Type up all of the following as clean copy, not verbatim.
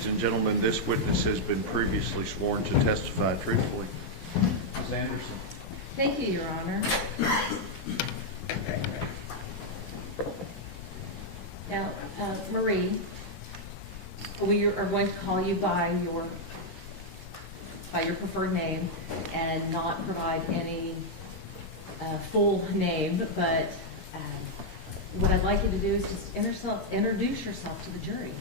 Ladies and gentlemen, this witness has been previously sworn to testify truthfully. Ms. Anderson. Thank you, Your Honor. Now, Marie, we are going to call you by your preferred name and not provide any full name, but what I'd like you to do is just introduce yourself to the jury.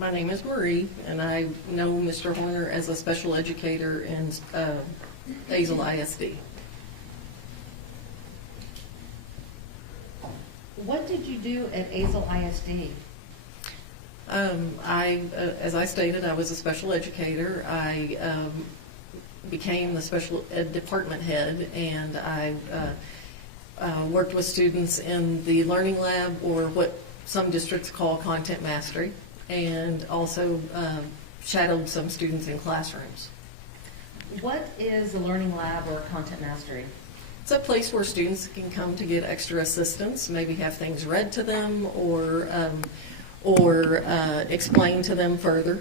My name is Marie, and I know Mr. Horner as a special educator in Hazel ISD. What did you do at Hazel ISD? As I stated, I was a special educator. I became the special ed department head, and I worked with students in the learning lab, or what some districts call content mastery, and also shadowed some students in classrooms. What is a learning lab or content mastery? It's a place where students can come to get extra assistance, maybe have things read to them, or explain to them further.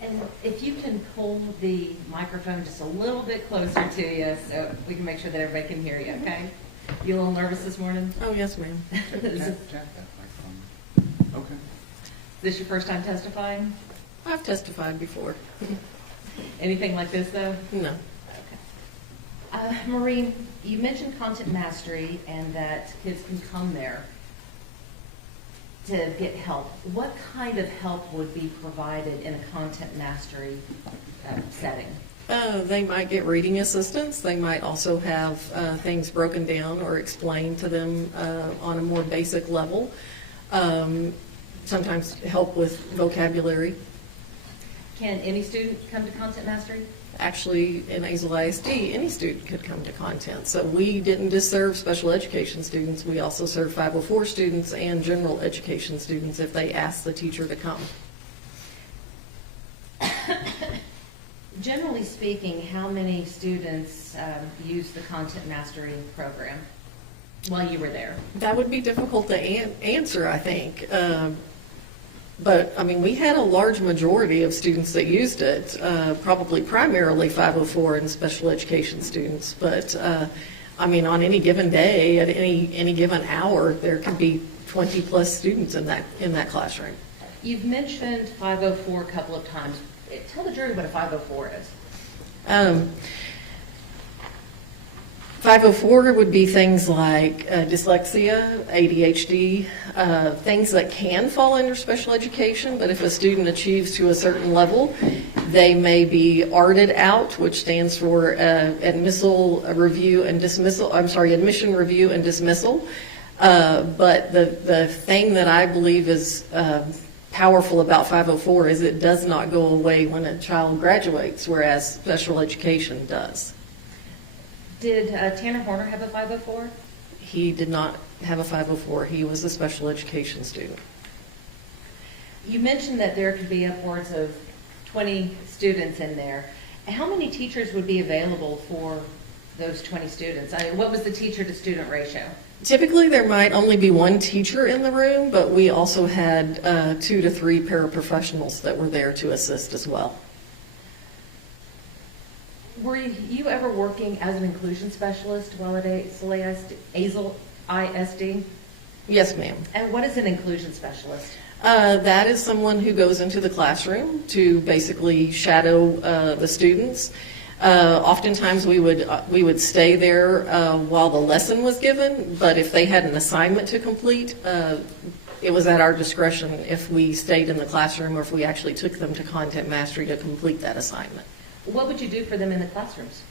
And if you can pull the microphone just a little bit closer to you so we can make sure that everybody can hear you, okay? You a little nervous this morning? Oh, yes, ma'am. Tap that microphone. Okay. Is this your first time testifying? I've testified before. Anything like this, though? No. Okay. Maureen, you mentioned content mastery and that kids can come there to get help. What kind of help would be provided in a content mastery setting? They might get reading assistance. They might also have things broken down or explained to them on a more basic level. Sometimes help with vocabulary. Can any student come to content mastery? Actually, in Hazel ISD, any student could come to content. So we didn't just serve special education students. We also serve 504 students and general education students if they ask the teacher to come. Generally speaking, how many students use the content mastery program while you were there? That would be difficult to answer, I think. But, I mean, we had a large majority of students that used it, probably primarily 504 and special education students. But, I mean, on any given day, at any given hour, there could be 20-plus students in that classroom. You've mentioned 504 a couple of times. Tell the jury what a 504 is. 504 would be things like dyslexia, ADHD, things that can fall under special education, but if a student achieves to a certain level, they may be ARTed out, which stands for admission review and dismissal. But the thing that I believe is powerful about 504 is it does not go away when a child graduates, whereas special education does. Did Tanner Horner have a 504? He did not have a 504. He was a special education student. You mentioned that there could be upwards of 20 students in there. How many teachers would be available for those 20 students? What was the teacher-to-student ratio? Typically, there might only be one teacher in the room, but we also had 2 to 3 paraprofessionals that were there to assist as well. Were you ever working as an inclusion specialist while at Hazel ISD? Yes, ma'am. And what is an inclusion specialist? That is someone who goes into the classroom to basically shadow the students. Oftentimes we would stay there while the lesson was given, but if they had an assignment to complete, it was at our discretion if we stayed in the classroom or if we actually took them to content mastery to complete that assignment. What would you do for them in the classrooms?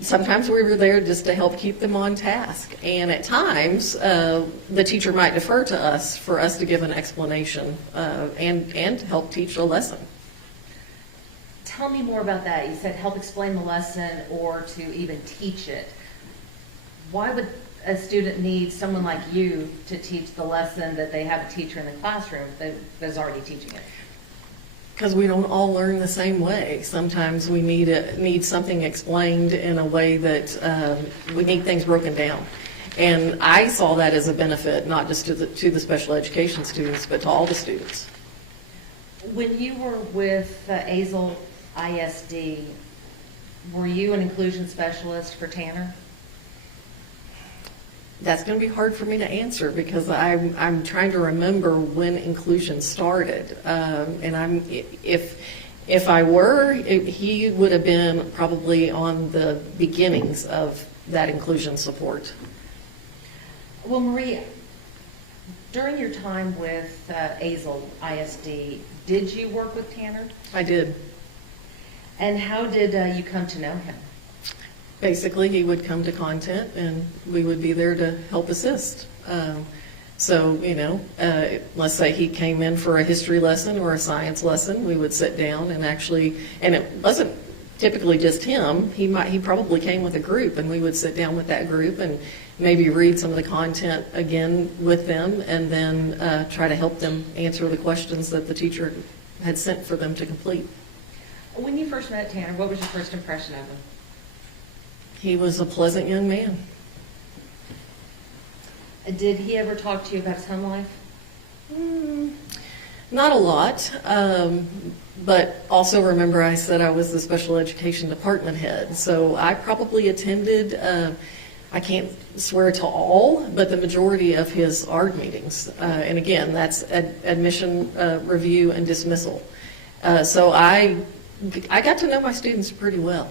Sometimes we were there just to help keep them on task, and at times the teacher might defer to us for us to give an explanation and help teach a lesson. Tell me more about that. You said help explain the lesson or to even teach it. Why would a student need someone like you to teach the lesson that they have a teacher in the classroom that's already teaching it? Because we don't all learn the same way. Sometimes we need something explained in a way that we need things broken down. And I saw that as a benefit, not just to the special education students, but to all the students. When you were with Azle ISD, were you an inclusion specialist for Tanner? That's going to be hard for me to answer because I'm trying to remember when inclusion started. And if I were, he would have been probably on the beginnings of that inclusion support. Well, Marie, during your time with Azle ISD, did you work with Tanner? I did. And how did you come to know him? Basically, he would come to content, and we would be there to help assist. So, let's say he came in for a history lesson or a science lesson, we would sit down and actually, and it wasn't typically just him. He probably came with a group, and we would sit down with that group and maybe read some of the content again with them, and then try to help them answer the questions that the teacher had sent for them to complete. When you first met Tanner, what was your first impression of him? He was a pleasant young man. Did he ever talk to you about his home life? Not a lot, but also remember I said I was the special education department head, so I probably attended, I can't swear to all, but the majority of his ARD meetings. And again, that's admission review and dismissal. So I got to know my students pretty well.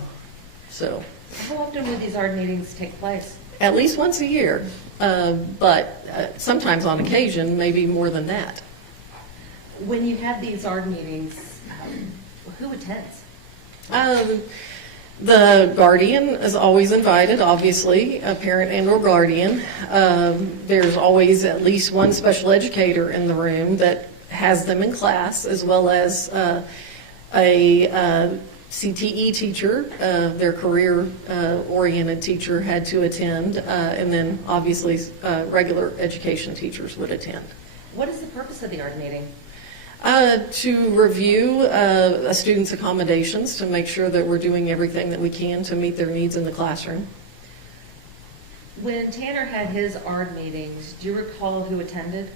So How often would these ARD meetings take place? at least once a year, but sometimes on occasion, maybe more than that. When you have these ARD meetings, who attends? The guardian is always invited, obviously, a parent and or guardian. There's always at least one special educator in the room that has them in class, as well as a CTE teacher, their career-oriented teacher had to attend, and then obviously regular education teachers would attend. What is the purpose of the ARD meeting? To review a student's accommodations, to make sure that we're doing everything that we can to meet their needs in the classroom. When Tanner had his ARD meetings, do you recall who attended?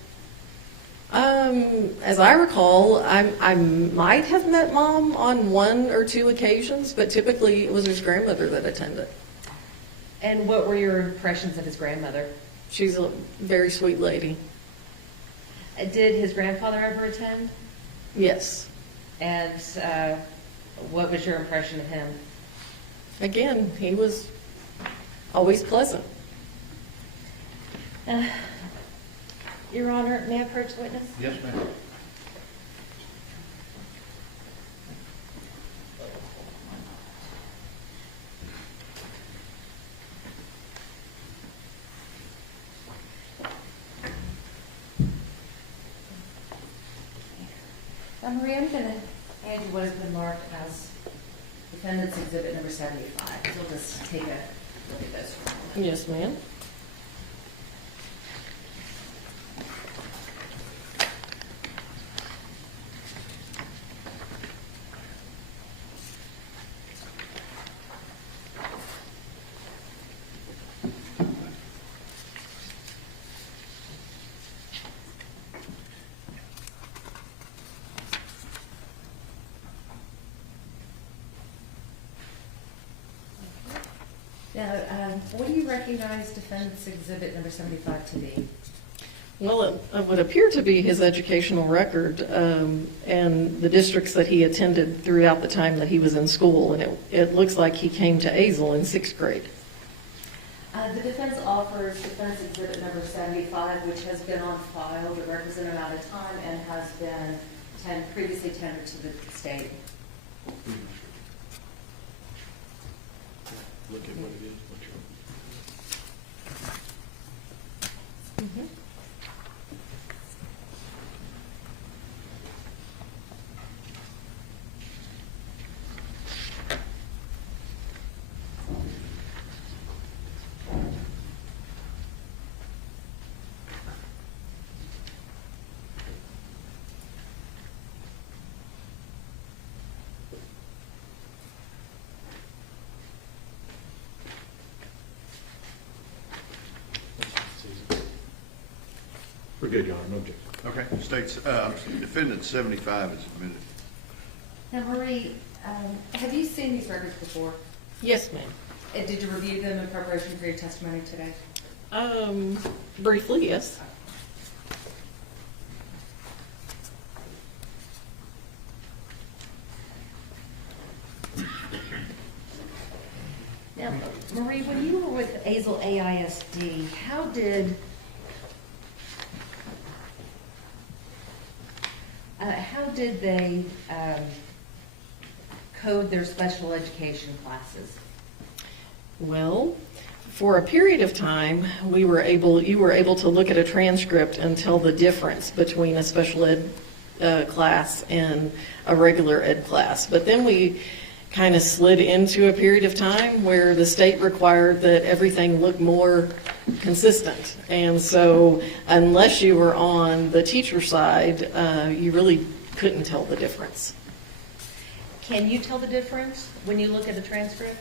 As I recall, I might have met Mom on one or two occasions, but typically it was his grandmother that attended. And what were your impressions of his grandmother? She's a very sweet lady. Did his grandfather ever attend? Yes. And what was your impression of him? Again, he was always pleasant. Your Honor, may I approach the witness? Yes, ma'am. Marie, I'm going to hand you what has been marked as Defendant's Exhibit number 75. We'll just take a look at this for a moment. Yes, ma'am. Now, what do you recognize Defendant's Exhibit number 75 to be? Well, it would appear to be his educational record and the districts that he attended throughout the time that he was in school, and it looks like he came to Azle in 6th grade. The defense offers Defense Exhibit number 75, which has been on file the requisite amount of time and has been previously tendered to the state. Look at what it is. We're good, Your Honor, no objection. Okay, defendant 75 is admitted. Now, Marie, have you seen these records before? Yes, ma'am. And did you review them in preparation for your testimony today? Briefly, yes. Now, Marie, when you were with Azle AISD, how did they code their special education classes? Well, for a period of time, you were able to look at a transcript and tell the difference between a special ed class and a regular ed class. But then we kind of slid into a period of time where the state required that everything look more consistent. And so unless you were on the teacher side, you really couldn't tell the difference. Can you tell the difference when you look at a transcript?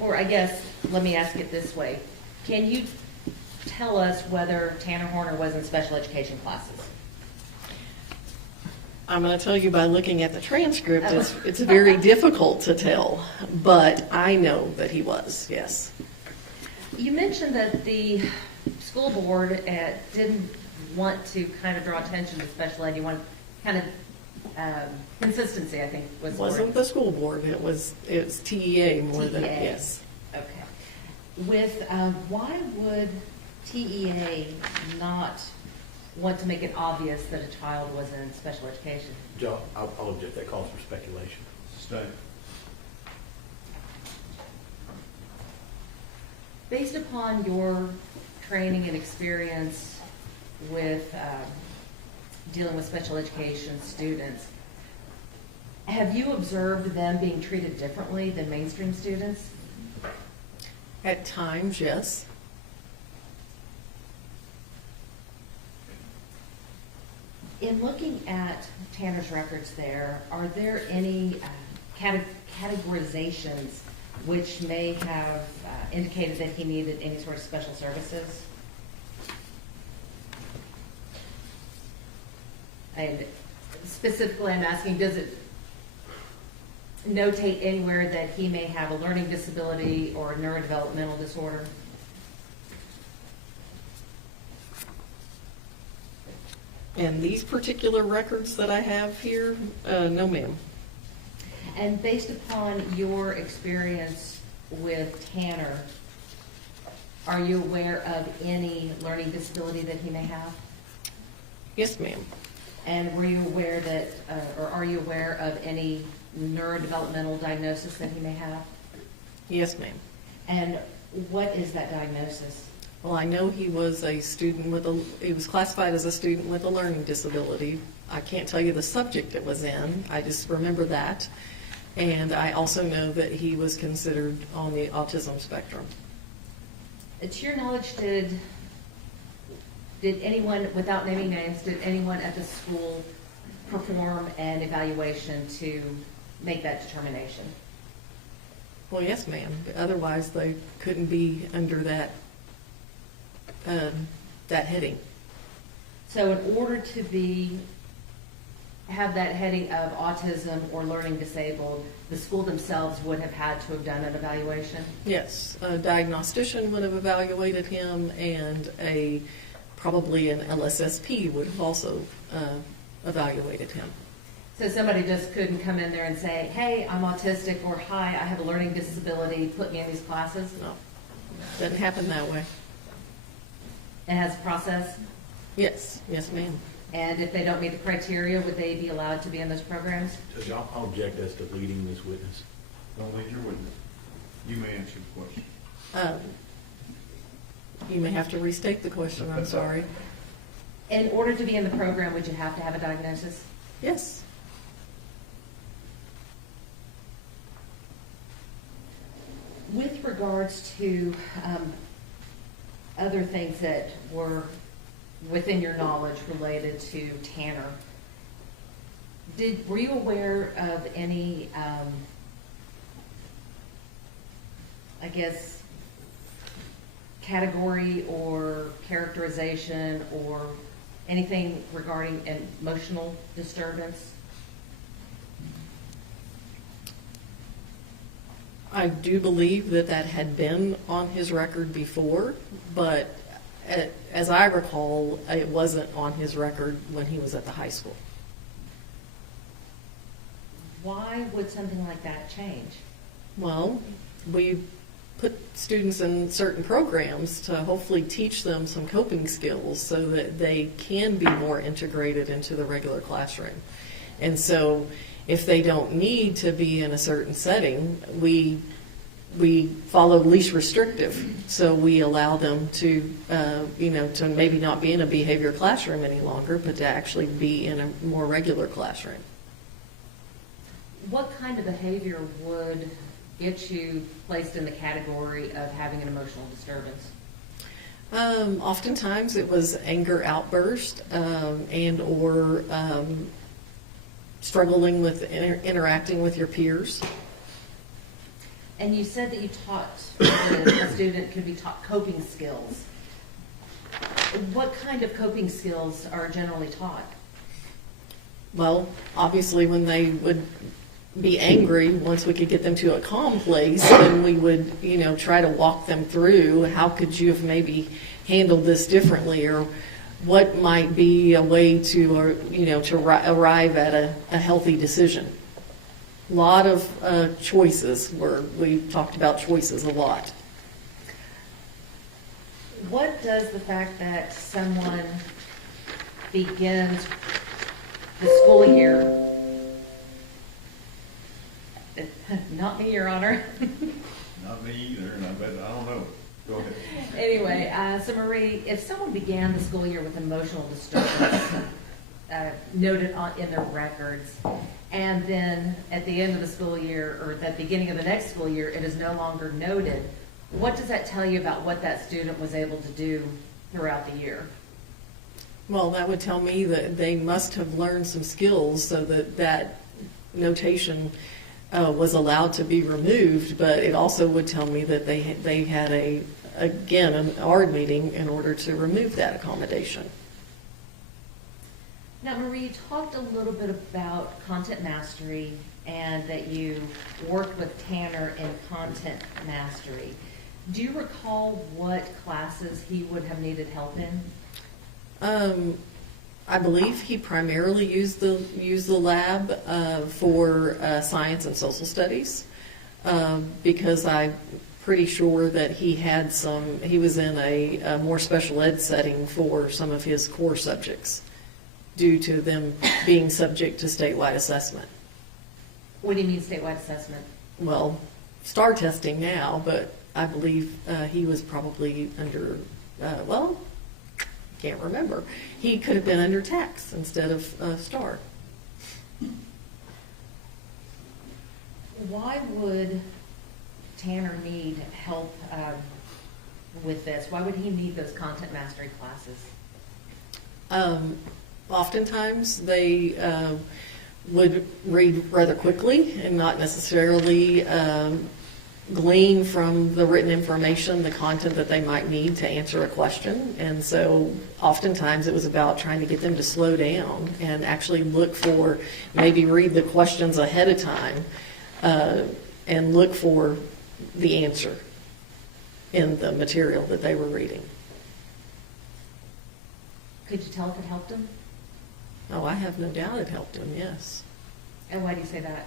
Or I guess, let me ask it this way. Can you tell us whether Tanner Horner was in special education classes? I'm going to tell you by looking at the transcript, it's very difficult to tell, but I know that he was, yes. You mentioned that the school board didn't want to kind of draw attention to special ed. You want kind of consistency, I think, was It the wasn't word. the school board, it was TEA more than, TEA. yes. Okay. With, why would TEA not want to make it obvious that a child was in special education? Joe, I'll object, that calls for speculation. Stay. Based upon your training and experience with dealing with special education students, have you observed them being treated differently than mainstream students? At times, yes. In looking at Tanner's records there, are there any categorizations which may have indicated that he needed any sort of special services? And specifically, I'm asking, does it notate anywhere that he may have a learning disability or a neurodevelopmental disorder? And these particular records that I have here, no ma'am. And based upon your experience with Tanner, are you aware of any learning disability that he may have? Yes, ma'am. And were you aware that, or are you aware of any neurodevelopmental diagnosis that he may have? Yes, ma'am. And what is that diagnosis? Well, I know he was a student he was classified as a student with a learning disability. I can't tell you the subject it was in. I just remember that. And I also know that he was considered on the autism spectrum. To your knowledge, did anyone, without naming names, did anyone at the school perform an evaluation to make that determination? Well, yes, ma'am. Otherwise, they couldn't be under that heading. So in order to have that heading of autism or learning disabled, the school themselves would have had to have done an evaluation? Yes, a diagnostician would have evaluated him, and probably an LSSP would have also evaluated him. So somebody just couldn't come in there and say, hey, I'm autistic, or hi, I have a learning disability, put me in these classes? No, doesn't happen that way. It has a process? Yes, yes, ma'am. And if they don't meet the criteria, would they be allowed to be in those programs? Judge, I'll object as to leading this witness. Don't lead your witness. You may answer the question. You may have to restate the question, I'm sorry. In order to be in the program, would you have to have a diagnosis? Yes. With regards to other things that were within your knowledge related to Tanner, Were you aware of any, I guess, category or characterization or anything regarding emotional disturbance? I do believe that that had been on his record before, but as I recall, it wasn't on his record when he was at the high school. Why would something like that change? Well, we put students in certain programs to hopefully teach them some coping skills so that they can be more integrated into the regular classroom. And so if they don't need to be in a certain setting, we follow least restrictive. So we allow them to, to maybe not be in a behavior classroom any longer, but to actually be in a more regular classroom. What kind of behavior would get you placed in the category of having an emotional disturbance? Oftentimes it was anger outburst and or struggling with interacting with your peers. And you said that you taught, a student could be taught coping skills. What kind of coping skills are generally taught? Well, obviously when they would be angry, once we could get them to a calm place, then we would, try to walk them through how could you have maybe handled this differently, or what might be a way to, arrive at a healthy decision. A lot of choices, where we talked about choices a lot. What does the fact that someone begins the school year, not me, Your Honor. Not me either, and I don't know. Go ahead. Anyway, so Marie, if someone began the school year with emotional disturbance noted in their records, and then at the end of the school year, or at the beginning of the next school year, it is no longer noted, what does that tell you about what that student was able to do throughout the year? Well, that would tell me that they must have learned some skills so that that notation was allowed to be removed, but it also would tell me that they had an ARD meeting in order to remove that accommodation. Now, Marie, you talked a little bit about content mastery and that you worked with Tanner in content mastery. Do you recall what classes he would have needed help in? I believe he primarily used the lab for science and social studies because I'm pretty sure that he was in a more special ed setting for some of his core subjects due to them being subject to statewide assessment. What do you mean statewide assessment? Well, STAR testing now, but I believe he was probably under, can't remember. He could have been under TAX instead of STAR. Why would Tanner need help with this? Why would he need those content mastery classes? Oftentimes they would read rather quickly and not necessarily glean from the written information the content that they might need to answer a question. And so oftentimes it was about trying to get them to slow down and actually look for, maybe read the questions ahead of time and look for the answer in the material that they were reading. Could you tell if it helped him? Oh, I have no doubt it helped him, yes. And why do you say that?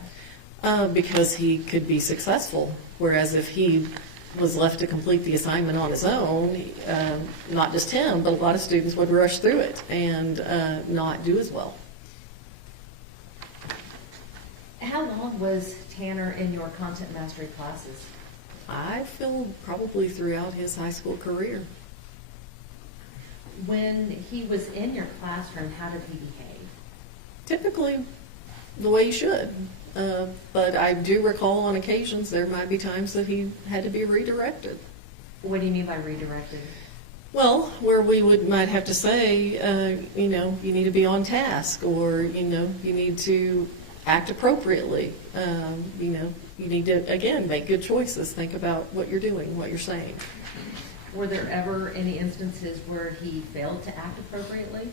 Because he could be successful, whereas if he was left to complete the assignment on his own, not just him, but a lot of students would rush through it and not do as well. How long was Tanner in your content mastery classes? I feel probably throughout his high school career. When he was in your classroom, how did he behave? Typically the way he should. But I do recall on occasions there might be times that he had to be redirected. What do you mean by redirected? Well, where we might have to say, you need to be on task, or, you need to act appropriately. You need to, again, make good choices. Think about what you're doing, what you're saying. Were there ever any instances where he failed to act appropriately?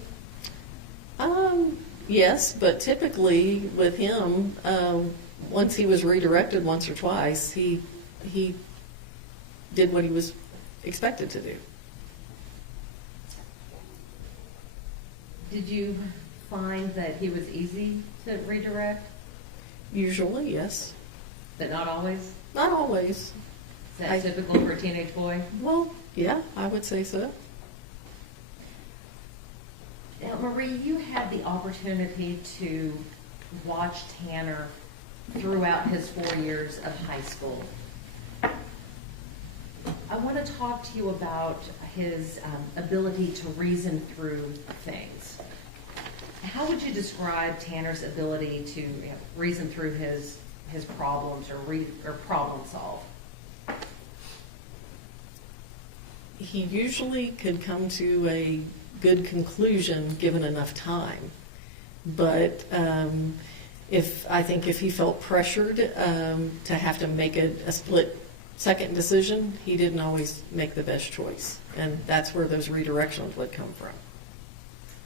Yes, but typically with him, once he was redirected once or twice, he did what he was expected to do. Did you find that he was easy to redirect, Usually, yes. but not always? Not always. Is that typical for a teenage boy? Well, yeah, I would say so. Now, Marie, you had the opportunity to watch Tanner throughout his 4 years of high school. I want to talk to you about his ability to reason through things. How would you describe Tanner's ability to reason through his problems or problem solve? He usually could come to a good conclusion given enough time. But I think if he felt pressured to have to make a split-second decision, he didn't always make the best choice. And that's where those redirections would come from.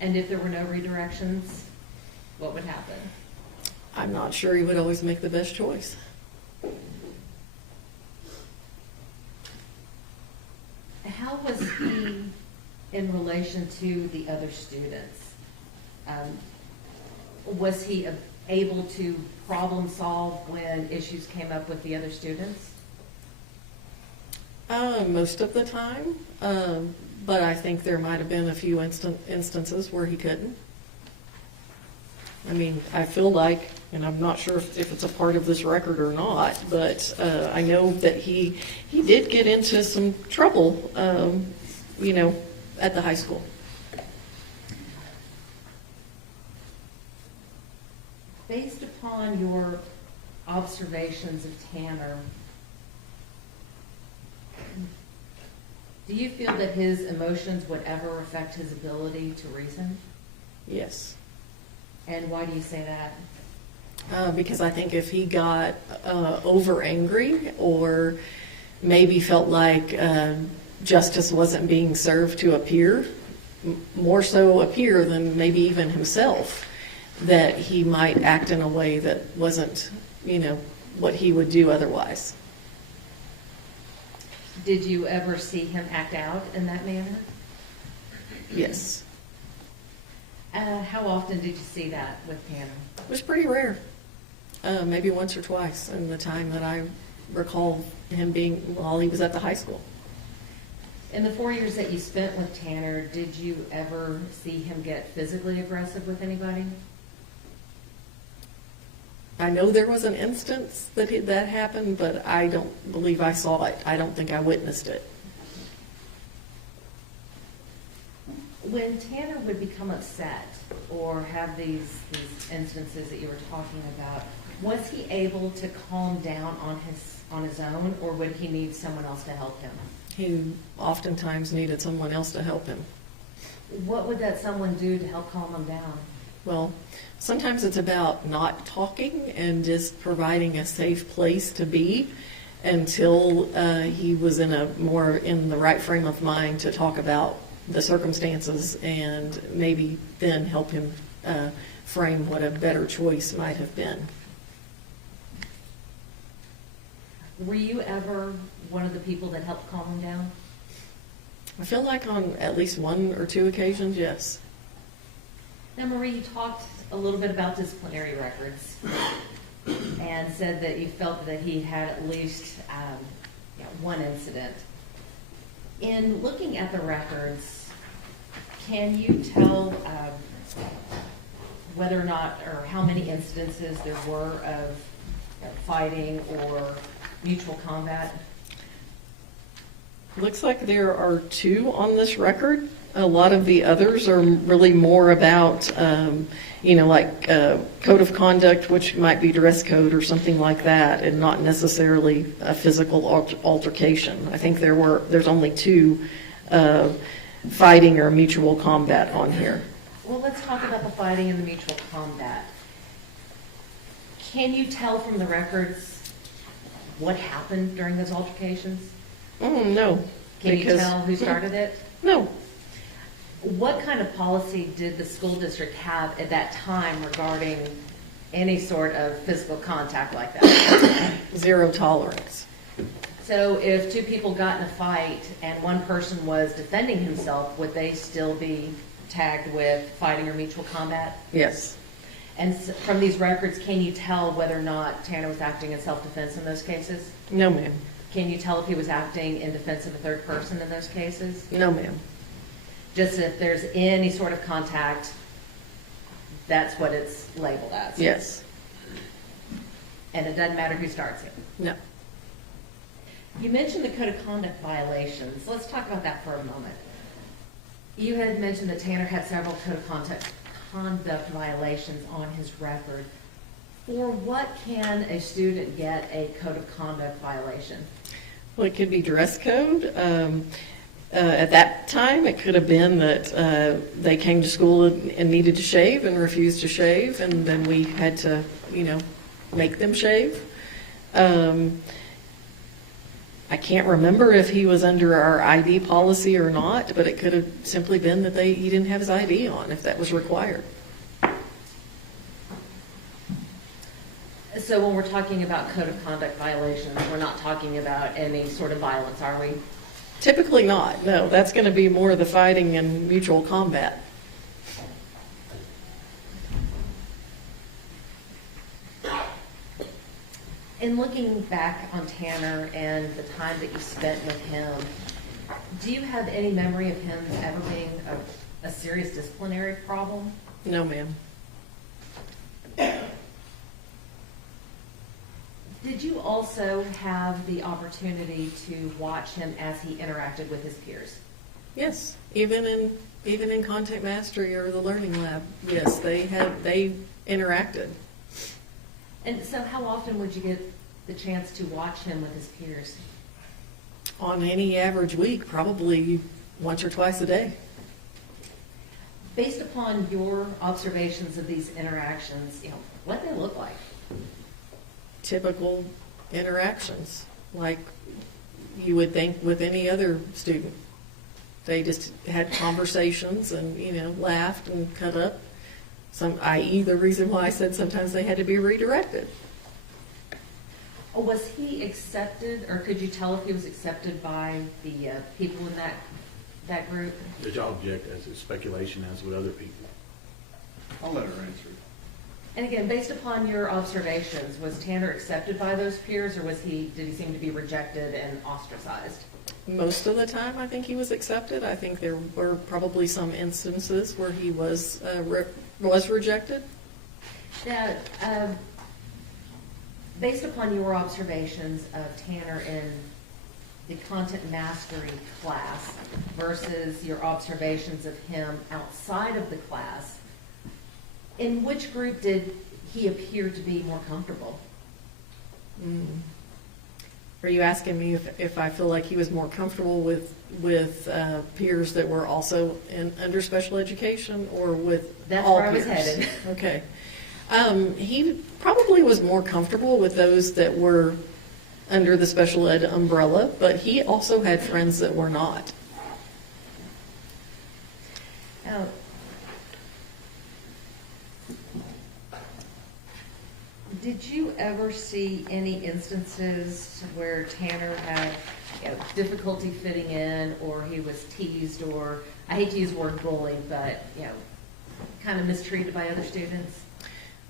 And if there were no redirections, what would happen? I'm not sure he would always make the best choice. How was he in relation to the other students? Was he able to problem solve when issues came up with the other students? Most of the time, but I think there might have been a few instances where he couldn't. I mean, I feel like, and I'm not sure if it's a part of this record or not, but I know that he did get into some trouble, at the high school. Based upon your observations of Tanner, do you feel that his emotions would ever affect his ability to reason? Yes. And why do you say that? Because I think if he got over angry or maybe felt like justice wasn't being served to a peer, more so a peer than maybe even himself, that he might act in a way that wasn't, what he would do otherwise. Did you ever see him act out in that manner? Yes. How often did you see that with Tanner? It was pretty rare. Maybe once or twice in the time that I recall him being while he was at the high school. In the 4 years that you spent with Tanner, did you ever see him get physically aggressive with anybody? I know there was an instance that happened, but I don't believe I saw it. I don't think I witnessed it. When Tanner would become upset or have these instances that you were talking about, was he able to calm down on his own, or would he need someone else to help him? He oftentimes needed someone else to help him. What would that someone do to help calm him down? Well, sometimes it's about not talking and just providing a safe place to be until he was in the right frame of mind to talk about the circumstances, and maybe then help him frame what a better choice might have been. Were you ever one of the people that helped calm him down? I feel like on at least one or two occasions, yes. Now, Marie, you talked a little bit about disciplinary records and said that you felt that he had at least one incident. In looking at the records, can you tell whether or not, or how many instances there were of fighting or mutual combat? Looks like there are 2 on this record. A lot of the others are really more about, like code of conduct, which might be dress code or something like that, and not necessarily a physical altercation. I think there's only 2 fighting or mutual combat on here. Well, let's talk about the fighting and the mutual combat. Can you tell from the records what happened during those altercations? No. Can you because- tell who started it? No. What kind of policy did the school district have at that time regarding any sort of physical contact like that? Zero tolerance. So if two people got in a fight and one person was defending himself, would they still be tagged with fighting or mutual combat? Yes. And from these records, can you tell whether or not Tanner was acting in self-defense in those cases? No, ma'am. Can you tell if he was acting in defense of a third person in those cases? No, ma'am. Just if there's any sort of contact, that's what it's labeled as? Yes. And it doesn't matter who starts it? No. You mentioned the code of conduct violations. Let's talk about that for a moment. You had mentioned that Tanner had several code of conduct violations on his record. For what can a student get a code of conduct violation? Well, it could be dress code. At that time, it could have been that they came to school and needed to shave and refused to shave, and then we had to, make them shave. I can't remember if he was under our ID policy or not, but it could have simply been that he didn't have his ID on, if that was required. So when we're talking about code of conduct violations, we're not talking about any sort of violence, are we? Typically not, no. That's going to be more the fighting and mutual combat. In looking back on Tanner and the time that you spent with him, do you have any memory of him ever being a serious disciplinary problem? No, ma'am. Did you also have the opportunity to watch him as he interacted with his peers? Yes, even in contact mastery or the learning lab, yes, they interacted. And so how often would you get the chance to watch him with his peers? On any average week, probably once or twice a day. Based upon your observations of these interactions, what do they look like? Typical interactions, like you would think with any other student. They just had conversations and, laughed and cut up. I.e. the reason why I said sometimes they had to be redirected. Was he accepted, or could you tell if he was accepted by the people in that group? Did y'all object as a speculation as with other people? I'll let her answer. And again, based upon your observations, was Tanner accepted by those peers, or did he seem to be rejected and ostracized? Most of the time, I think he was accepted. I think there were probably some instances where he was rejected. Now, based upon your observations of Tanner in the content mastery class versus your observations of him outside of the class, in which group did he appear to be more comfortable? Are you asking me if I feel like he was more comfortable with peers that were also under special education, or with That's all where I was peers? headed. Okay. He probably was more comfortable with those that were under the special ed umbrella, but he also had friends that were not. Now, did you ever see any instances where Tanner had difficulty fitting in, or he was teased, or, I hate to use the word bullied, but, kind of mistreated by other students?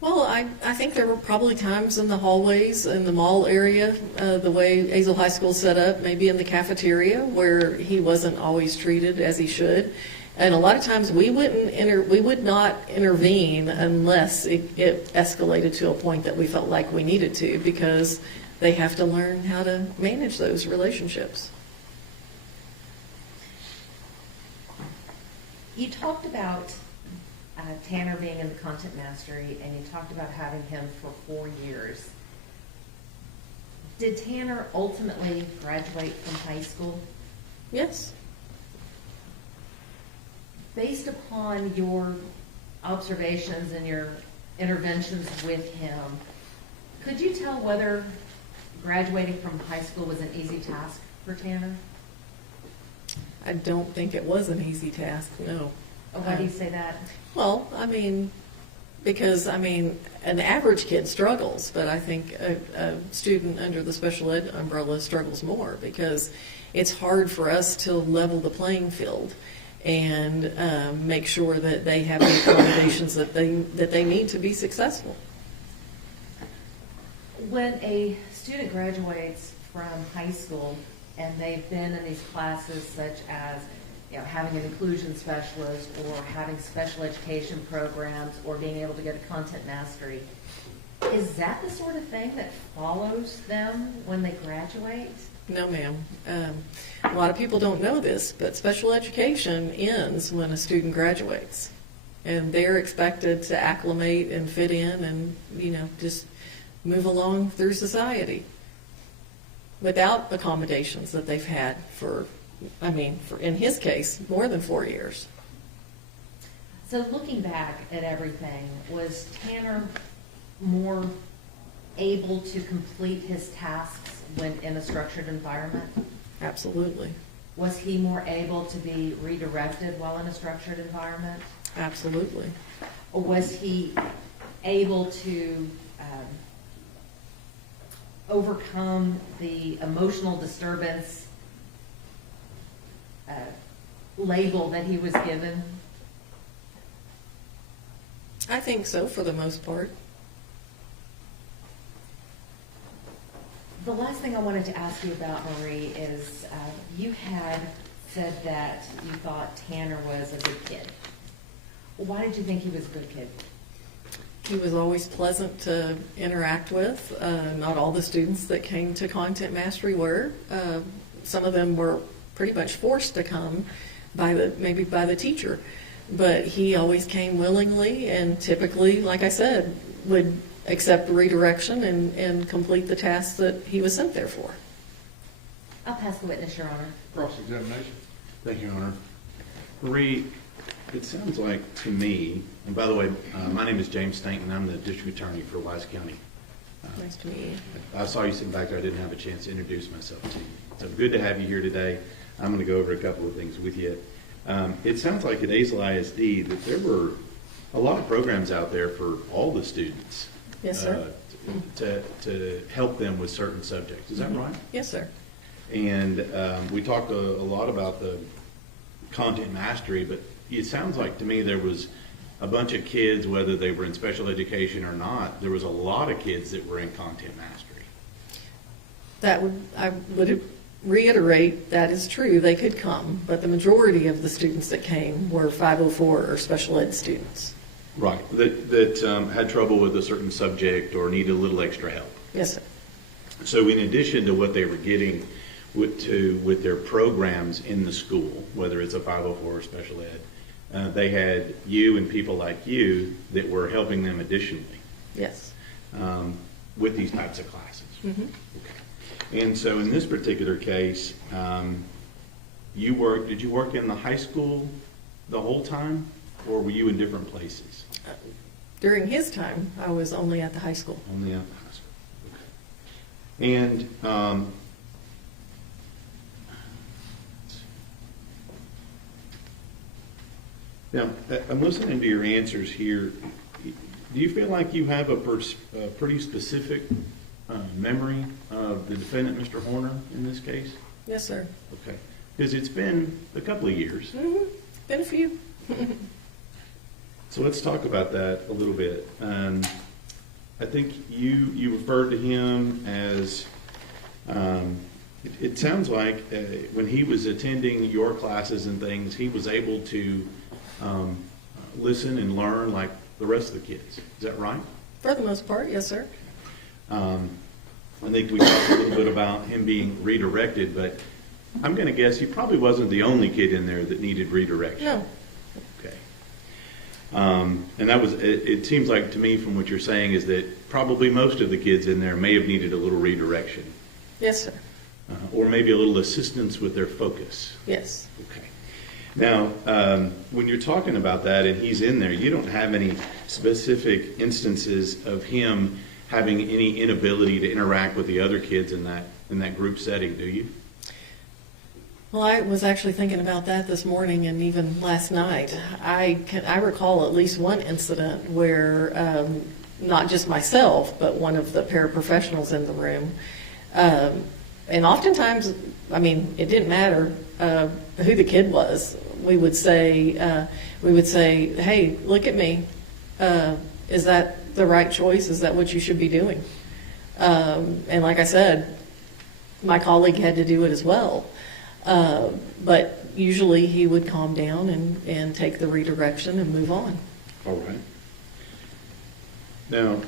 Well, I think there were probably times in the hallways in the mall area, the way Azle High School set up, maybe in the cafeteria, where he wasn't always treated as he should. And a lot of times we would not intervene unless it escalated to a point that we felt like we needed to, because they have to learn how to manage those relationships. You talked about Tanner being in the content mastery, and you talked about having him for 4 years. Did Tanner ultimately graduate from high school? Yes. Based upon your observations and your interventions with him, could you tell whether graduating from high school was an easy task for Tanner? I don't think it was an easy task, no. Why do you say that? Well, I mean, because, I mean, an average kid struggles, but I think a student under the special ed umbrella struggles more because it's hard for us to level the playing field and make sure that they have the accommodations that they need to be successful. When a student graduates from high school and they've been in these classes such as, you know, having an inclusion specialist or having special education programs or being able to go to content mastery, is that the sort of thing that follows them when they graduate? No, ma'am. A lot of people don't know this, but special education ends when a student graduates. And they're expected to acclimate and fit in and, you know, just move along through society without accommodations that they've had for, in his case, more than 4 years. So looking back at everything, was Tanner more able to complete his tasks when in a structured environment? Absolutely. Was he more able to be redirected while in a structured environment? Absolutely. Or was he able to overcome the emotional disturbance label that he was given? I think so, for the most part. The last thing I wanted to ask you about, Marie, is you had said that you thought Tanner was a good kid. Why did you think he was a good kid? He was always pleasant to interact with. Not all the students that came to Content Mastery were. Some of them were pretty much forced to come maybe by the teacher. But he always came willingly and typically, like I said, would accept the redirection and complete the tasks that he was sent there for. I'll pass the witness, Your Honor. Cross-examination. Thank you, Your Honor. Marie, it sounds like to me, and by the way, my name is James Stanton. I'm the district attorney for Wise County. Nice to meet you. I saw you sitting back there. I didn't have a chance to introduce myself to you. So good to have you here today. I'm going to go over a couple of things with you. It sounds like at Azle ISD that there were a lot of programs out there for all the students. Yes, sir. To help them with certain subjects. Is that right? Yes, sir. And we talked a lot about the content mastery, but it sounds like to me there was a bunch of kids, whether they were in special education or not, there was a lot of kids that were in content mastery. I would reiterate that is true. They could come, but the majority of the students that came were 504 or special ed students. Right, that had trouble with a certain subject or needed a little extra help. Yes, sir. So in addition to what they were getting with their programs in the school, whether it's a 504 or special ed, they had you and people like you that were helping them additionally. Yes. With these types of classes. Mm-hmm. Okay. And so in this particular case, did you work in the high school the whole time, or were you in different places? During his time, I was only at the high school. Only at the high school. Okay. And now, I'm listening to your answers here. Do you feel like you have a pretty specific memory of the defendant, Mr. Horner, in this case? Yes, sir. Okay. Because it's been a couple of years. Mm-hmm. Been a few. So let's talk about that a little bit. I think you referred to him as, it sounds like when he was attending your classes and things, he was able to listen and learn like the rest of the kids. Is that right? For the most part, yes, sir. I think we talked a little bit about him being redirected, but I'm going to guess he probably wasn't the only kid in there that needed redirection. No. Okay. And that was, it seems like to me from what you're saying is that probably most of the kids in there may have needed a little redirection. Yes, sir. Or maybe a little assistance with their focus. Yes. Okay. Now, when you're talking about that and he's in there, you don't have any specific instances of him having any inability to interact with the other kids in that group setting, do you? Well, I was actually thinking about that this morning and even last night. I recall at least one incident where not just myself, but one of the paraprofessionals in the room, and oftentimes, I mean, it didn't matter who the kid was. We would say, "Hey, look at me. Is that the right choice? Is that what you should be doing?" And like I said, my colleague had to do it as well. But usually he would calm down and take the redirection and move on. All right. Now,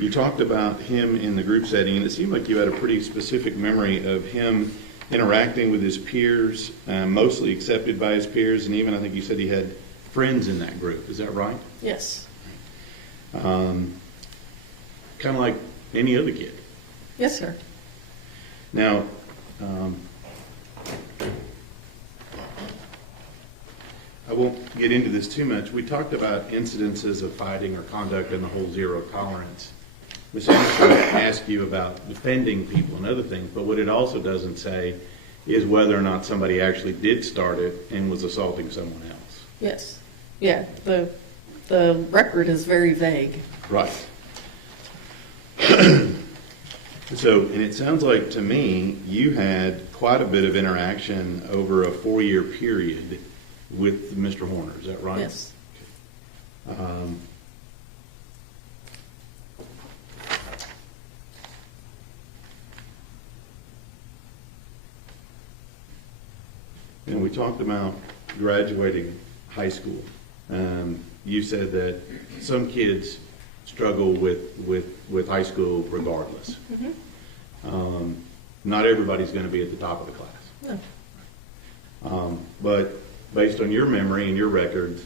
you talked about him in the group setting, and it seemed like you had a pretty specific memory of him interacting with his peers, mostly accepted by his peers, and even I think you said he had friends in that group. Is that right? Yes. Kind of like any other kid. Yes, sir. Now, I won't get into this too much. We talked about incidences of fighting or conduct and the whole zero tolerance. Ms. Anderson asked you about defending people and other things, but what it also doesn't say is whether or not somebody actually did start it and was assaulting someone else. Yes. Yeah. The record is very vague. Right. So, and it sounds like to me you had quite a bit of interaction over a 4-year period with Mr. Horner. Is that right? Yes. And we talked about graduating high school. You said that some kids struggle with high school regardless. Mm-hmm. Not everybody's going to be at the top of the class. No. But based on your memory and your records,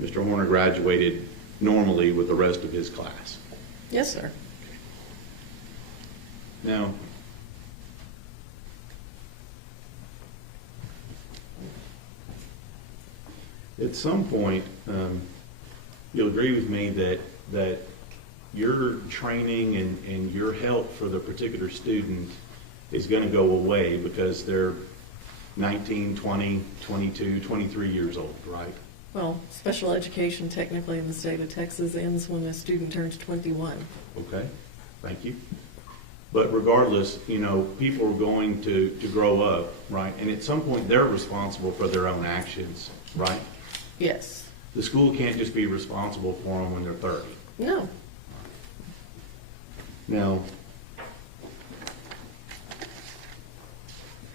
Mr. Horner graduated normally with the rest of his class. Yes, sir. Now, at some point, you'll agree with me that your training and your help for the particular student is going to go away because they're 19, 20, 22, 23 years old, right? Well, special education technically in the state of Texas ends when a student turns 21. Okay, thank you. But regardless, you know, people are going to grow up, right? And at some point, they're responsible for their own actions, right? Yes. The school can't just be responsible for them when they're 30. No. Now,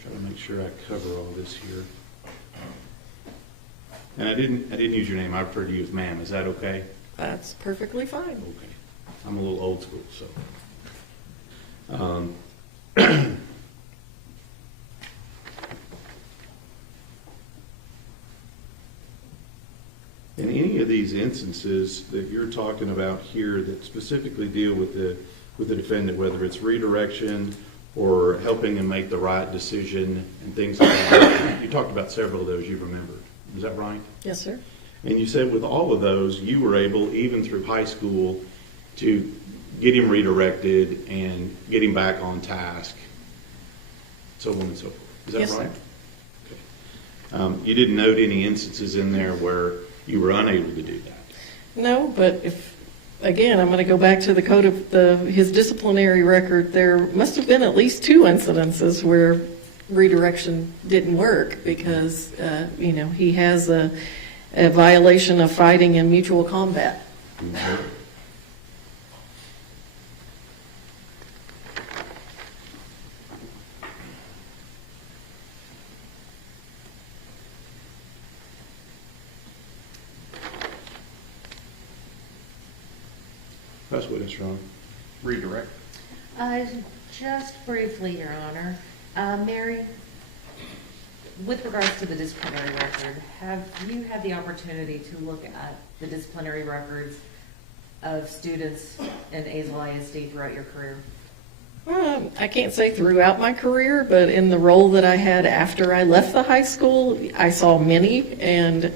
try to make sure I cover all this here. And I didn't use your name. I referred to you as ma'am. Is that okay? That's perfectly fine. Okay. I'm a little old school, so. In any of these instances that you're talking about here that specifically deal with the defendant, whether it's redirection or helping him make the right decision and things like that, you talked about several of those you remembered. Is that right? Yes, sir. And you said with all of those, you were able, even through high school, to get him redirected and get him back on task, so on and so forth. Is that Yes, right? sir. Okay. You didn't note any instances in there where you were unable to do that? No, but again, I'm going to go back to the code of his disciplinary record. There must have been at least 2 incidences where redirection didn't work because, he has a violation of fighting and mutual combat. Mm-hmm. That's what it's wrong. Redirect. Just briefly, Your Honor. Mary, with regards to the disciplinary record, have you had the opportunity to look at the disciplinary records of students in Azle ISD throughout your career? I can't say throughout my career, but in the role that I had after I left the high school, I saw many, and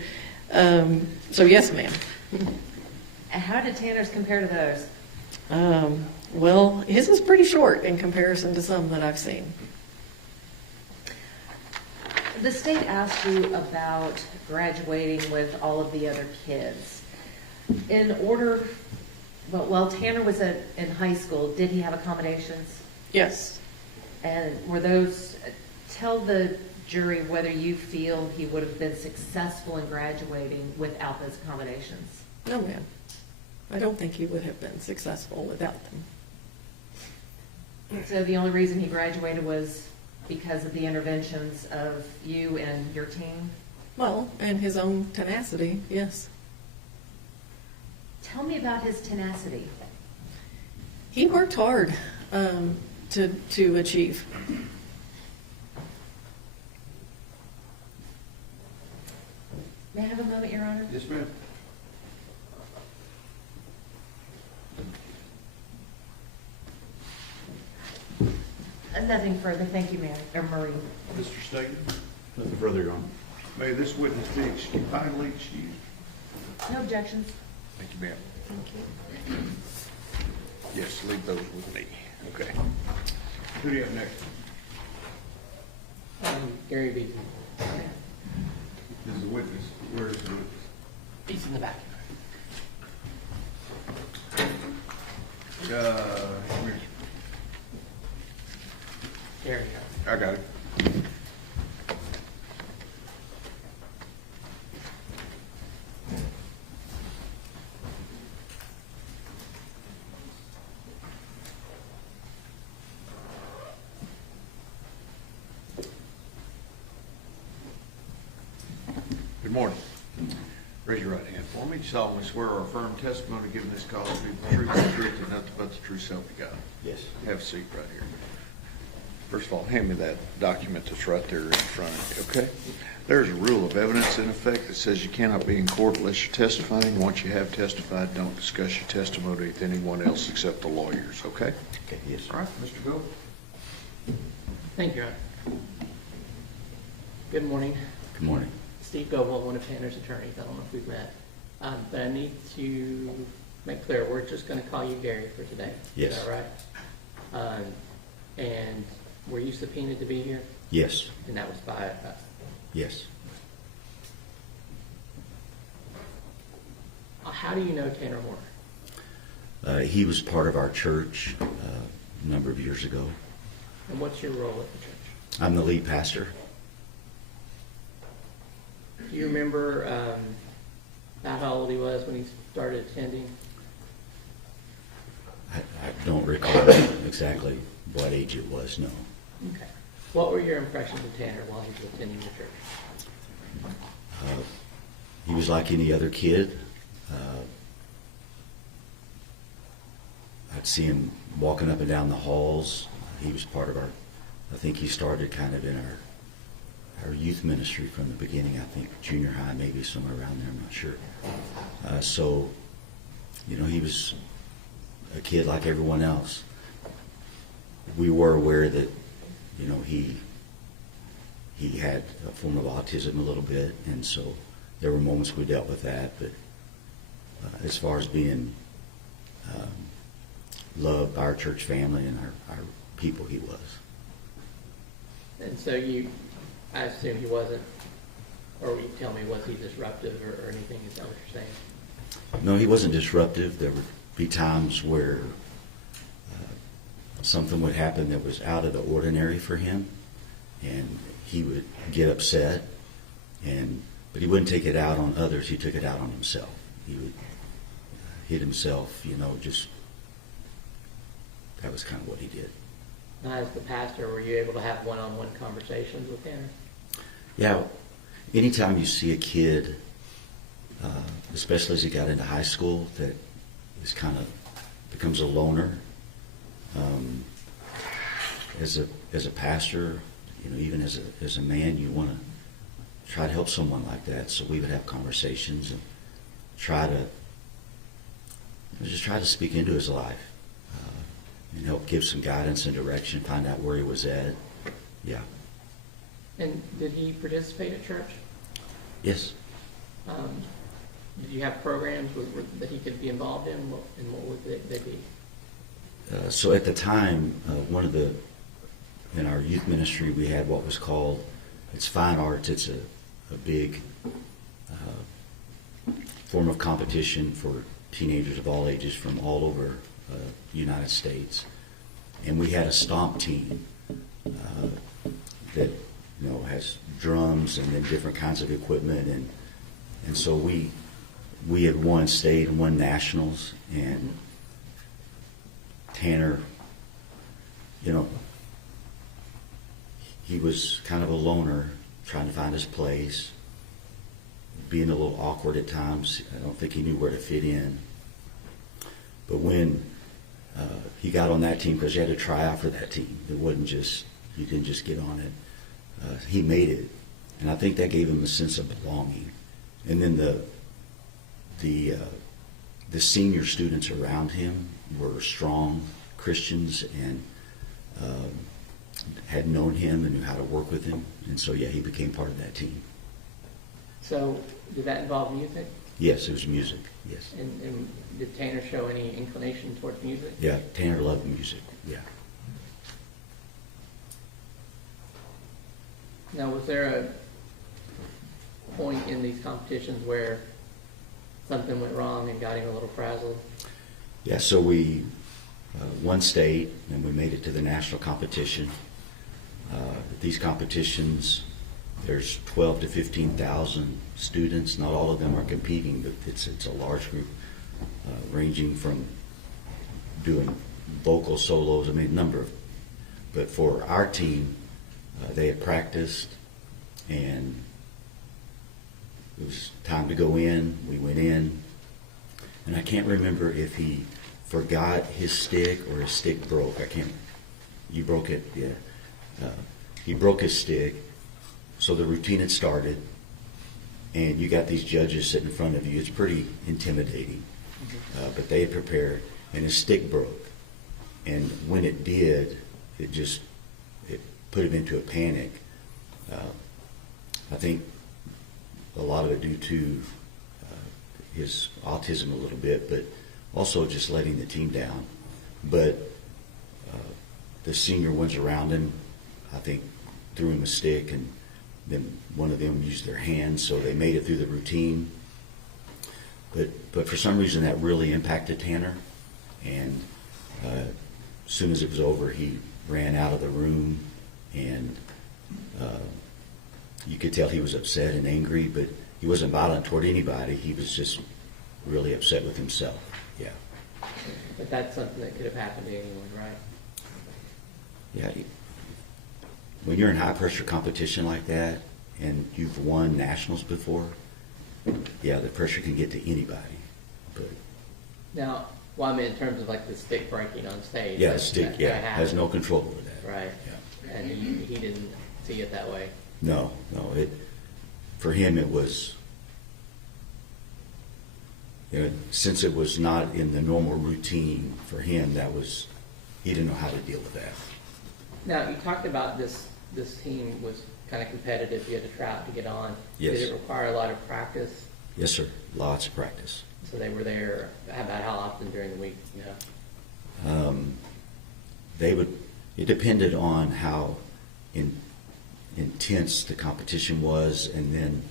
so yes, ma'am. And how did Tanner's compare to those? Well, his is pretty short in comparison to some that I've seen. The state asked you about graduating with all of the other kids. In order, well, while Tanner was in high school, did he have accommodations? Yes. And were those, tell the jury whether you feel he would have been successful in graduating without those accommodations. No, ma'am. I don't think he would have been successful without them. So the only reason he graduated was because of the interventions of you and your team? Well, and his own tenacity, yes. Tell me about his tenacity. He worked hard to achieve. May I have a moment, Your Honor? Yes, ma'am. Nothing further. Thank you, Mary, or Marie. Mr. Staton, Nothing further, Your Honor. may this witness be kindly excused. No objections. Thank you, ma'am. Thank you. Yes, leave those with me. Okay. Who do you have next? Gary Beaton. This is the witness. Where is the witness? He's in the back. Come here. There you go. I got it. Good morning. Raise your right hand for me. You solemnly swear or affirm testimony given this cause to be the truth, the truth, and nothing but the true self you got. Yes. Have a seat right here. First of all, hand me that document that's right there in front of you, okay? There's a rule of evidence in effect that says you cannot be in court unless you're testifying. Once you have testified, don't discuss your testimony with anyone else except the lawyers, okay? Okay, yes. All right, Mr. Bill. Thank you, Your Honor. Good morning. Good morning. Steve Goble, one of Tanner's attorneys. I don't know if we've met. But I need to make clear, we're just going to call you Gary for today. Yes. Is that right? And were you subpoenaed to be here? Yes. And that was by us? Yes. How do you know Tanner Moore? He was part of our church a number of years ago. And what's your role at the church? I'm the lead pastor. Do you remember about how old he was when he started attending? I don't recall exactly what age it was, no. Okay. What were your impressions of Tanner while he was attending the church? He was like any other kid. I'd see him walking up and down the halls. He was part of our, I think he started kind of in our youth ministry from the beginning. I think junior high, maybe somewhere around there, I'm not sure. So, you know, he was a kid like everyone else. We were aware that, you know, he had a form of autism a little bit, and so there were moments we dealt with that. But as far as being loved by our church family and our people, he was. And so I assume he wasn't, or will you tell me, was he disruptive or anything? Is that what you're saying? No, he wasn't disruptive. There would be times where something would happen that was out of the ordinary for him, and he would get upset, but he wouldn't take it out on others. He took it out on himself. He would hit himself, you know, just that was kind of what he did. Now, as the pastor, were you able to have one-on-one conversations with Tanner? Yeah, anytime you see a kid, especially as he got into high school, that is kind of becomes a loner. As a pastor, you know, even as a man, you want to try to help someone like that. So we would have conversations and try to speak into his life. and help give some guidance and direction, find out where he was at. Yeah. And did he participate at church? Yes. Did you have programs that he could be involved in? And what would they be? So at the time, in our youth ministry, we had what was called, it's fine arts. It's a big form of competition for teenagers of all ages from all over the United States. And we had a stomp team that has drums and then different kinds of equipment. And so we had won state and won nationals. And Tanner, he was kind of a loner, trying to find his place, being a little awkward at times. I don't think he knew where to fit in. But when he got on that team, because you had to try out for that team, it wasn't just, you didn't just get on it. He made it, and I think that gave him a sense of belonging. And then the senior students around him were strong Christians and had known him and knew how to work with him, and so he became part of that team. So did that involve music? Yes, it was music. Yes. And did Tanner show any inclination towards music? Yeah, Tanner loved music. Yeah. Now, was there a point in these competitions where something went wrong and got him a little frazzled? Yeah, so we won state, and we made it to the national competition. These competitions, there's 12 to 15,000 students. Not all of them are competing, but it's a large group, ranging from doing vocal solos, but for our team, they had practiced, and it was time to go in. We went in, and I can't remember if he forgot his stick or his stick broke. You broke it, yeah. He broke his stick, so the routine had started, and you got these judges sitting in front of you. It's pretty intimidating, but they had prepared, and his stick broke. And when it did, it put him into a panic. I think a lot of it due to his autism a little bit, but also just letting the team down. But the senior ones around him, I think, threw him a stick, and then one of them used their hands, so they made it through the routine. But for some reason, that really impacted Tanner, and as soon as it was over, he ran out of the room, and you could tell he was upset and angry, but he wasn't violent toward anybody. He was just really upset with himself. Yeah. But that's something that could have happened to anyone, right? Yeah. When you're in high pressure competition like that, and you've won nationals before, yeah, the pressure can get to anybody. But Now, well, I mean, in terms of like the stick breaking on stage. yeah, that- the stick, that yeah, happened, has no control over that. Right. Yeah. And he didn't see it that way. No. For him, it was, since it was not in the normal routine for him, he didn't know how to deal with that. Now, you talked about this team was kind of competitive. You had to try out to get on. Yes. Did it require a lot of practice? Yes, sir. Lots of practice. So they were there about how often during the week? Yeah. It depended on how intense the competition was, and then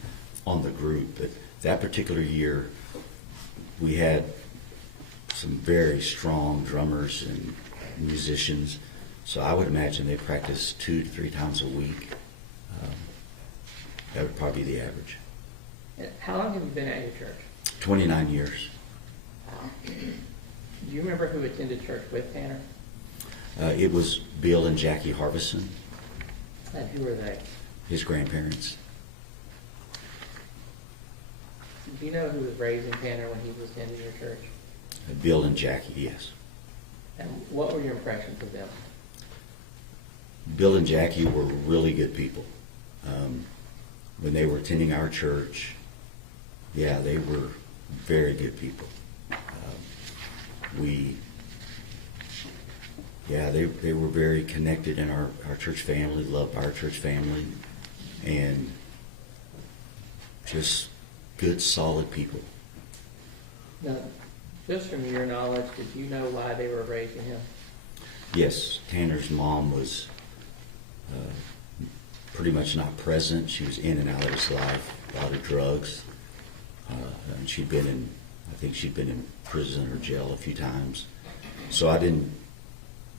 on the group. But that particular year, we had some very strong drummers and musicians, so I would imagine they practiced 2 to 3 times a week. That would probably be the average. And how long have you been at your church? 29 years. Do you remember who attended church with Tanner? It was Bill and Jackie Harbison, And who were they? his grandparents. Do you know who was raising Tanner when he was attending your church? Bill and Jackie, yes. And what were your impressions of them? Bill and Jackie were really good people. When they were attending our church, yeah, they were very good people. Yeah, they were very connected in our church family, loved our church family, and just good, solid people. Now, just from your knowledge, did you know why they were raising him? Yes, Tanner's mom was pretty much not present. She was in and out of his life, a lot of drugs, and I think she'd been in prison or jail a few times. So I didn't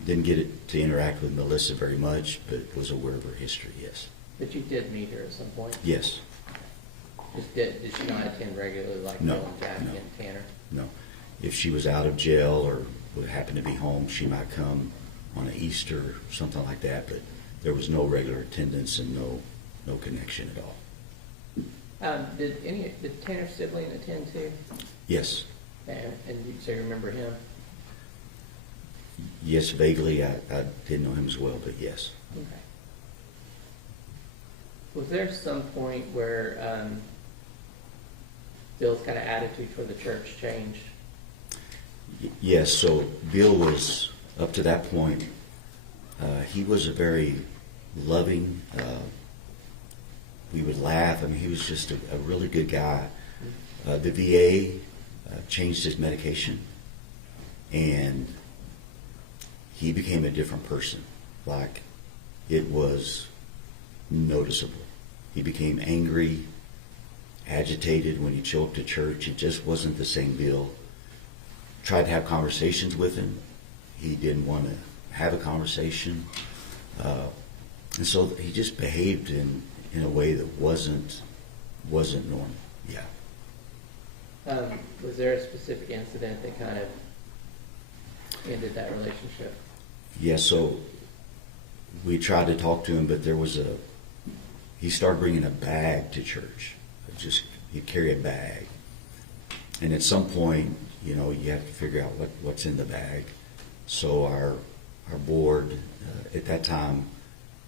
get to interact with Melissa very much, but was aware of her history, yes. But you did meet her at some point? Yes. Did she not attend regularly like No, Bill and Jackie no. and Tanner? No. If she was out of jail or would happen to be home, she might come on an Easter or something like that, but there was no regular attendance and no connection at all. Did Tanner's sibling attend too? Yes. And you remember him? Yes, vaguely. I didn't know him as well, but yes. Okay. Was there some point where Bill's kind of attitude toward the church changed? Yes, so Bill was, up to that point, he was a very loving, we would laugh. I mean, he was just a really good guy. The VA changed his medication, and he became a different person. Like, it was noticeable. He became angry, agitated when he'd show up to church. It just wasn't the same Bill. Tried to have conversations with him. He didn't want to have a conversation. And so he just behaved in a way that wasn't normal. Yeah. Was there a specific incident that kind of ended that relationship? Yeah, so we tried to talk to him, but he started bringing a bag to church. He'd carry a bag. And at some point, you have to figure out what's in the bag. So our board, at that time,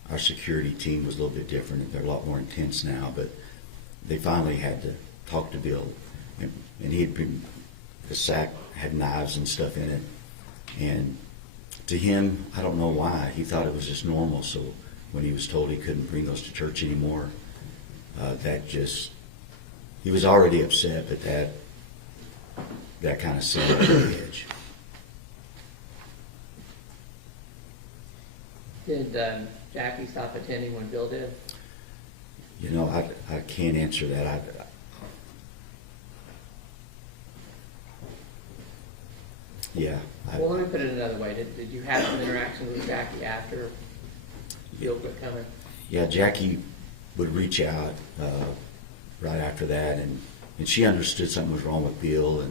our security team was a little bit different. They're a lot more intense now, but they finally had to talk to Bill. And the sack had knives and stuff in it. And to him, I don't know why, he thought it was just normal. So when he was told he couldn't bring those to church anymore, he was already upset, but that kind of set him over the edge. Did Jackie stop attending when Bill did? I can't answer that. Well, let me put it another way. Did you have some interaction with Jackie after Bill quit coming? Yeah, Jackie would reach out right after that, and she understood something was wrong with Bill,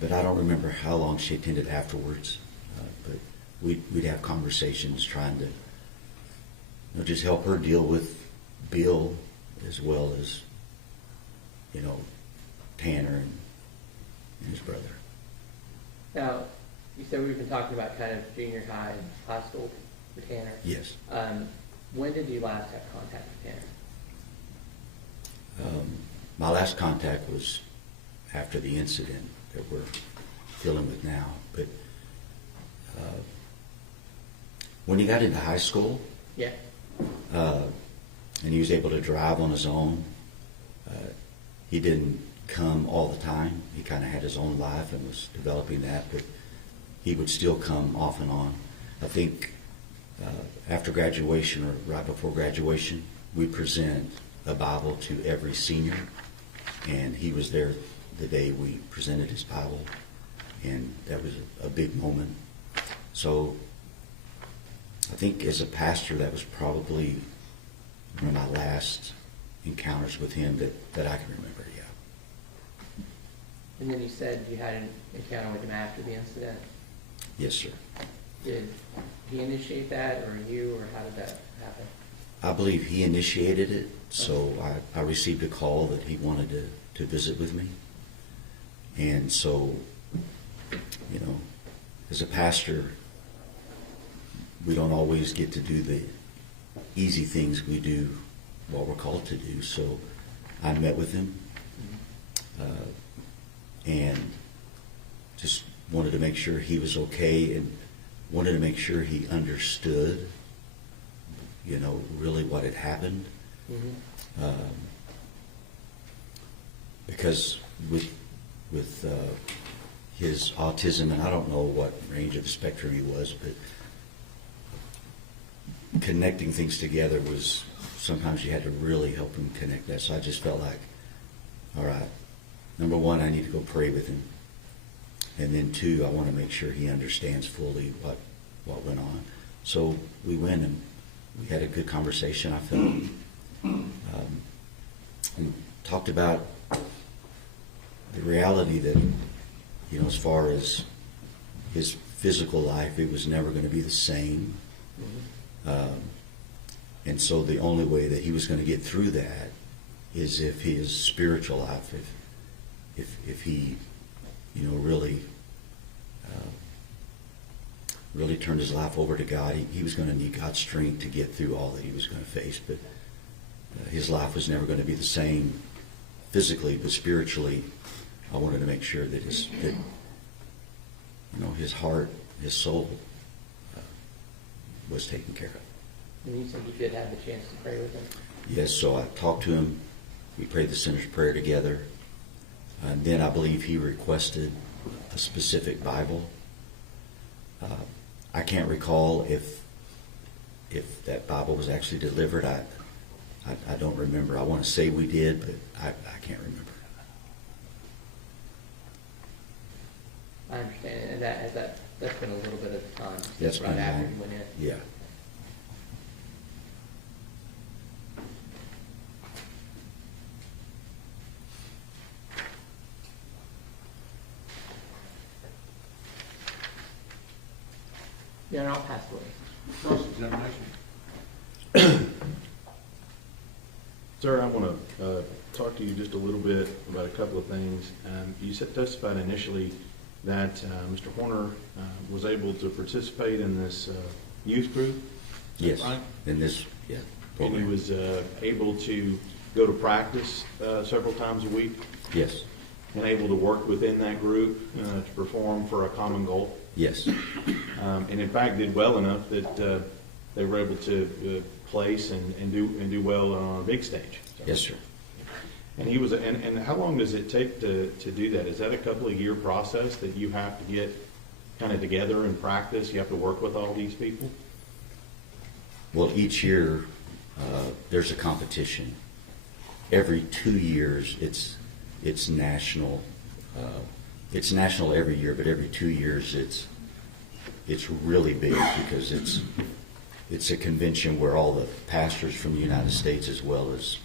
but I don't remember how long she attended afterwards. But we'd have conversations trying to just help her deal with Bill as well as Tanner and his brother. Now, you said we've been talking about kind of junior high and high school for Tanner. Yes. When did you last have contact with Tanner? My last contact was after the incident that we're dealing with now. But when he got into high school, Yeah. and he was able to drive on his own, he didn't come all the time. He kind of had his own life and was developing that, but he would still come off and on. I think after graduation or right before graduation, we present a Bible to every senior, and he was there the day we presented his Bible, and that was a big moment. So I think as a pastor, that was probably one of my last encounters with him that I can remember, yeah. And then you said you had an encounter with him after the incident. Yes, sir. Did he initiate that, or you, or how did that happen? I believe he initiated it, so I received a call that he wanted to visit with me. And so, as a pastor, we don't always get to do the easy things we do what we're called to do. So I met with him and just wanted to make sure he was okay. And wanted to make sure he understood, really what had happened. Because with his autism, and I don't know what range of the spectrum he was, but connecting things together was, sometimes you had to really help him connect that. So I just felt like, all right, number one, I need to go pray with him. And then two, I want to make sure he understands fully what went on. So we went and we had a good conversation, I felt. And talked about the reality that, as far as his physical life, it was never going to be the same. And so the only way that he was going to get through that is if his spiritual life, if he, really turned his life over to God, he was going to need God's strength to get through all that he was going to face. But his life was never going to be the same physically, but spiritually, I wanted to make sure that his heart, his soul was taken care of. And you said you did have the chance to pray with him? Yes, so I talked to him. We prayed the sinner's prayer together. And then I believe he requested a specific Bible. I can't recall if that Bible was actually delivered. I don't remember. I want to say we did, but I can't remember. I understand, and that's been a little bit of time. That's right been after long. you went in. Yeah. Yeah, I'll pass away. Cross-examination. Sir, I want to talk to you just a little bit about a couple of things. You testified initially that Mr. Horner was able to participate in this youth group. Yes. Right? In this, And he program. was able to go to practice several times a week Yes. and able to work within that group to perform for a common goal. Yes. And in fact did well enough that they were able to place and do well on a big stage. Yes, sir. And he was, and how long does it take to do that? Is that a couple of year process that you have to get kind of together and practice? You have to work with all these people? Well, each year there's a competition. Every 2 years, it's national. It's national every year, but every 2 years it's really big because it's a convention where all the pastors from the United States as well as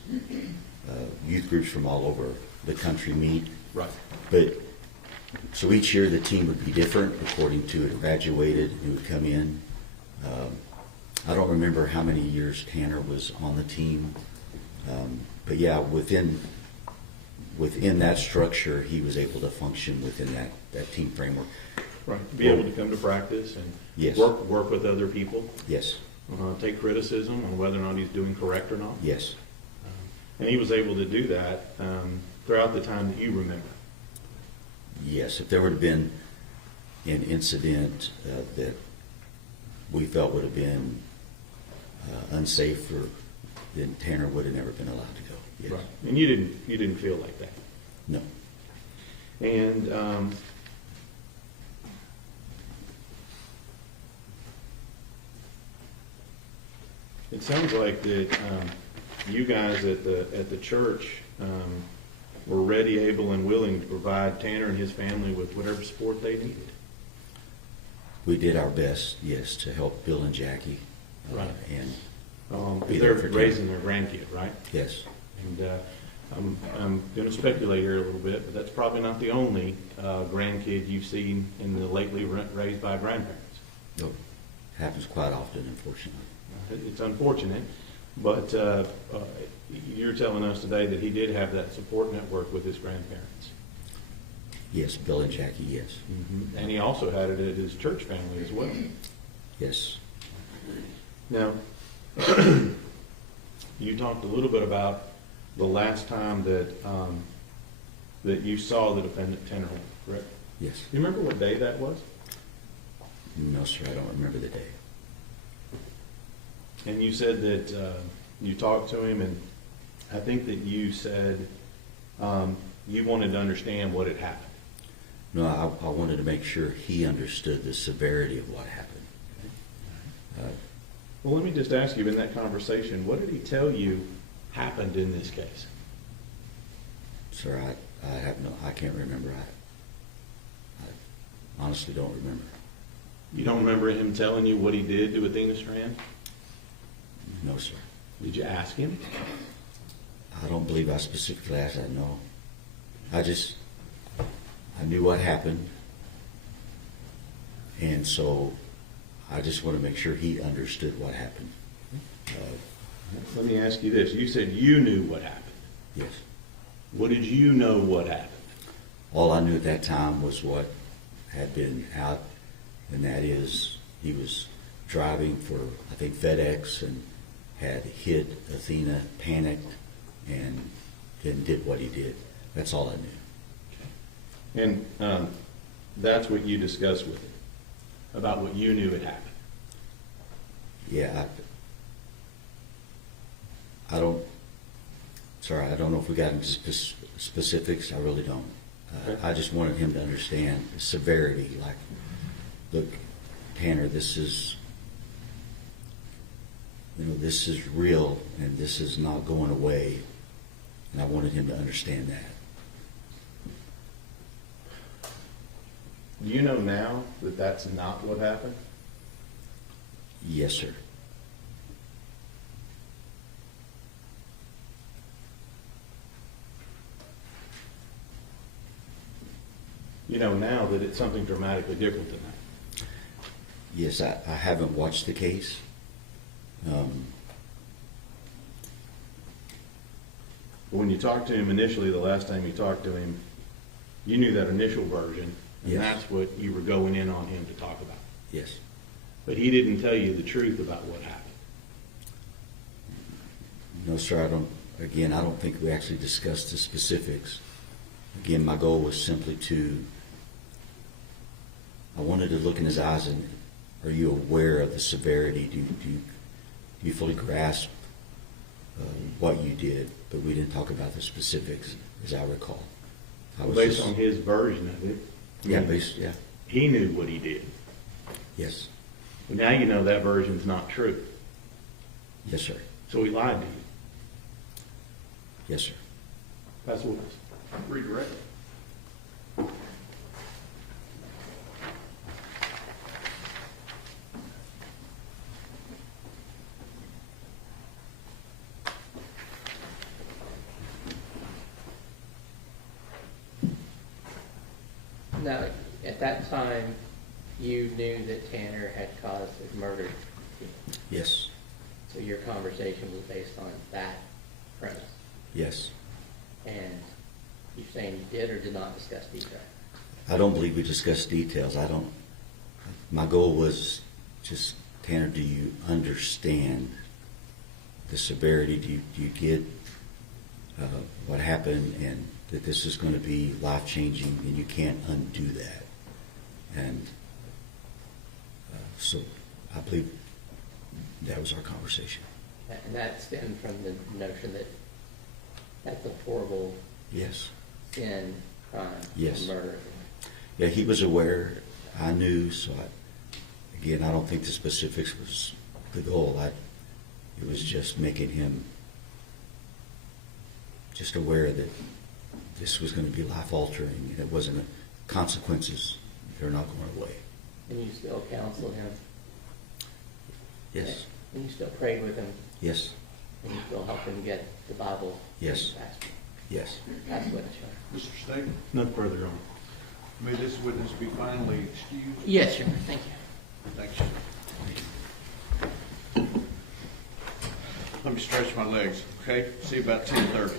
youth groups from all over the country meet. Right. But so each year the team would be different according to who graduated, who would come in. I don't remember how many years Tanner was on the team, but yeah, within that structure, he was able to function within that team framework. Right. Be able to come to practice and Yes. work with other people. Yes, Take criticism on whether or not he's doing correct or not. yes, And he was able to do that throughout the time that you remember. yes. If there would have been an incident that we felt would have been unsafe, then Tanner would have never been allowed to go. Yes. Right. And you didn't feel like that. No. And it sounds like that you guys at the church were ready, able, and willing to provide Tanner and his family with whatever support they needed. We did our best, yes, to help Bill and Jackie. Right. And be They're there for raising their grandkid, right? yes, And I'm going to speculate here a little bit, but that's probably not the only grandkid you've seen in the lately raised by grandparents. no, happens quite often, unfortunately. It's unfortunate, but you're telling us today that he did have that support network with his grandparents. Yes, Bill and Jackie, yes. And he also had it at his church family as well. Yes. Now, you talked a little bit about the last time that you saw the defendant, Tanner Horn, correct? Yes. You remember what day that was? No, sir, I don't remember the day. And you said that you talked to him, and I think that you said you wanted to understand what had happened. No, I wanted to make sure he understood the severity of what happened. Well, let me just ask you, in that conversation, what did he tell you happened in this case? Sir, I can't remember. I honestly don't remember. You don't remember him telling you what he did to Athena Strand? No, sir. Did you ask him? I don't believe I specifically asked that, no. I knew what happened, and so I just want to make sure he understood what happened. Let me ask you this. You said you knew what happened. Yes. What did you know what happened? All I knew at that time was what had been out, and that is he was driving for, I think, FedEx, and had hit Athena, panicked, and then did what he did. That's all I knew. And that's what you discussed with him, about what you knew had happened. Yeah, I don't know if we got into specifics. I really don't. Okay. I just wanted him to understand the severity. Like, look, Tanner, this is real, and this is not going away. And I wanted him to understand that. Do you know now that that's not what happened? Yes, sir. You know now that it's something dramatically different than that. Yes, I haven't watched the case. When you talked to him initially, the last time you talked to him, you knew that initial version, and Yes. that's what you were going in on him to talk about. Yes. But he didn't tell you the truth about what happened. No, sir, I don't think we actually discussed the specifics. Again, my goal was simply I wanted to look in his eyes and, are you aware of the severity? Do you fully grasp what you did? But we didn't talk about the specifics, as I recall. Based on his version of it, Yeah. he knew what he did. Yes. But now you know that version's not true. Yes, sir. So he lied to you. Yes, sir. That's what redirect. Now, at that time, you knew that Tanner had caused his murder. Yes. So your conversation was based on that premise. Yes. And you're saying you did or did not discuss detail? I don't believe we discussed details. My goal was just, Tanner, do you understand the severity? Do you get what happened, and that this is going to be life-changing, and you can't undo that? And so I believe that was our conversation. And that stemmed from the notion that that's a horrible Yes. sin, crime, Yes. murder. Yeah, he was aware. I knew. So again, I don't think the specifics was the goal. It was just making him just aware that this was going to be life-altering. It wasn't consequences. They're not going away. And you still counseled him? Yes. And you still prayed with him? Yes. And you still helped him get the Bible? Yes. That's Yes. what it's showing. Mr. Stegman, Nothing further on. may this witness be finally excused? Yes, Your Honor. Thank you. Thanks. Let me stretch my legs, okay? See you about 10:30.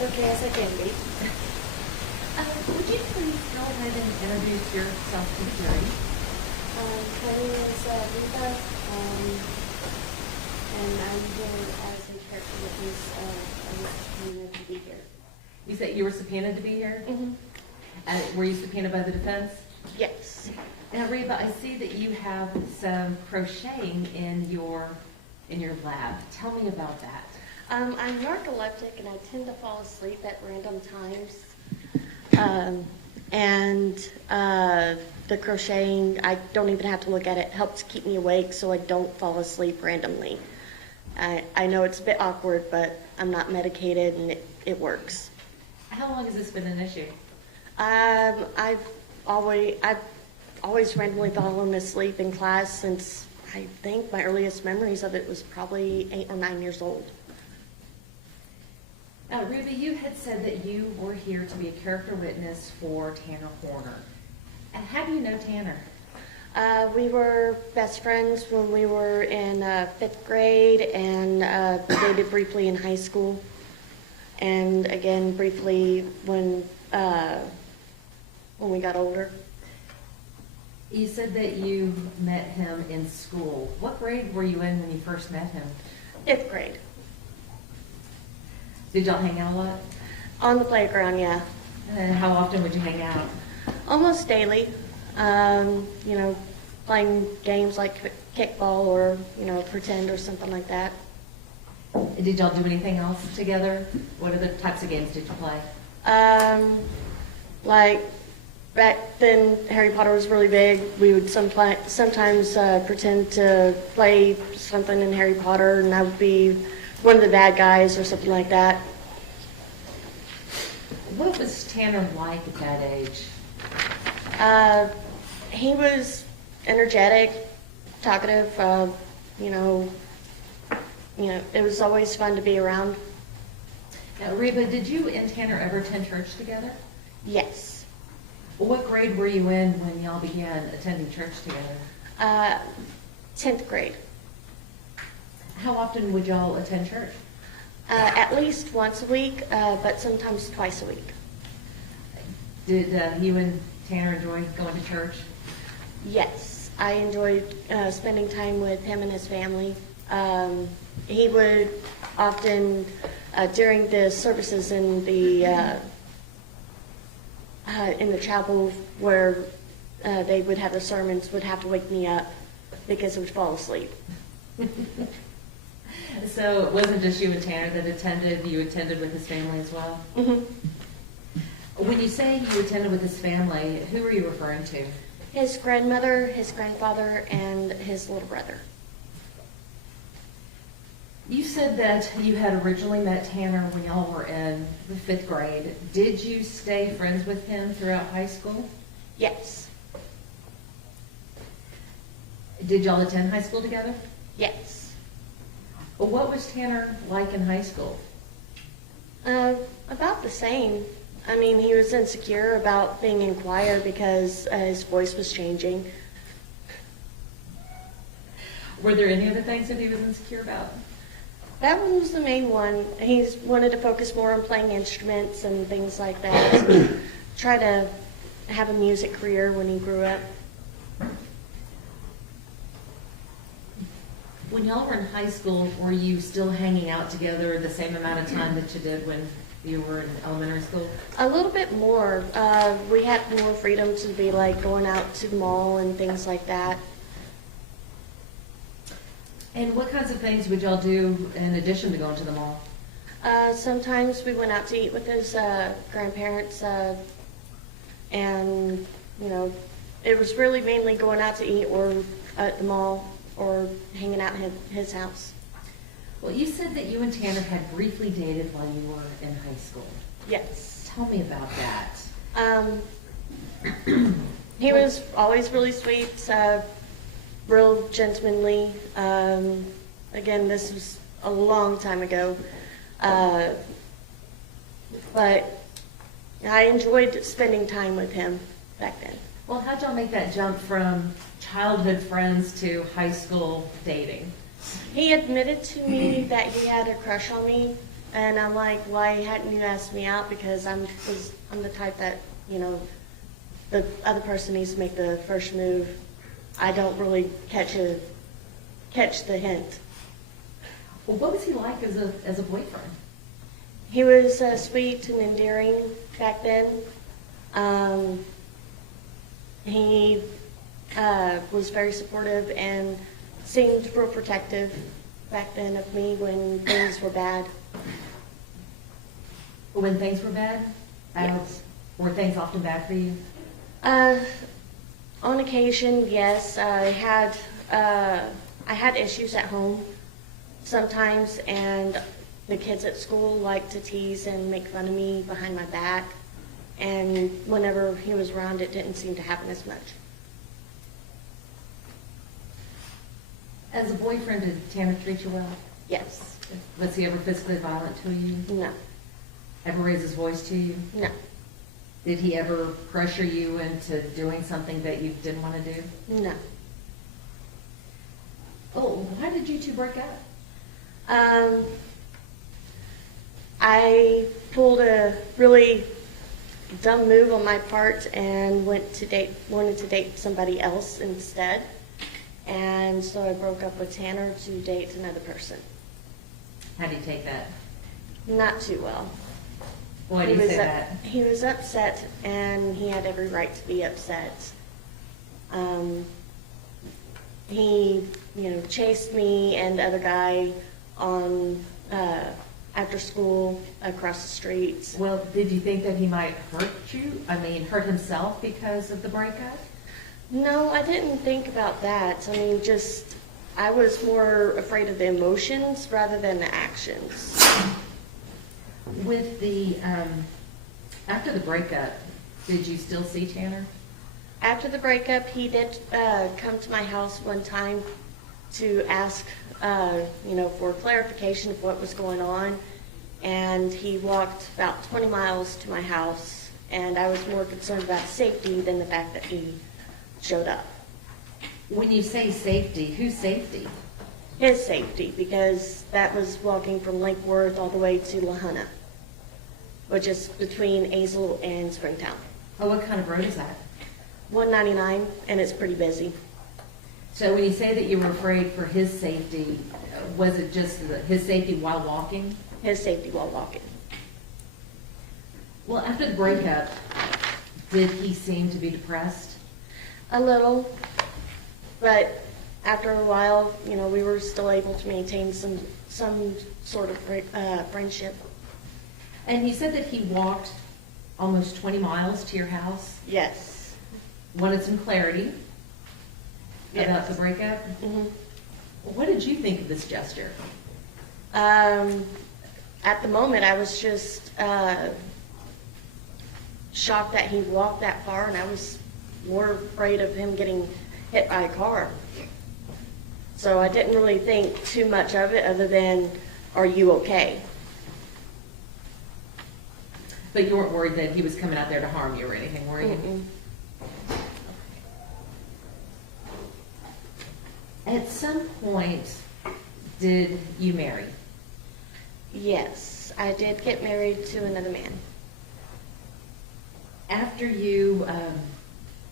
as okay as I can be. Would you please go ahead and introduce yourself to the jury? My name is Rita, and I'm here as a character witness. I was subpoenaed to be here. You said you were subpoenaed to be here? Mm-hmm. Were you subpoenaed by the defense? Yes. Now, Reba, I see that you have some crocheting in your lab. Tell me about that. I'm narcoleptic, and I tend to fall asleep at random times. The crocheting, I don't even have to look at it. It helps keep me awake so I don't fall asleep randomly. I know it's a bit awkward, but I'm not medicated, and it works. How long has this been an issue? I've always randomly fallen asleep in class since I think my earliest memories of it was probably 8 or 9 years old. Reba, you had said that you were here to be a character witness for Tanner Horner. How do you know Tanner? We were best friends when we were in 5th grade and dated briefly in high school. And again, briefly when we got older. You said that you met him in school. What grade were you in when you first met him? 5th grade. Did y'all hang out a lot? On the playground, yeah. And how often would you hang out? Almost daily. Playing games like kickball or, pretend or something like that. Did y'all do anything else together? What other types of games did you play? Like back then, Harry Potter was really big. We would sometimes pretend to play something in Harry Potter, and I would be one of the bad guys or something like that. What was Tanner like at that age? He was energetic, talkative. It was always fun to be around. Now, Reba, did you and Tanner ever attend church together? Yes. What grade were you in when y'all began attending church together? 10th grade. How often would y'all attend church? At least once a week, but sometimes twice a week. Did you and Tanner enjoy going to church? Yes, I enjoyed spending time with him and his family. He would often, during the services in the chapel where they would have the sermons, would have to wake me up because I would fall asleep. So it wasn't just you and Tanner that attended, you attended with his family as well? Mm-hmm. When you say you attended with his family, who are you referring to? His grandmother, his grandfather, and his little brother. You said that you had originally met Tanner when y'all were in the 5th grade. Did you stay friends with him throughout high school? Yes. Did y'all attend high school together? Yes. Well, what was Tanner like in high school? About the same. I mean, he was insecure about being in choir because his voice was changing. Were there any other things that he was insecure about? That one was the main one. He wanted to focus more on playing instruments and things like that. Try to have a music career when he grew up. When y'all were in high school, were you still hanging out together the same amount of time that you did when you were in elementary school? A little bit more. We had more freedom to be like going out to the mall and things like that. And what kinds of things would y'all do in addition to going to the mall? Sometimes we went out to eat with his grandparents, and it was really mainly going out to eat or at the mall or hanging out at his house. Well, you said that you and Tanner had briefly dated while you were in high school. Yes. Tell me about that. He was always really sweet, real gentlemanly. Again, this was a long time ago. But I enjoyed spending time with him back then. Well, how'd y'all make that jump from childhood friends to high school dating? He admitted to me that he had a crush on me, And I'm like, why hadn't you asked me out? Because I'm the type that, you know, the other person needs to make the first move. I don't really catch the hint. Well, what was he like as a boyfriend? He was sweet and endearing back then. He was very supportive and seemed real protective back then of me when things were bad. When things were bad? Yes. Were things often bad for you? On occasion, yes. I had issues at home sometimes, and the kids at school liked to tease and make fun of me behind my back. And whenever he was around, it didn't seem to happen as much. As a boyfriend, did Tanner treat you well? Yes. Was he ever physically violent to you? No. Ever raise his voice to you? No. Did he ever pressure you into doing something that you didn't want to do? No. Oh, why did you two break up? I pulled a really dumb move on my part and wanted to date somebody else instead. And so I broke up with Tanner to date another person. How do you take that? Not too well. Why do you say that? He was upset, and he had every right to be upset. He, chased me and the other guy on after school across the streets. Well, did you think that he might hurt you? I mean, hurt himself because of the breakup? No, I didn't think about that. I mean, I was more afraid of the emotions rather than the actions. With the, after the breakup, did you still see Tanner? After the breakup, he did come to my house one time to ask, for clarification of what was going on. And he walked about 20 miles to my house, and I was more concerned about safety than the fact that he showed up. When you say safety, whose safety? His safety, because that was walking from Lake Worth all the way to Lahana, which is between Azle and Springtown. Oh, what kind of road is that? 199, and it's pretty busy. So when you say that you were afraid for his safety, was it just his safety while walking? His safety while walking. Well, after the breakup, did he seem to be depressed? A little, but after a while, we were still able to maintain some sort of friendship. And you said that he walked almost 20 miles to your house? Yes. Wanted some clarity Yes. about the breakup? Mm-hmm. What did you think of this gesture? At the moment, I was just shocked that he walked that far, and I was more afraid of him getting hit by a car. So I didn't really think too much of it other than, are you okay? But you weren't worried that he was coming out there to harm you or anything, were you? Mm-mm. At some point, did you marry? Yes, I did get married to another man. After you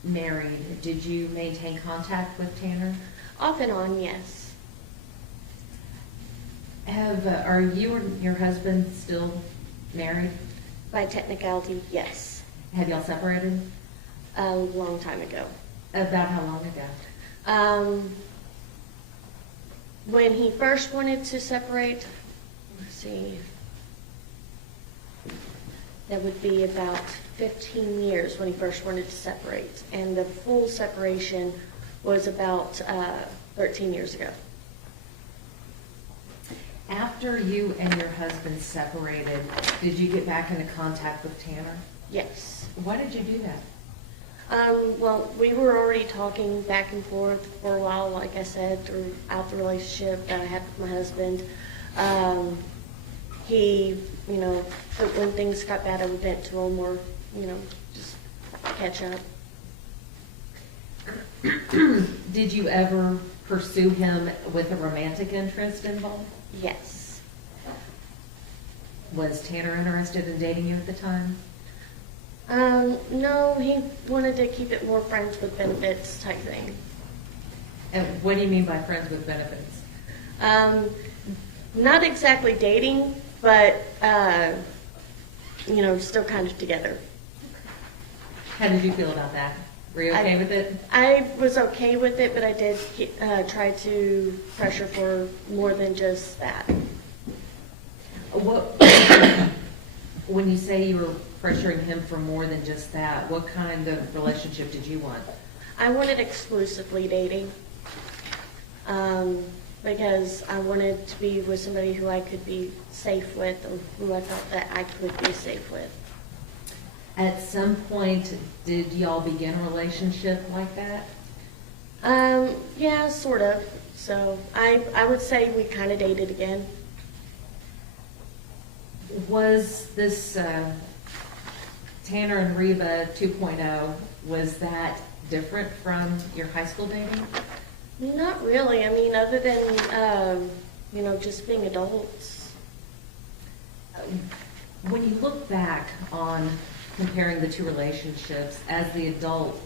married, did you maintain contact with Tanner? Off and on, yes. Are you and your husband still married? By technicality, yes. Have y'all separated? A long time ago. About how long ago? When he first wanted to separate, let's see, that would be about 15 years when he first wanted to separate. And the full separation was about 13 years ago. After you and your husband separated, did you get back into contact with Tanner? Yes. Why did you do that? Well, we were already talking back and forth for a while, like I said, throughout the relationship that I had with my husband. He, when things got bad, I would vent to him or, just catch up. Did you ever pursue him with a romantic interest involved? Yes. Was Tanner interested in dating you at the time? No, he wanted to keep it more friends with benefits type thing. And what do you mean by friends with benefits? Not exactly dating, but, still kind of together. How did you feel about that? Were you okay with it? I was okay with it, but I did try to pressure for more than just that. What, when you say you were pressuring him for more than just that, what kind of relationship did you want? I wanted exclusively dating, because I wanted to be with somebody who I could be safe with, or who I felt that I could be safe with. At some point, did y'all begin a relationship like that? Yeah, sort of. So I would say we kind of dated again. Was this Tanner and Reba 2.0, was that different from your high school dating? Not really. I mean, other than, just being adults. When you look back on comparing the two relationships as the adult,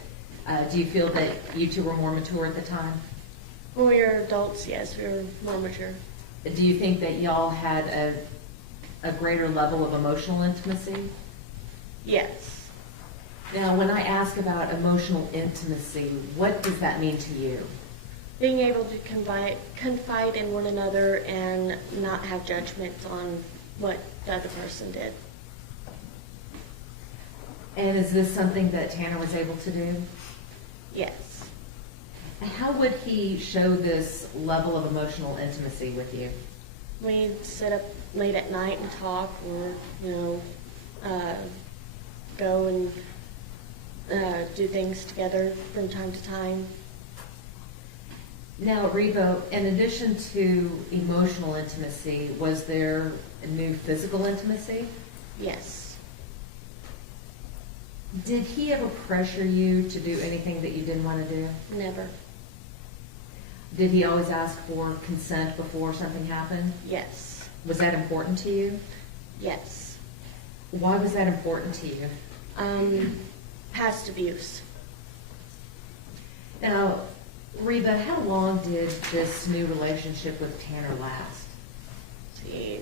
do you feel that you two were more mature at the time? When we were adults, yes, we were more mature. Do you think that y'all had a greater level of emotional intimacy? Yes. Now, when I ask about emotional intimacy, what does that mean to you? Being able to confide in one another and not have judgments on what the other person did. And is this something that Tanner was able to do? Yes. How would he show this level of emotional intimacy with you? We'd sit up late at night and talk, or, go and do things together from time to time. Now, Reba, in addition to emotional intimacy, was there a new physical intimacy? Yes. Did he ever pressure you to do anything that you didn't want to do? Never. Did he always ask for consent before something happened? Yes. Was that important to you? Yes. Why was that important to you? Past abuse. Now, Reba, how long did this new relationship with Tanner last? Let's see.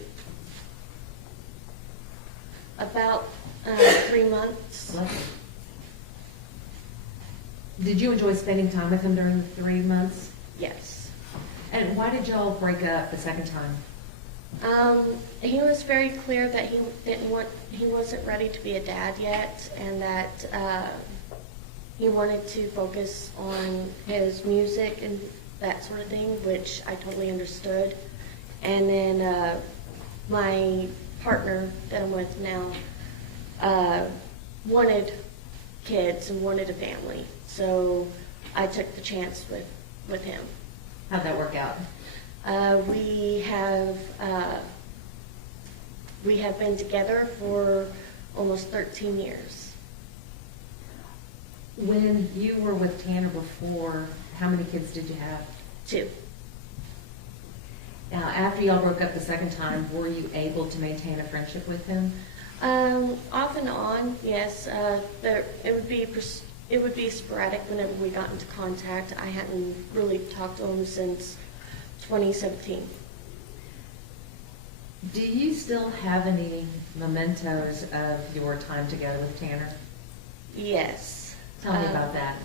About 3 months. Lovely. Did you enjoy spending time with him during the 3 months? Yes. And why did y'all break up the second time? He was very clear that he wasn't ready to be a dad yet, and that he wanted to focus on his music and that sort of thing, which I totally understood. And then my partner that I'm with now wanted kids and wanted a family, so I took the chance with him. How'd that work out? We have been together for almost 13 years. When you were with Tanner before, how many kids did you have? 2. Now, after y'all broke up the second time, were you able to maintain a friendship with him? Off and on, yes. It would be sporadic whenever we got into contact. I hadn't really talked to him since 2017. Do you still have any mementos of your time together with Tanner? Yes. Tell me about that.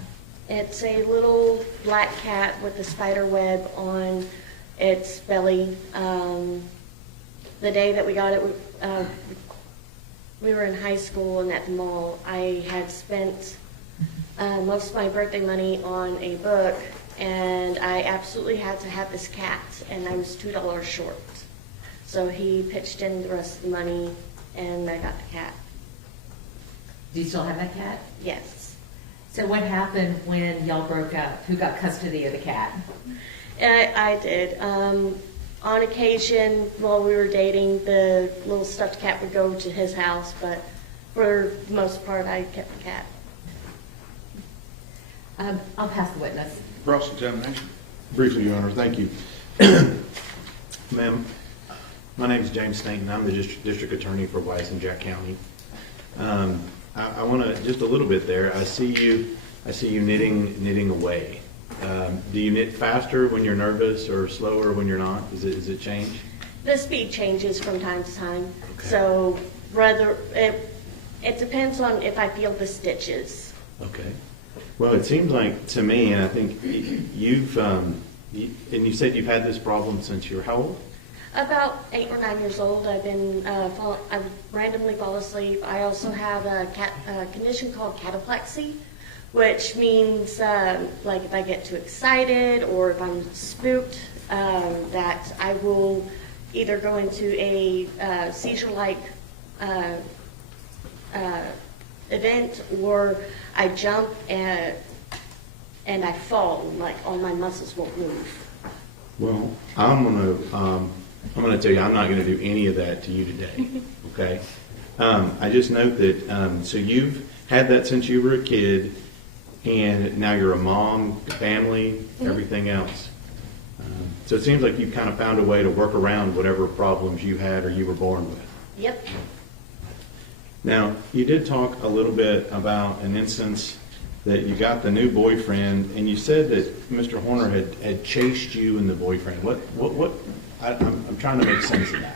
It's a little black cat with a spider web on its belly. The day that we got it, we were in high school and at the mall. I had spent most of my birthday money on a book, and I absolutely had to have this cat, and I was $2 short. So he pitched in the rest of the money, and I got the cat. Do you still have that cat? Yes. So what happened when y'all broke up? Who got custody of the cat? I did. On occasion, while we were dating, the little stuffed cat would go to his house, but for the most part, I kept the cat. I'll pass the witness. Cross-examination. Briefly, Your Honor, thank you. Ma'am, My name is James Stanton. I'm the district attorney for Wise and Jack County. I want to, just a little bit there, I see you knitting away. Do you knit faster when you're nervous or slower when you're not? Is it change? The speed changes from time to time. Okay. So rather, it depends on if I feel the stitches. Okay. Well, it seems like to me, and I think you've, and you said you've had this problem since you were how old? About 8 or 9 years old, I've been, I randomly fall asleep. I also have a condition called cataplexy, which means like if I get too excited or if I'm spooked, that I will either go into a seizure-like event, or I jump and I fall, like all my muscles won't move. Well, I'm gonna tell you, I'm not gonna do any of that to you today, okay? I just note that, so you've had that since you were a kid, and now you're a mom, family, everything else. So it seems like you've kind of found a way to work around whatever problems you had or you were born with. Yep. Now, you did talk a little bit about an instance that you got the new boyfriend, and you said that Mr. Horner had chased you and the boyfriend. I'm trying to make sense of that.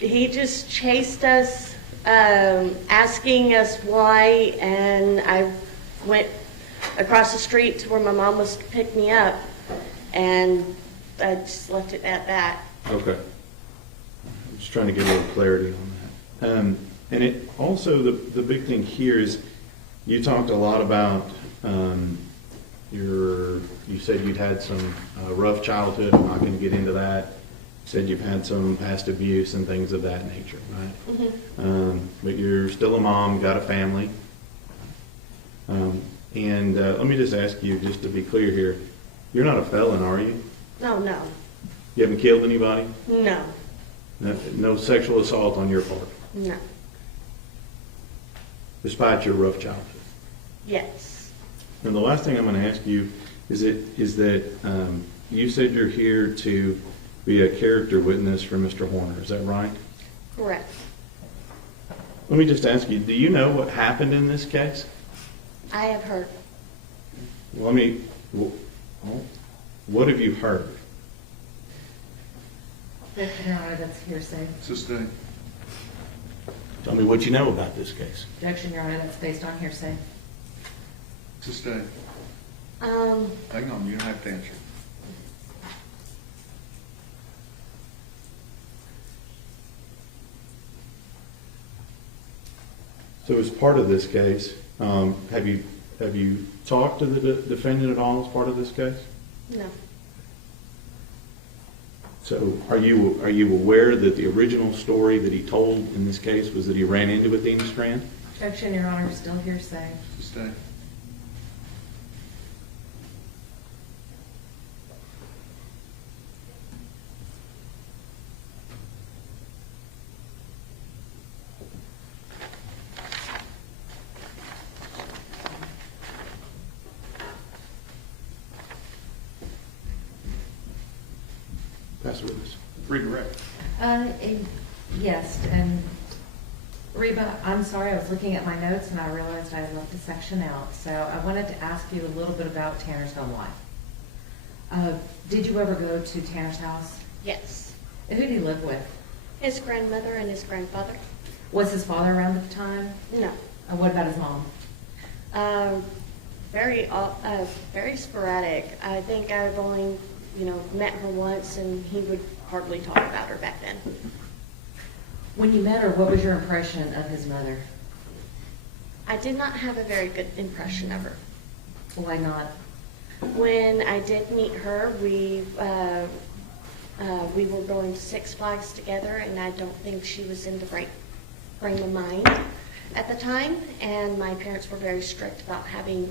He just chased us, asking us why, and I went across the street to where my mom was to pick me up, and I just left it at that. Okay. I'm just trying to get a little clarity on that. And it also, the big thing here is you talked a lot about you said you'd had some rough childhood. I'm not going to get into that. You said you've had some past abuse and things of that nature, right? Mm-hmm. But you're still a mom, got a family. And let me just ask you, just to be clear here, you're not a felon, are you? No. You haven't killed anybody? No. No sexual assault on your part, No. despite your rough childhood? Yes. And the last thing I'm going to ask you is that you said you're here to be a character witness for Mr. Horner. Is that right? Correct. Let me just ask you, do you know what happened in this case? I have heard. Well, what have you heard? Your Honor, that's hearsay. Sustain. Tell me what you know about this case. Objection, Your Honor, that's based on hearsay. Sustain. Um, Hang on, you don't have to answer. So as part of this case, have you talked to the defendant at all as part of this case? no. So are you aware that the original story that he told in this case was that he ran into Athena Strand? Objection, Your Honor, still hearsay. Sustain. Pass the witness. Redirect. Yes, and Reba, I'm sorry, I was looking at my notes and I realized I had left a section out. So I wanted to ask you a little bit about Tanner's home life. Did you ever go to Tanner's house? Yes. Who did he live with? His grandmother and his grandfather? Was his father around at the time? No. What about his mom? Very sporadic. I think I've only, met her once, and he would hardly talk about her back then. When you met her, what was your impression of his mother? I did not have a very good impression of her. Why not? When I did meet her, we were going to Six Flags together, and I don't think she was in the right frame of mind at the time. And my parents were very strict about having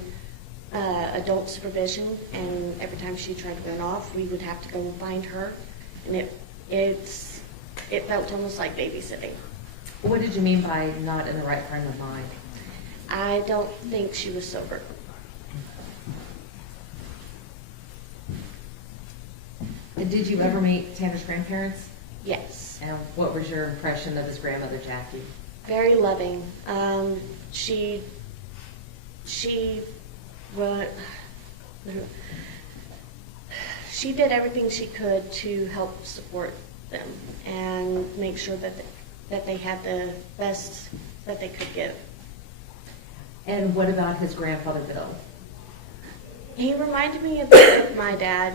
adult supervision, and every time she tried to run off, we would have to go and find her, and it felt almost like babysitting. What did you mean by not in the right frame of mind? I don't think she was sober. Did you ever meet Tanner's grandparents? Yes. And what was your impression of his grandmother, Jackie? Very loving. Well, she did everything she could to help support them and make sure that they had the best that they could give. And what about his grandfather, Bill? He reminded me a bit of my dad.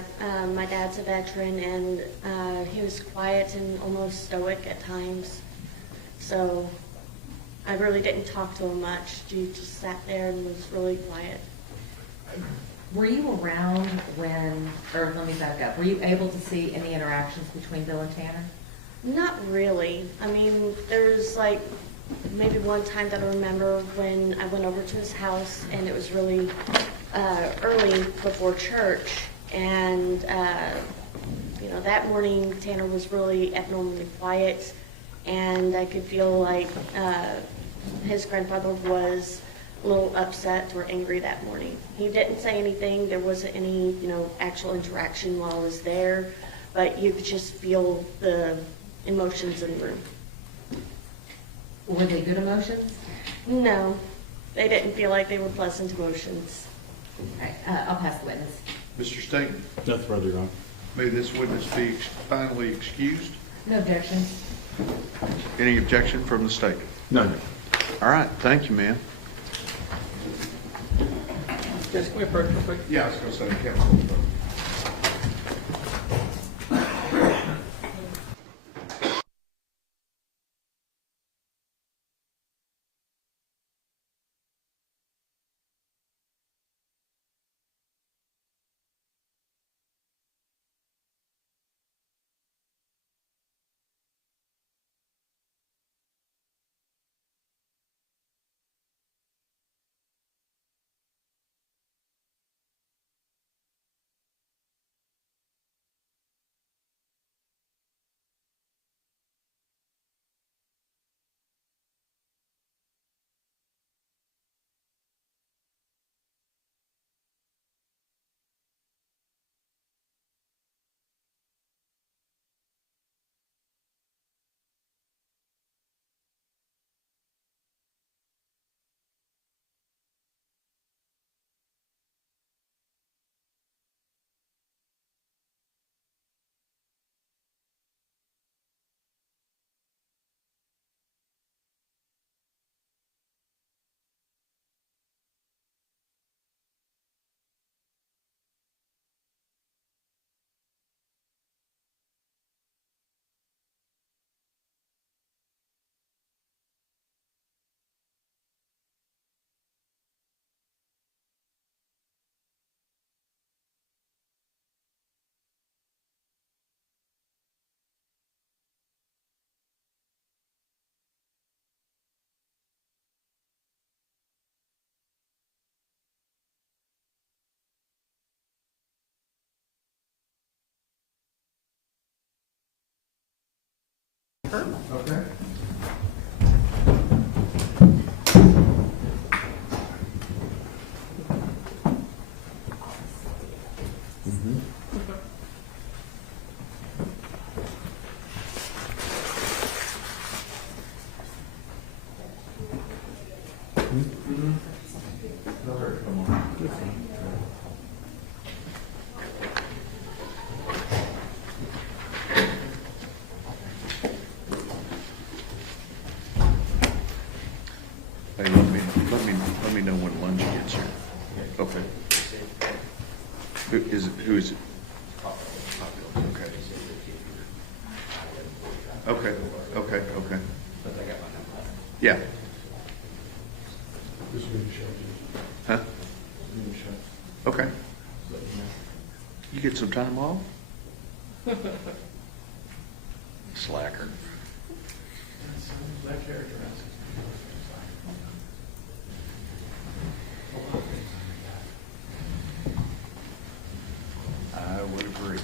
My dad's a veteran, and he was quiet and almost stoic at times. So I really didn't talk to him much. He just sat there and was really quiet. Were you around when, or let me back up, were you able to see any interactions between Bill and Tanner? Not really. I mean, there was like maybe one time that I remember when I went over to his house, and it was really early before church, and that morning Tanner was really abnormally quiet, and I could feel like his grandfather was a little upset or angry that morning. He didn't say anything. There wasn't any actual interaction while I was there, but you could just feel the emotions in the room. Were they good emotions? No, they didn't feel like they were pleasant emotions. Okay, I'll pass the witness. Mr. Staton, Nothing further, Your Honor. may this witness be finally excused? No objections. Any objection from the state? No. All right, thank you, ma'am. Just come here first, real quick. Yeah, I was going to say, counsel. Okay. Hey, let me know when lunch gets here. Okay. Who is it? Okay. Okay. Yeah. Huh? Okay. You get some time off? Slacker. I would agree.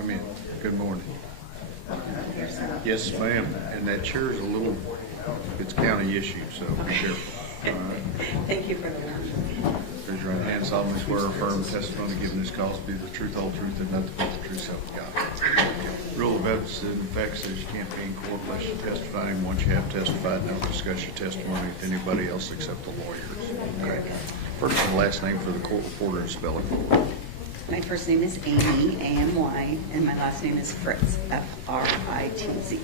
come in. Good morning. Yes, ma'am. And that chair's a little, it's county issue, so be careful. All right. Thank you for the warning. Raise your right hand, solemnly swear or affirm the testimony given this cause to be the truth, whole truth, and nothing but the truth, so help you God. Rule of evidence in effect says you can't be in court unless you're testifying. Once you have testified, don't discuss your testimony with anybody else except the lawyers. Okay. First and last name for the court reporter and spelling. My first name is Amy, A-M-Y, and my last name is Fritz, F-R-I-T-Z.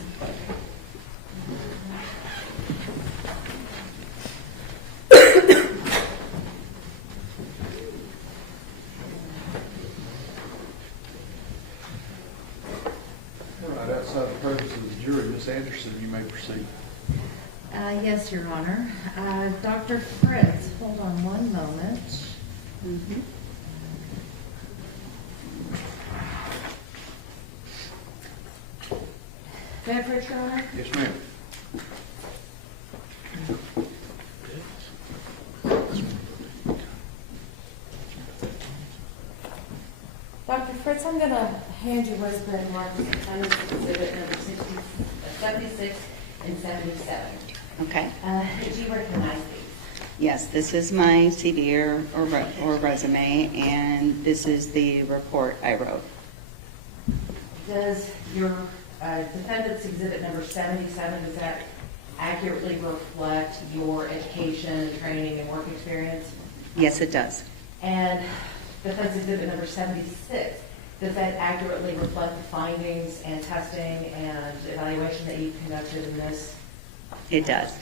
All right, outside the presence of the jury, Ms. Anderson, you may proceed. Yes, Your Honor. Dr. Fritz, hold on one moment. Mhm. May I approach, Your Honor? Yes, ma'am. Dr. Fritz, I'm going to hand you what's been marked as attendance exhibit number 76 and 77. Okay. Did you recognize these? Yes, this is my CV or resume, and this is the report I wrote. Does your defendant's exhibit number 77, does that accurately reflect your education, training, and work experience? Yes, it does. And defense exhibit number 76, does that accurately reflect the findings and testing and evaluation that you've conducted in this? It does.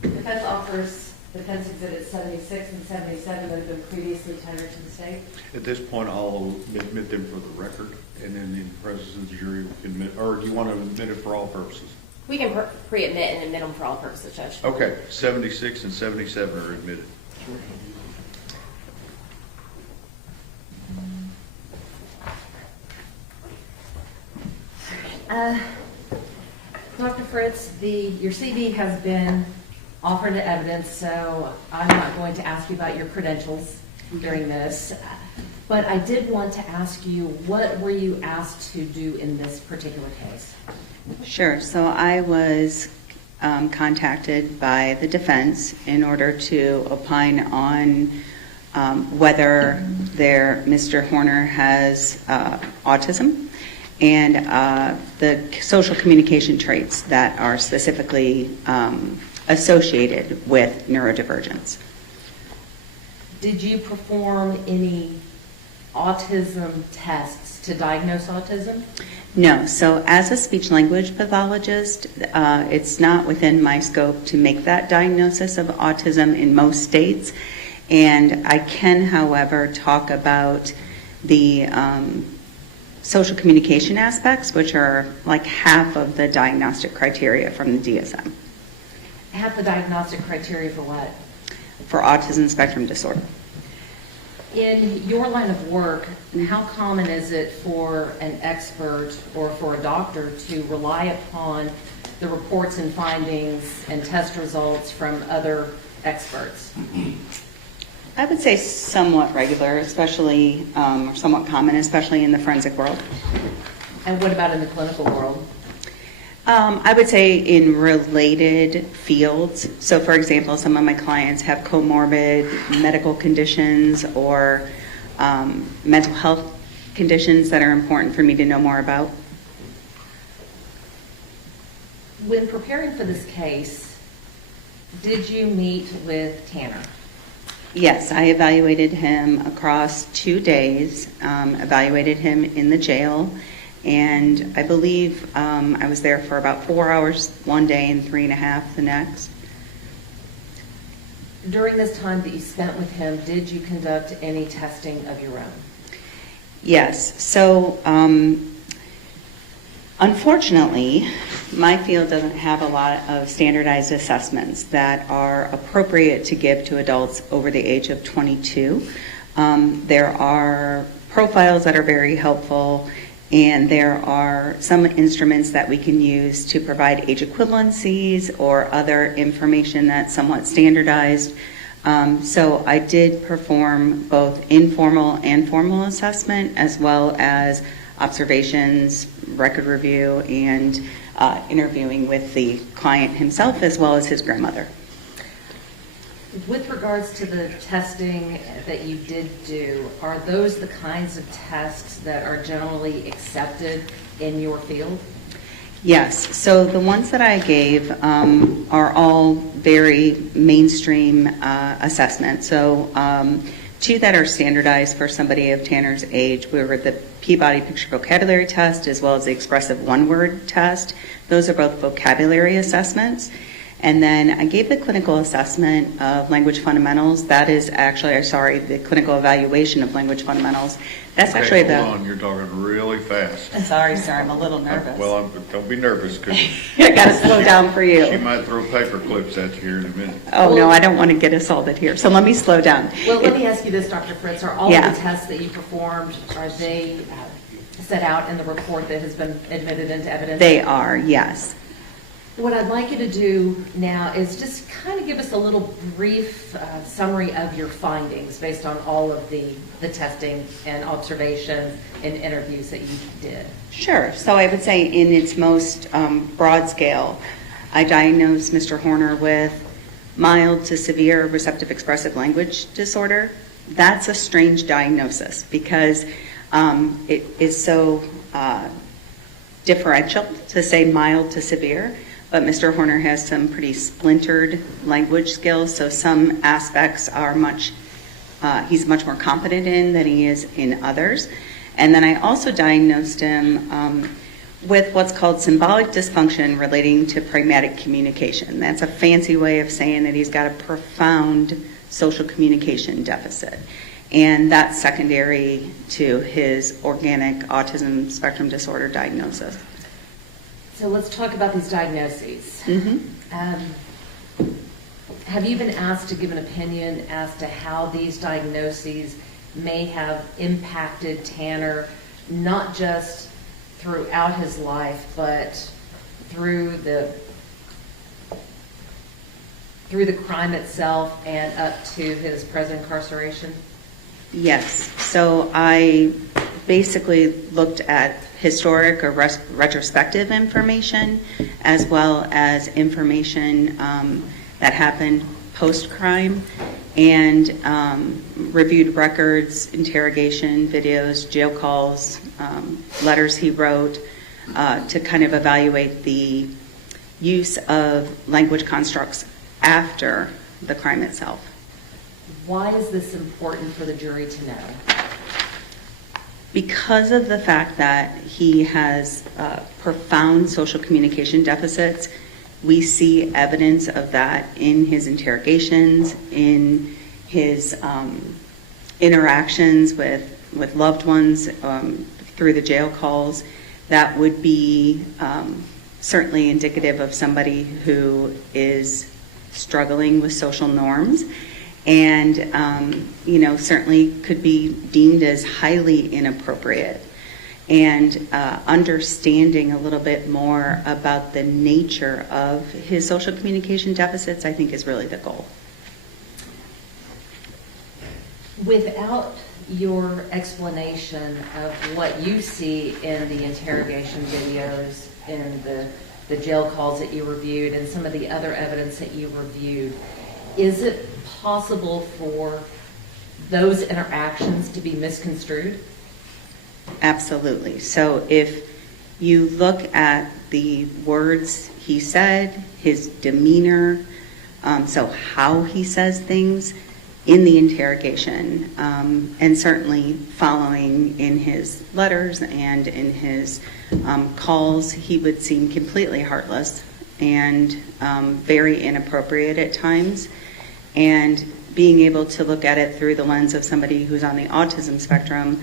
Defense offers defense exhibits 76 and 77 that have been previously tendered to the state. At this point, I'll admit them for the record, and then in the presence of the jury, we can admit, or do you want to admit it for all purposes? We can pre-admit and admit them for all purposes, Judge. Okay, 76 and 77 are admitted. Dr. Fritz, your CV has been offered to evidence, so I'm not going to ask you about your credentials during this. But I did want to ask you, what were you asked to do in this particular case? Sure. So I was contacted by the defense in order to opine on whether Mr. Horner has autism and the social communication traits that are specifically associated with neurodivergence. Did you perform any autism tests to diagnose autism? No. So as a speech language pathologist, it's not within my scope to make that diagnosis of autism in most states. And I can, however, talk about the social communication aspects, which are like half of the diagnostic criteria from the DSM. Half the diagnostic criteria for what? For autism spectrum disorder. In your line of work, how common is it for an expert or for a doctor to rely upon the reports and findings and test results from other experts? I would say somewhat regular, especially, or somewhat common, especially in the forensic world. And what about in the clinical world? I would say in related fields. So, for example, some of my clients have comorbid medical conditions or mental health conditions that are important for me to know more about. When preparing for this case, did you meet with Tanner? Yes, I evaluated him across 2 days, evaluated him in the jail, and I believe I was there for about 4 hours one day and 3.5 the next. During this time that you spent with him, did you conduct any testing of your own? Yes. So, unfortunately, my field doesn't have a lot of standardized assessments that are appropriate to give to adults over the age of 22. There are profiles that are very helpful, and there are some instruments that we can use to provide age equivalencies or other information that's somewhat standardized. So I did perform both informal and formal assessment, as well as observations, record review, and interviewing with the client himself, as well as his grandmother. With regards to the testing that you did do, are those the kinds of tests that are generally accepted in your field? Yes, so the ones that I gave are all very mainstream assessments. So two that are standardized for somebody of Tanner's age were the Peabody Picture Vocabulary Test, as well as the Expressive One-Word Test. Those are both vocabulary assessments. And then I gave the clinical assessment of language fundamentals. That is actually, the clinical evaluation of language fundamentals. That's actually Hold on, you're talking really fast. Sorry, sir, I'm a little nervous. Well, don't be nervous, because I got to slow down for you. she might throw paper clips at you here in a minute. Oh, no, I don't want to get assaulted here, so let me slow down. Well, let me ask you this, Dr. Fritz. Are all Yeah. of the tests that you performed, are they set out in the report that has been admitted into evidence? They are, yes. What I'd like you to do now is just kind of give us a little brief summary of your findings based on all of the testing and observations and interviews that you did. Sure. So I would say in its most broad scale, I diagnosed Mr. Horner with mild to severe receptive expressive language disorder. That's a strange diagnosis because it is so differential to say mild to severe. But Mr. Horner has some pretty splintered language skills, so some aspects are he's much more competent in than he is in others. And then I also diagnosed him with what's called symbolic dysfunction relating to pragmatic communication. That's a fancy way of saying that he's got a profound social communication deficit. And that's secondary to his organic autism spectrum disorder diagnosis. So let's talk about these diagnoses. Mm-hmm. Have you been asked to give an opinion as to how these diagnoses may have impacted Tanner, not just throughout his life, but through the crime itself and up to his present incarceration? Yes. So I basically looked at historic or retrospective information, as well as information that happened post-crime, and reviewed records, interrogation videos, jail calls, letters he wrote, to kind of evaluate the use of language constructs after the crime itself. Why is this important for the jury to know? Because of the fact that he has profound social communication deficits, we see evidence of that in his interrogations, in his interactions with loved ones through the jail calls. That would be certainly indicative of somebody who is struggling with social norms, and certainly could be deemed as highly inappropriate. And understanding a little bit more about the nature of his social communication deficits, I think, is really the goal. Without your explanation of what you see in the interrogation videos, in the jail calls that you reviewed, and some of the other evidence that you reviewed, is it possible for those interactions to be misconstrued? Absolutely. So if you look at the words he said, his demeanor, so how he says things in the interrogation, and certainly following in his letters and in his calls, he would seem completely heartless and very inappropriate at times. And being able to look at it through the lens of somebody who's on the autism spectrum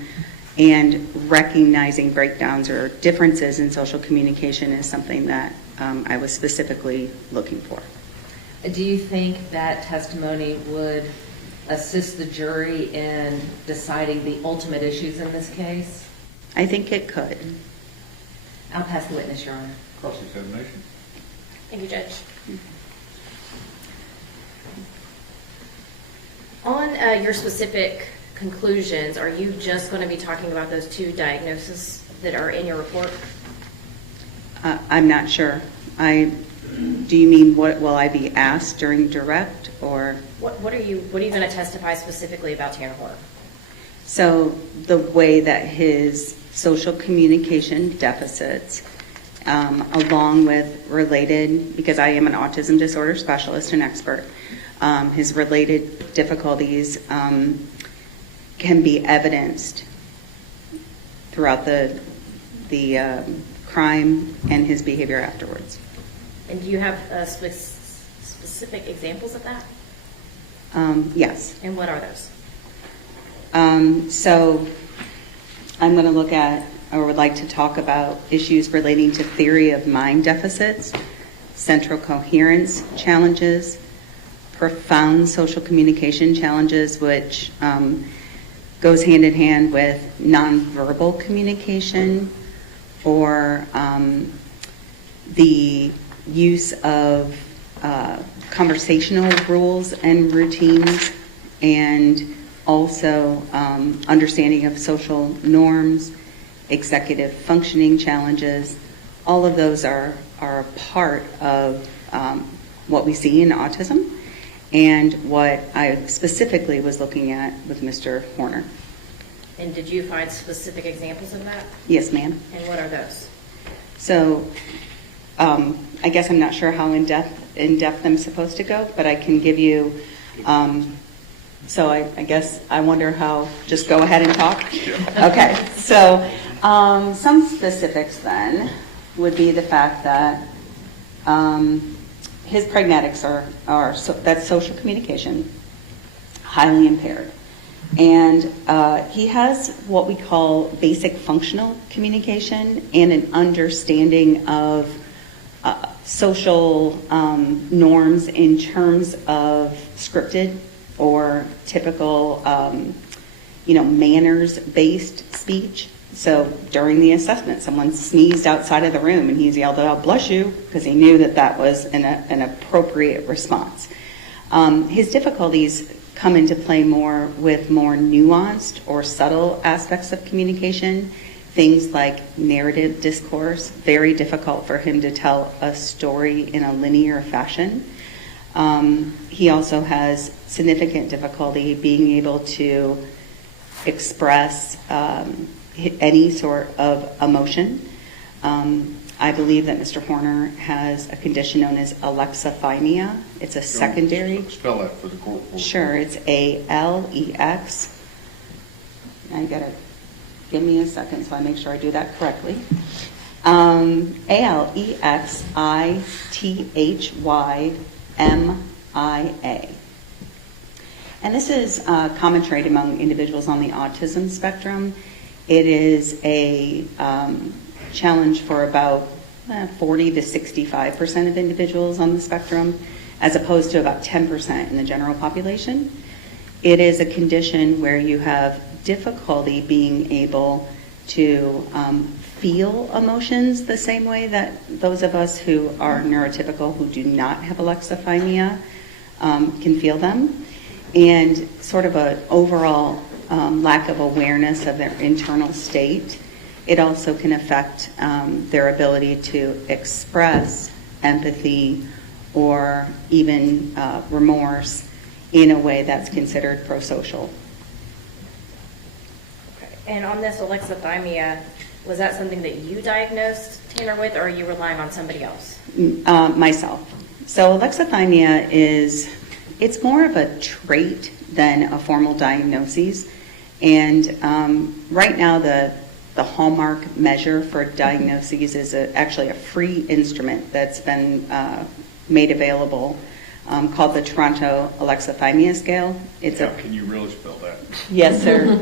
and recognizing breakdowns or differences in social communication is something that I was specifically looking for. Do you think that testimony would assist the jury in deciding the ultimate issues in this case? I think it could. I'll pass the witness, Your Honor. Cross-examination. Thank you, Judge. On your specific conclusions, are you just going to be talking about those 2 diagnoses that are in your report? I'm not sure. Do you mean what will I be asked during direct, or? What are you going to testify specifically about Tanner Horner? So the way that his social communication deficits, along with related, because I am an autism disorder specialist and expert, his related difficulties can be evidenced throughout the crime and his behavior afterwards. And do you have specific examples of that? Yes. And what are those? So I'm going to look at, or would like to talk about, issues relating to theory of mind deficits, central coherence challenges, profound social communication challenges, which goes hand in hand with nonverbal communication, or the use of conversational rules and routines, and also understanding of social norms, executive functioning challenges. All of those are a part of what we see in autism, and what I specifically was looking at with Mr. Horner. And did you find specific examples of that? Yes, ma'am. And what are those? So I guess I'm not sure how in depth I'm supposed to go, but I can give you, so I guess I wonder how, just go ahead and talk? Yeah. Okay, so some specifics then would be the fact that his pragmatics are that's social communication, highly impaired. And he has what we call basic functional communication and an understanding of social norms in terms of scripted or typical, manners-based speech. So during the assessment, someone sneezed outside of the room and he's yelled out, "Bless you," because he knew that was an appropriate response. His difficulties come into play more with more nuanced or subtle aspects of communication, things like narrative discourse, very difficult for him to tell a story in a linear fashion. He also has significant difficulty being able to express any sort of emotion. I believe that Mr. Horner has a condition known as alexithymia. It's a secondary. Spell that for the court. Sure, it's ALEX. Now you gotta give me a second so I make sure I do that correctly. ALEXITHYMIA. And this is a common trait among individuals on the autism spectrum. It is a challenge for about 40 to 65% of individuals on the spectrum, as opposed to about 10% in the general population. It is a condition where you have difficulty being able to feel emotions the same way that those of us who are neurotypical, who do not have alexithymia, can feel them, and sort of an overall lack of awareness of their internal state. It also can affect their ability to express empathy or even remorse in a way that's considered prosocial. Okay. And on this alexithymia, was that something that you diagnosed Tanner with, or are you relying on somebody else? Myself. So alexithymia it's more of a trait than a formal diagnosis. And right now the hallmark measure for diagnoses is actually a free instrument that's been made available called the Toronto Alexithymia Scale. Can you really spell that? Yes, sir.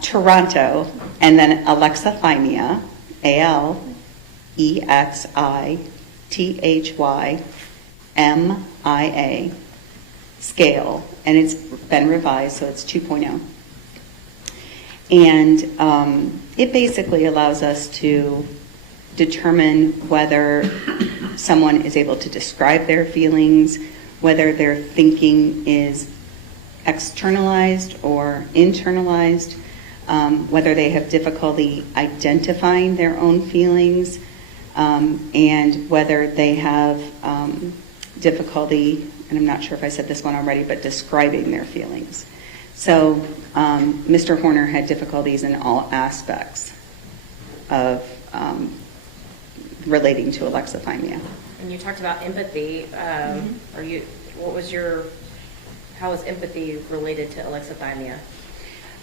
Toronto, and then alexithymia, ALEXITHYMIA scale, and it's been revised, so it's 2.0. And it basically allows us to determine whether someone is able to describe their feelings, whether their thinking is externalized or internalized, whether they have difficulty identifying their own feelings, and whether they have difficulty, and I'm not sure if I said this one already, but describing their feelings. So Mr. Horner had difficulties in all aspects of relating to alexithymia. And you talked about empathy. How is empathy related to alexithymia?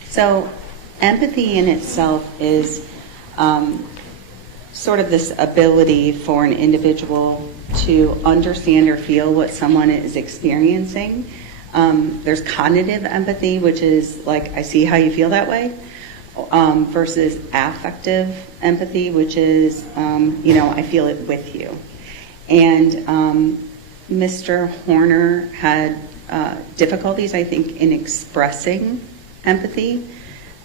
So empathy in itself is sort of this ability for an individual to understand or feel what someone is experiencing. There's cognitive empathy, which is like, I see how you feel that way, versus affective empathy, which is, I feel it with you. And Mr. Horner had difficulties, I think, in expressing empathy.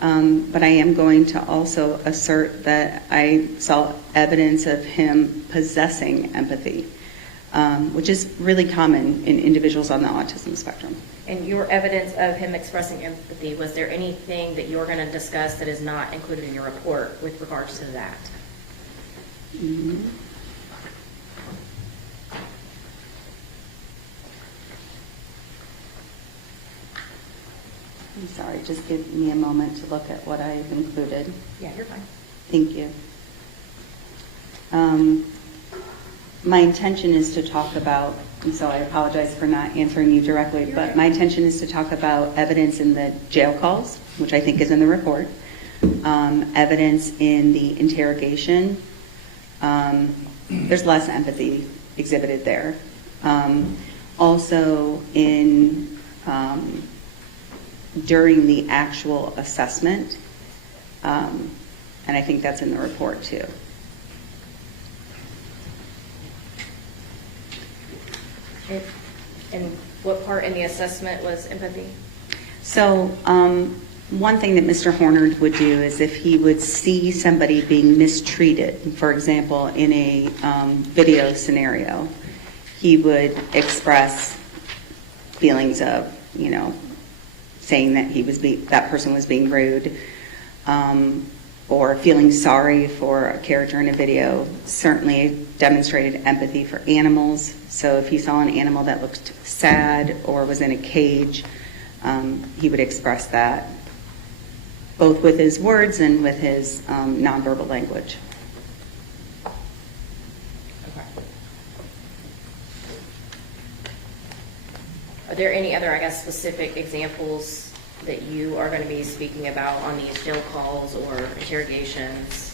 But I am going to also assert that I saw evidence of him possessing empathy, which is really common in individuals on the autism spectrum. And your evidence of him expressing empathy, was there anything that you're going to discuss that is not included in your report with regards to that? Mm-hmm. I'm sorry, just give me a moment to look at what I've included. Yeah, you're fine. Thank you. My intention is to talk about, and so I apologize for not answering you directly, but my intention is to talk about evidence in the jail calls, which I think is in the report, evidence in the interrogation. There's less empathy exhibited there. Also in during the actual assessment, and I think that's in the report too. And what part in the assessment was empathy? So one thing that Mr. Horner would do is if he would see somebody being mistreated, for example, in a video scenario, he would express feelings of, saying that that person was being rude, or feeling sorry for a character in a video. Certainly demonstrated empathy for animals. So if he saw an animal that looked sad or was in a cage, he would express that, both with his words and with his nonverbal language. Okay. Are there any other, specific examples that you are going to be speaking about on these jail calls or interrogations?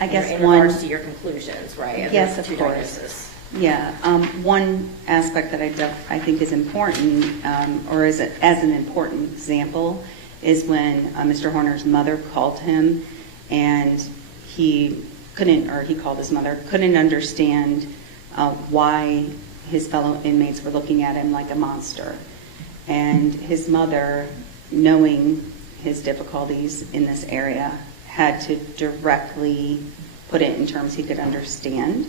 I guess in one. regards to your conclusions, right? Yes, those of two course. diagnoses. Yeah. One aspect that I think is important, or as an important example, is when Mr. Horner's mother called him, and he called his mother, couldn't understand why his fellow inmates were looking at him like a monster. And his mother, knowing his difficulties in this area, had to directly put it in terms he could understand.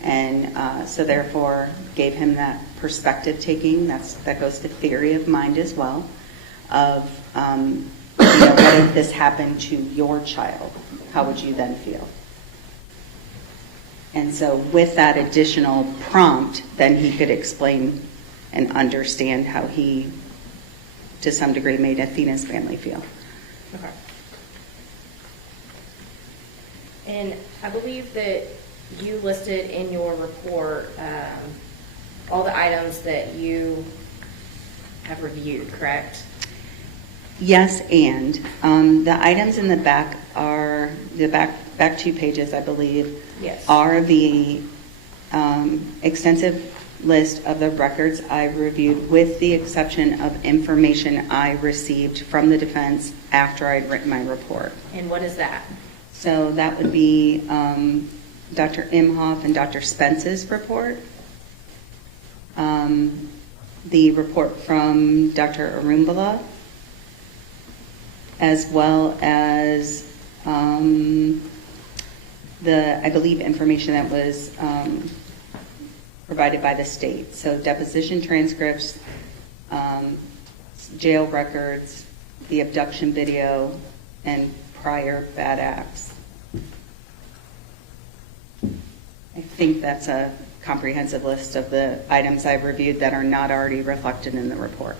And so therefore gave him that perspective taking. That goes to theory of mind as well, of what if this happened to your child? How would you then feel? And so with that additional prompt, then he could explain and understand how he, to some degree, made Athena's family feel. Okay. And I believe that you listed in your report all the items that you have reviewed, correct? Yes, and the items in the back are, the back 2 pages, I believe, Yes. are the extensive list of the records I reviewed, with the exception of information I received from the defense after I'd written my report. And what is that? So that would be Dr. Imhoff and Dr. Spence's report, the report from Dr. Arumbala, as well as I believe information that was provided by the state. So deposition transcripts, jail records, the abduction video, and prior bad acts. I think that's a comprehensive list of the items I've reviewed that are not already reflected in the report.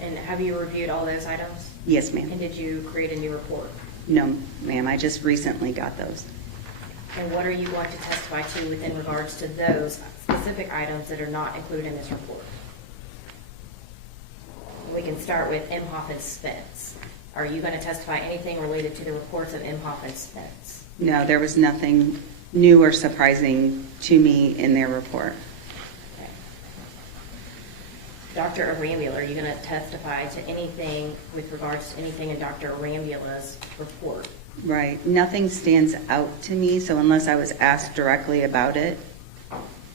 And have you reviewed all those items? Yes, ma'am. And did you create a new report? No, ma'am, I just recently got those. And what are you going to testify to within regards to those specific items that are not included in this report? We can start with Imhoff and Spence. Are you going to testify anything related to the reports of Imhoff and Spence? No, there was nothing new or surprising to me in their report. Okay. Dr. Arambula, are you going to testify to anything with regards to anything in Dr. Arambula's report? Right. Nothing stands out to me, so unless I was asked directly about it,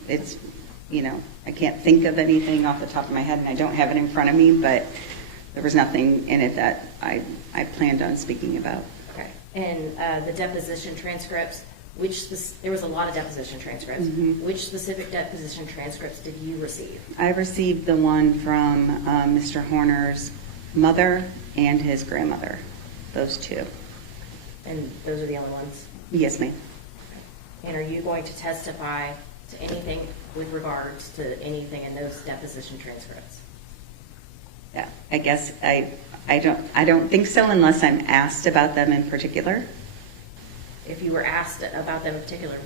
it's, I can't think of anything off the top of my head, and I don't have it in front of me, but there was nothing in it that I planned on speaking about. Okay. And the deposition transcripts, there was a lot of deposition transcripts. Mm-hmm. Which specific deposition transcripts did you receive? I received the one from Mr. Horner's mother and his grandmother, those two. And those are the only ones? Yes, ma'am. And are you going to testify to anything with regards to anything in those deposition transcripts? Yeah, I guess I don't think so unless I'm asked about them in particular. If you were asked about them in particular,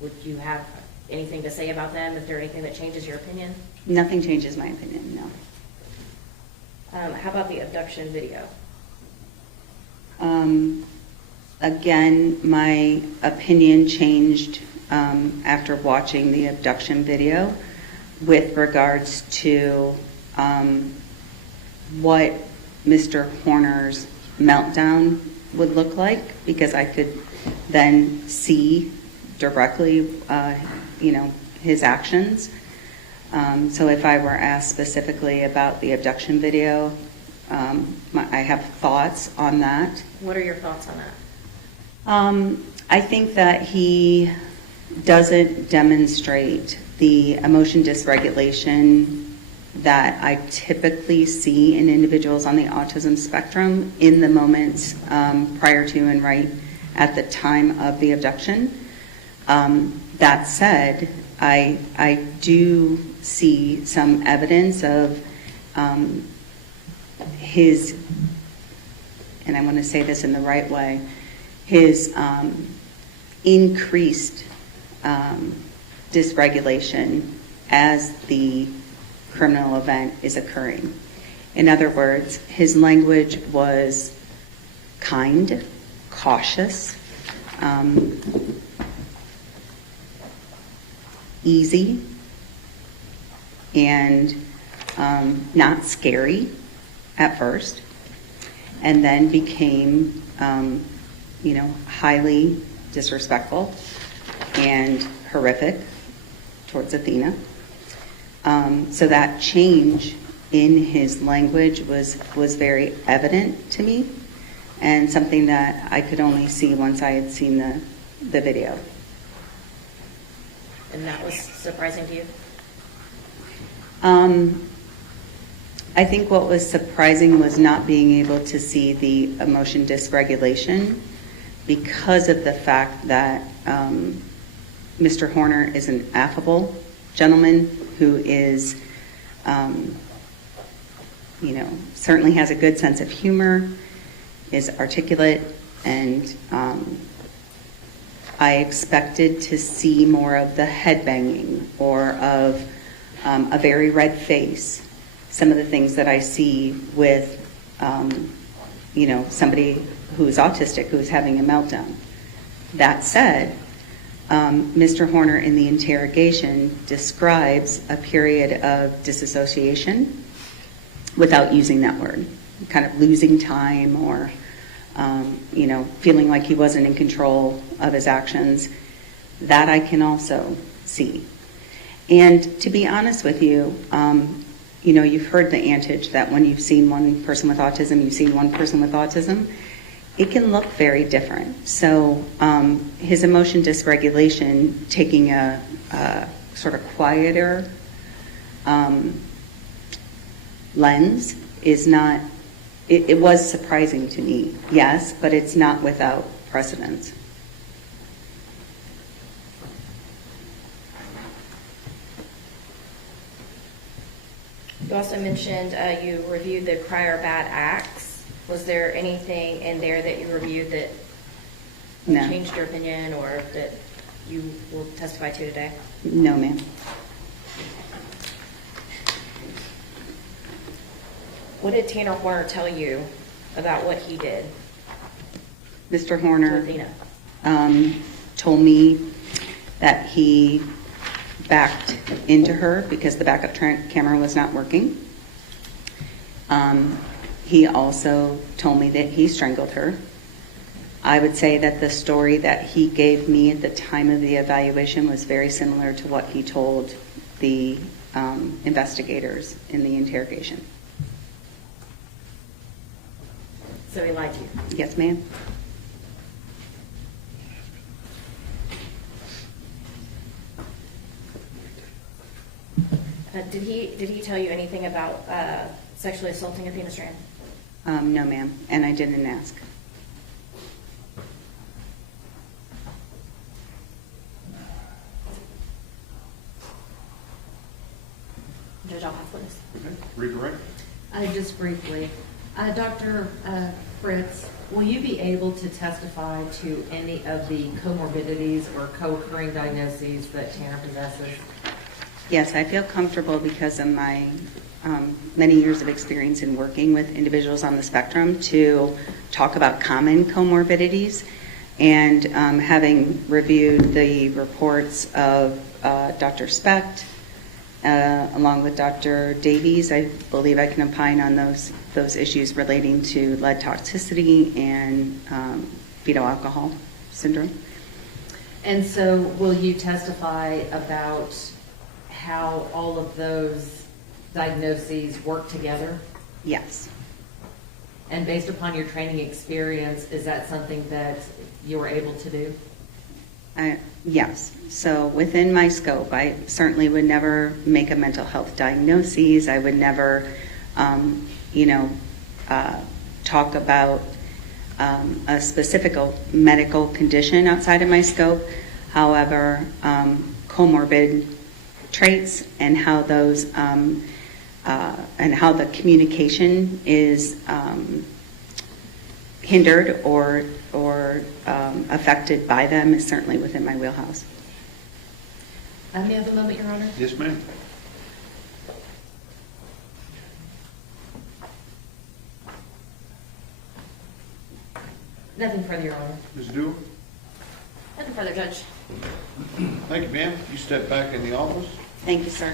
would you have anything to say about them? Is there anything that changes your opinion? Nothing changes my opinion, no. How about the abduction video? Again, my opinion changed after watching the abduction video with regards to what Mr. Horner's meltdown would look like, because I could then see directly, his actions. So if I were asked specifically about the abduction video, I have thoughts on that. What are your thoughts on that? I think that he doesn't demonstrate the emotion dysregulation that I typically see in individuals on the autism spectrum in the moments prior to and right at the time of the abduction. That said, I do see some evidence of his, and I want to say this in the right way, his increased dysregulation as the criminal event is occurring. In other words, his language was kind, cautious, easy, and not scary at first, and then became highly disrespectful and horrific towards Athena. So that change in his language was very evident to me, and something that I could only see once I had seen the video. And that was surprising to you? I think what was surprising was not being able to see the emotion dysregulation because of the fact that Mr. Horner is an affable gentleman who is, certainly has a good sense of humor, is articulate, and I expected to see more of the head banging or of a very red face. Some of the things that I see with, somebody who is autistic who is having a meltdown. That said, Mr. Horner in the interrogation describes a period of disassociation without using that word, kind of losing time or, feeling like he wasn't in control of his actions. That I can also see. And to be honest with you, you've heard the adage that when you've seen one person with autism, you've seen one person with autism. It can look very different. So his emotion dysregulation, taking a sort of quieter lens is not, it was surprising to me, yes, but it's not without precedence. You also mentioned you reviewed the prior bad acts. Was there anything in there that you reviewed that No. changed your opinion or that you will testify to today? No, ma'am. What did Tanner Horner tell you about what he did Mr. to Horner Athena? told me that he backed into her because the backup camera was not working. He also told me that he strangled her. I would say that the story that he gave me at the time of the evaluation was very similar to what he told the investigators in the interrogation. So he lied to you. Yes, ma'am. Did he tell you anything about sexually assaulting Athena Strand? No, ma'am, and I didn't ask. Judge, I'll pass this. Okay, redirect. Just briefly, Dr. Fritz, will you be able to testify to any of the comorbidities or co-occurring diagnoses that Tanner possesses? Yes, I feel comfortable because of my many years of experience in working with individuals on the spectrum to talk about common comorbidities. And having reviewed the reports of Dr. Specht, along with Dr. Davies, I believe I can opine on those issues relating to lead toxicity and fetal alcohol syndrome. And so will you testify about how all of those diagnoses work together? Yes. And based upon your training experience, is that something that you were able to do? Yes. So within my scope, I certainly would never make a mental health diagnosis. I would never, talk about a specific medical condition outside of my scope. However, comorbid traits and how those and how the communication is hindered or affected by them is certainly within my wheelhouse. May I have a moment, Your Honor? Yes, ma'am. Nothing further, Your Honor. Ms. Dewar? Nothing further, Judge. Thank you, ma'am. You step back in the office. Thank you, sir.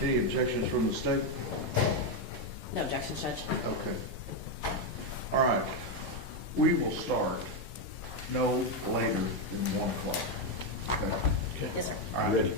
Any objections from the state? No objections, Judge. Okay. All right. We will start no later than 1 o'clock. Okay? Yes, sir. All right. Ready?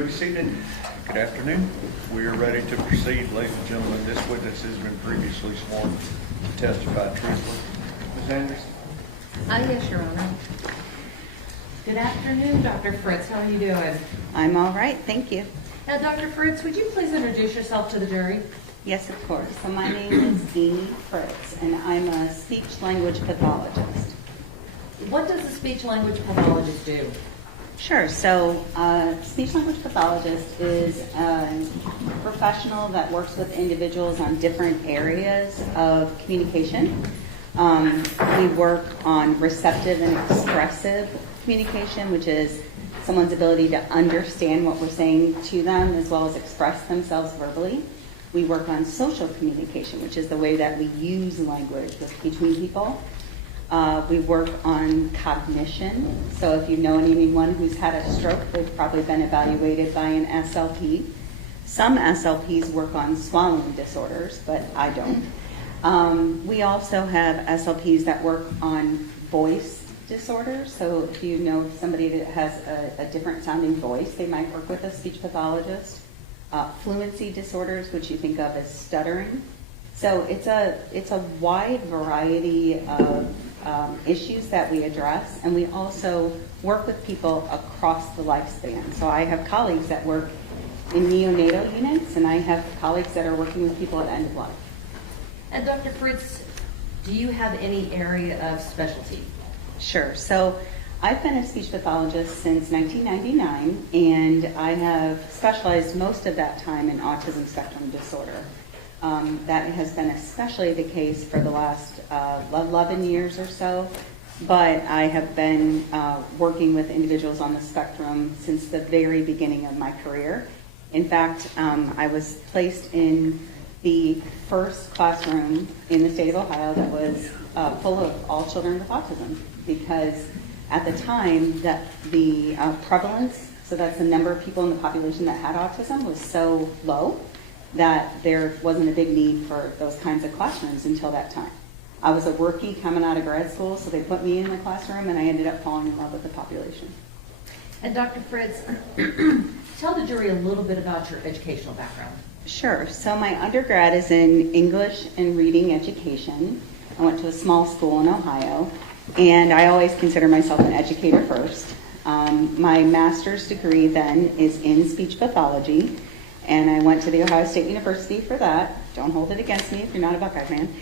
may be seated. Good afternoon. We are ready to proceed, ladies and gentlemen. This witness has been previously sworn to testify truthfully. Ms. Anderson? Yes, Your Honor. Good afternoon, Dr. Fritz. How are you doing? I'm all right, thank you. Now, Dr. Fritz, would you please introduce yourself to the jury? Yes, of course. So my name is Deanie Fritz, and I'm a speech-language pathologist. What does a speech-language pathologist do? Sure. So speech-language pathologist is a professional that works with individuals on different areas of communication. We work on receptive and expressive communication, which is someone's ability to understand what we're saying to them as well as express themselves verbally. We work on social communication, which is the way that we use language between people. We work on cognition. So if you know anyone who's had a stroke, they've probably been evaluated by an SLP. Some SLPs work on swallowing disorders, but I don't. We also have SLPs that work on voice disorders. So if you know somebody that has a different sounding voice, they might work with a speech pathologist. Fluency disorders, which you think of as stuttering. So it's a wide variety of issues that we address, and we also work with people across the lifespan. So I have colleagues that work in neonatal units, and I have colleagues that are working with people at end of life. And Dr. Fritz, do you have any area of specialty? Sure. So I've been a speech pathologist since 1999, and I have specialized most of that time in autism spectrum disorder. That has been especially the case for the last 11 years or so, but I have been working with individuals on the spectrum since the very beginning of my career. In fact, I was placed in the first classroom in the state of Ohio that was full of all children with autism, because at the time that the prevalence, so that's the number of people in the population that had autism, was so low that there wasn't a big need for those kinds of classrooms until that time. I was a rookie coming out of grad school, so they put me in the classroom, and I ended up falling in love with the population. And Dr. Fritz, tell the jury a little bit about your educational background. Sure. So my undergrad is in English and reading education. I went to a small school in Ohio, and I always consider myself an educator first. My master's degree then is in speech pathology, and I went to the Ohio State University for that. Don't hold it against me if you're not a Buckeye fan.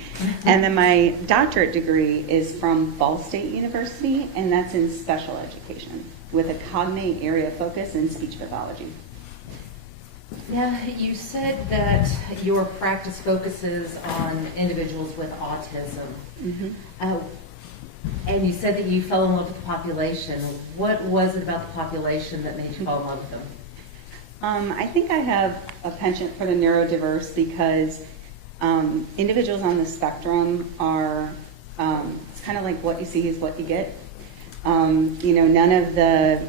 And then my doctorate degree is from Ball State University, and that's in special education with a cognate area focus in speech pathology. Now, you said that your practice focuses on individuals with autism. Mm-hmm. And you said that you fell in love with the population. What was it about the population that made you fall in love with them? I think I have a penchant for the neurodiverse because individuals on the spectrum are, it's kind of like what you see is what you get. None of the,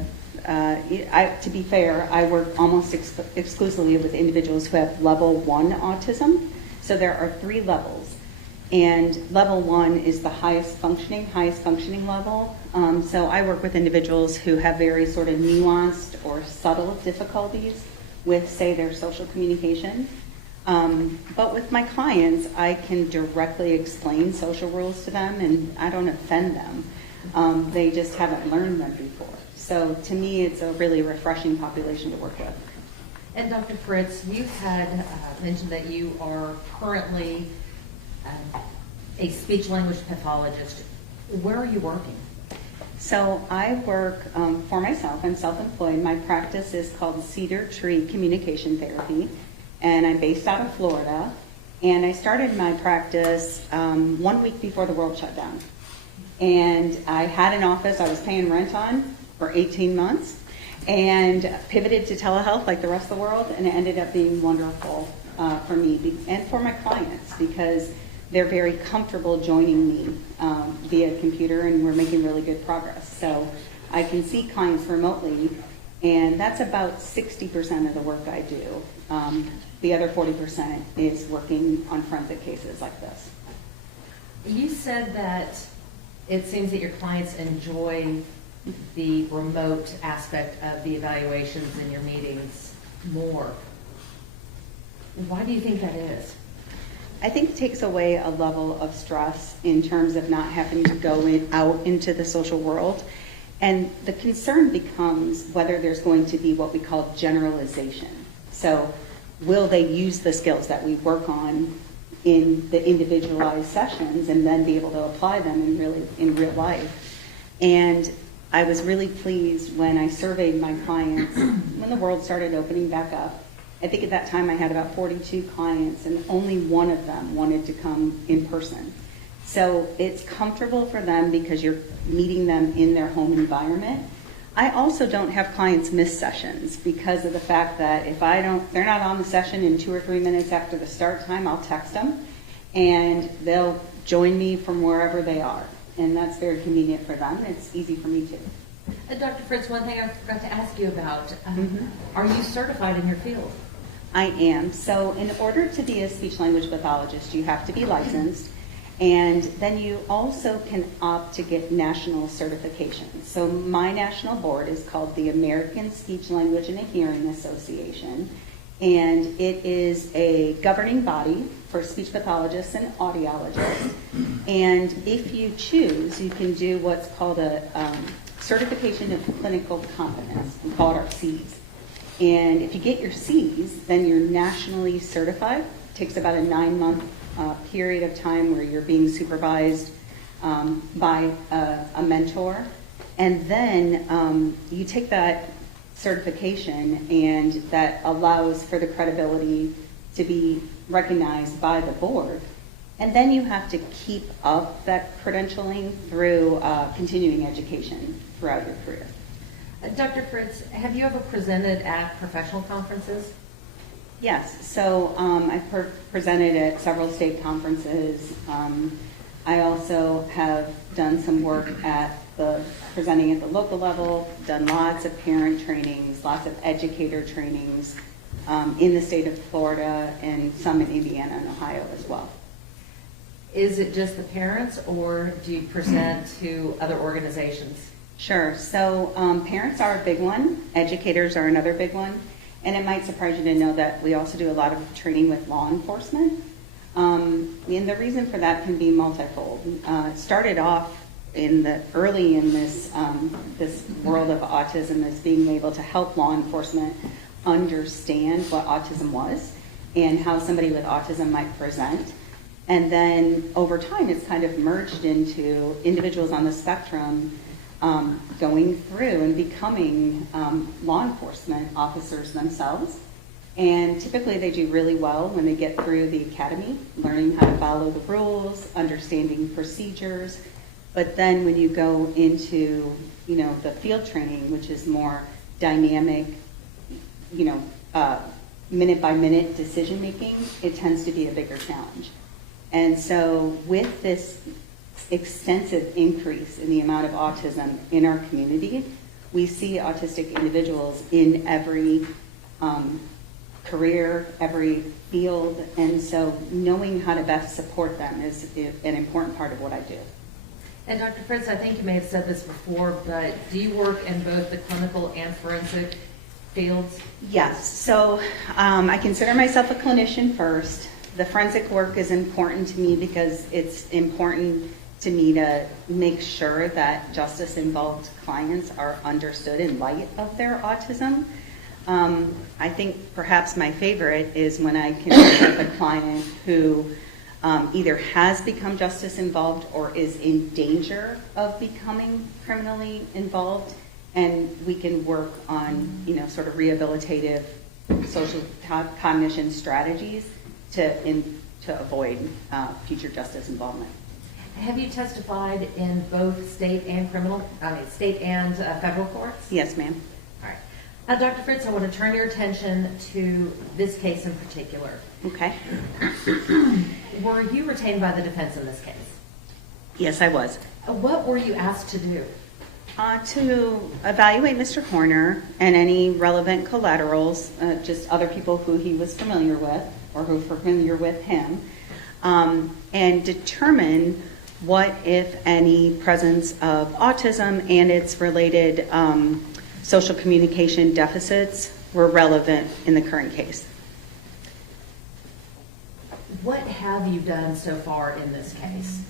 to be fair, I work almost exclusively with individuals who have level 1 autism. So there are 3 levels. And level 1 is the highest functioning level. So I work with individuals who have very sort of nuanced or subtle difficulties with, say, their social communication. But with my clients, I can directly explain social rules to them, and I don't offend them. They just haven't learned them before. So to me, it's a really refreshing population to work with. And Dr. Fritz, you had mentioned that you are currently a speech-language pathologist. Where are you working? So I work for myself. I'm self-employed. My practice is called Cedar Tree Communication Therapy, and I'm based out of Florida. And I started my practice 1 week before the world shut down. And I had an office I was paying rent on for 18 months and pivoted to telehealth like the rest of the world, and it ended up being wonderful for me and for my clients because they're very comfortable joining me via computer, and we're making really good progress. So I can see clients remotely, and that's about 60% of the work I do. The other 40% is working on forensic cases like this. You said that it seems that your clients enjoy the remote aspect of the evaluations in your meetings more. Why do you think that is? I think it takes away a level of stress in terms of not having to go out into the social world. And the concern becomes whether there's going to be what we call generalization. So will they use the skills that we work on in the individualized sessions and then be able to apply them in real life? And I was really pleased when I surveyed my clients when the world started opening back up. I think at that time I had about 42 clients and only one of them wanted to come in person. So it's comfortable for them because you're meeting them in their home environment. I also don't have clients miss sessions because of the fact that if they're not on the session in 2 or 3 minutes after the start time, I'll text them and they'll join me from wherever they are. And that's very convenient for them. It's easy for me too. Dr. Fritz, one thing I forgot to ask you about, are you certified in your field? I am. So in order to be a speech language pathologist, you have to be licensed, and then you also can opt to get national certification. So my national board is called the American Speech Language and Hearing Association, and it is a governing body for speech pathologists and audiologists. And if you choose, you can do what's called a certification of clinical competence. We call it our Cs. And if you get your Cs, then you're nationally certified. It takes about a 9-month period of time where you're being supervised by a mentor. And then you take that certification, and that allows for the credibility to be recognized by the board. And then you have to keep up that credentialing through continuing education throughout your career. Dr. Fritz, have you ever presented at professional conferences? Yes, so I've presented at several state conferences. I also have done some work presenting at the local level, done lots of parent trainings, lots of educator trainings in the state of Florida, and some in Indiana and Ohio as well. Is it just the parents, or do you present to other organizations? Sure. So parents are a big one. Educators are another big one. And it might surprise you to know that we also do a lot of training with law enforcement. And the reason for that can be multifold. It started off early in this world of autism as being able to help law enforcement understand what autism was and how somebody with autism might present. And then over time, it's kind of merged into individuals on the spectrum going through and becoming law enforcement officers themselves. And typically they do really well when they get through the academy, learning how to follow the rules, understanding procedures. But then when you go into, the field training, which is more dynamic, minute by minute decision making, it tends to be a bigger challenge. And so with this extensive increase in the amount of autism in our community, we see autistic individuals in every career, every field, and so knowing how to best support them is an important part of what I do. And Dr. Fritz, I think you may have said this before, but do you work in both the clinical and forensic fields? Yes, so I consider myself a clinician first. The forensic work is important to me because it's important to me to make sure that justice-involved clients are understood in light of their autism. I think perhaps my favorite is when I can work with a client who either has become justice-involved or is in danger of becoming criminally involved, and we can work on, sort of rehabilitative social cognition strategies to avoid future justice involvement. Have you testified in both state and federal courts? Yes, ma'am. All right. Dr. Fritz, I want to turn your attention to this case in particular. Okay. Were you retained by the defense in this case? Yes, I was. What were you asked to do? To evaluate Mr. Horner and any relevant collaterals, just other people who he was familiar with or who were familiar with him, and determine what, if any, presence of autism and its related social communication deficits were relevant in the current case. What have you done so far in this case?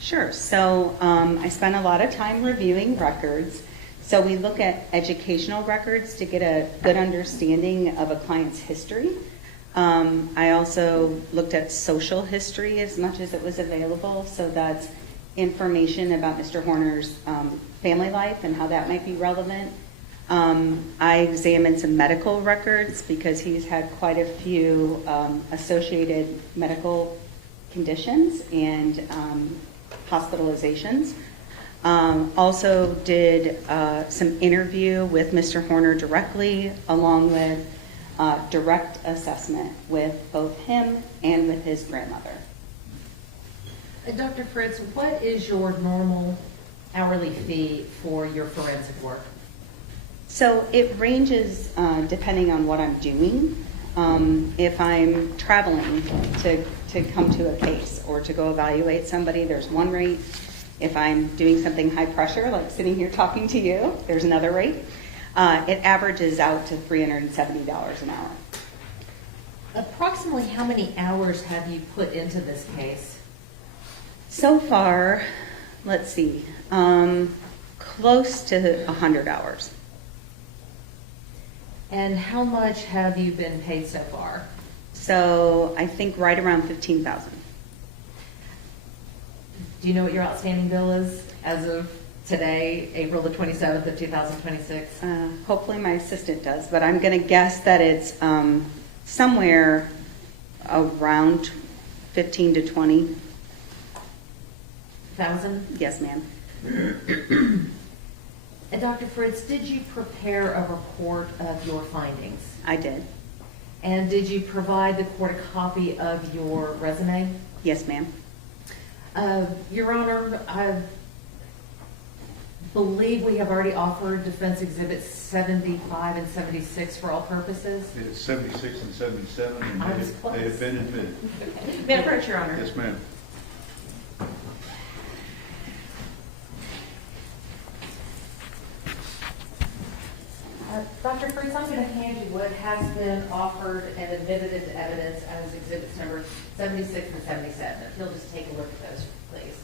Sure. So I spent a lot of time reviewing records. So we look at educational records to get a good understanding of a client's history. I also looked at social history as much as it was available. So that's information about Mr. Horner's family life and how that might be relevant. I examined some medical records because he's had quite a few associated medical conditions and hospitalizations. Also did some interview with Mr. Horner directly, along with direct assessment with both him and with his grandmother. Dr. Fritz, what is your normal hourly fee for your forensic work? So it ranges depending on what I'm doing. If I'm traveling to come to a case or to go evaluate somebody, there's one rate. If I'm doing something high pressure, like sitting here talking to you, there's another rate. It averages out to $370 an hour. Approximately how many hours have you put into this case? So far, let's see, close to 100 hours. And how much have you been paid so far? So I think right around 15,000. Do you know what your outstanding bill is as of today, April the 27th of 2026? Hopefully my assistant does, but I'm going to guess that it's somewhere around 15 to 20. 1,000? Yes, ma'am. And Dr. Fritz, did you prepare a report of your findings? I did. And did you provide the court a copy of your resume? Yes, ma'am. Your Honor, I believe we have already offered Defense Exhibits 75 and 76 for all purposes. It's 76 and 77, and I was they have been admitted. May I approach, Your Honor? Yes, ma'am. Dr. Fritz, I'm going to hand you what has been offered and admitted into evidence as exhibits number 76 and 77. If you'll just take a look at those, please.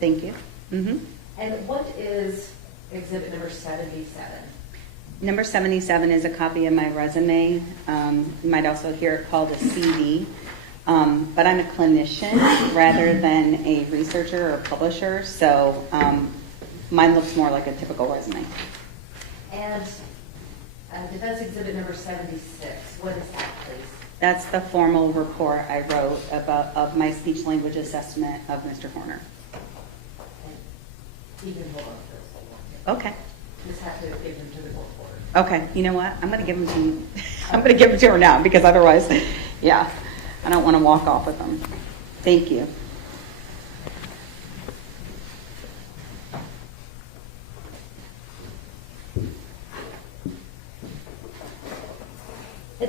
Thank you. Mm-hmm. And what is exhibit number 77? Number 77 is a copy of my resume. You might also hear it called a CV. But I'm a clinician rather than a researcher or publisher, so mine looks more like a typical resume. And defense exhibit number 76, what is that, please? That's the formal report I wrote of my speech language assessment of Mr. Horner. You can hold on for this. Okay. Just have to give them to the court reporter. Okay. You know what? I'm going to give them to you. I'm going to give them to her now because otherwise, yeah, I don't want to walk off with them. Thank you.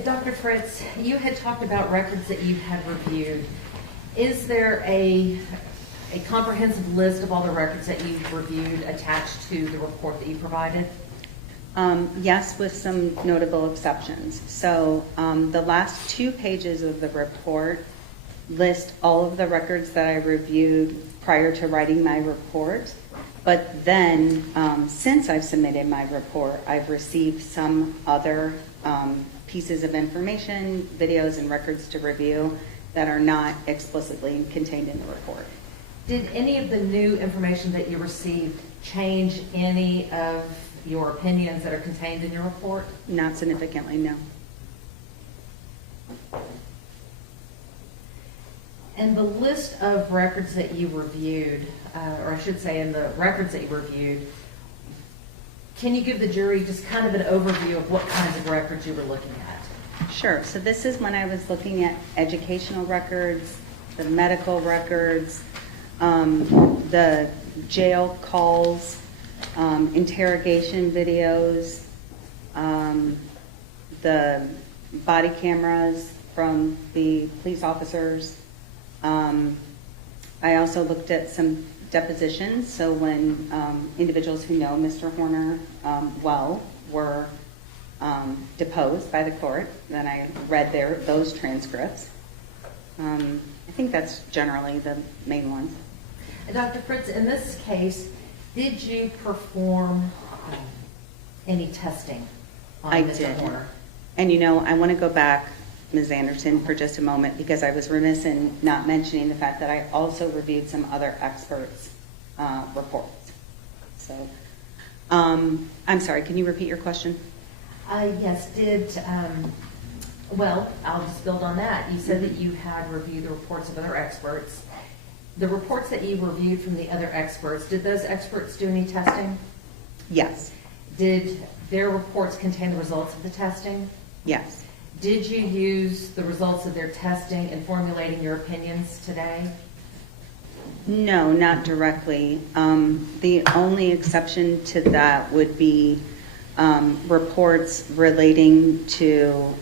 Dr. Fritz, you had talked about records that you had reviewed. Is there a comprehensive list of all the records that you've reviewed attached to the report that you provided? Yes, with some notable exceptions. So the last 2 pages of the report list all of the records that I reviewed prior to writing my report. But then, since I've submitted my report, I've received some other pieces of information, videos, and records to review that are not explicitly contained in the report. Did any of the new information that you received change any of your opinions that are contained in your report? Not significantly, no. And the list of records that you reviewed, or I should say in the records that you reviewed, can you give the jury just kind of an overview of what kinds of records you were looking at? Sure. So this is when I was looking at educational records, the medical records, the jail calls, interrogation videos, the body cameras from the police officers, I also looked at some depositions, so when individuals who know Mr. Horner well were deposed by the court, then I read those transcripts. I think that's generally the main ones. Dr. Fritz, in this case, did you perform any testing on I Mr. did. Horner? And I want to go back, Ms. Anderson, for just a moment, because I was remiss in not mentioning the fact that I also reviewed some other experts' reports. So, I'm sorry, can you repeat your question? Yes, well, I'll just build on that. You said that you had reviewed the reports of other experts. The reports that you reviewed from the other experts, did those experts do any testing? Yes. Did their reports contain the results of the testing? Yes. Did you use the results of their testing in formulating your opinions today? No, not directly. The only exception to that would be reports relating to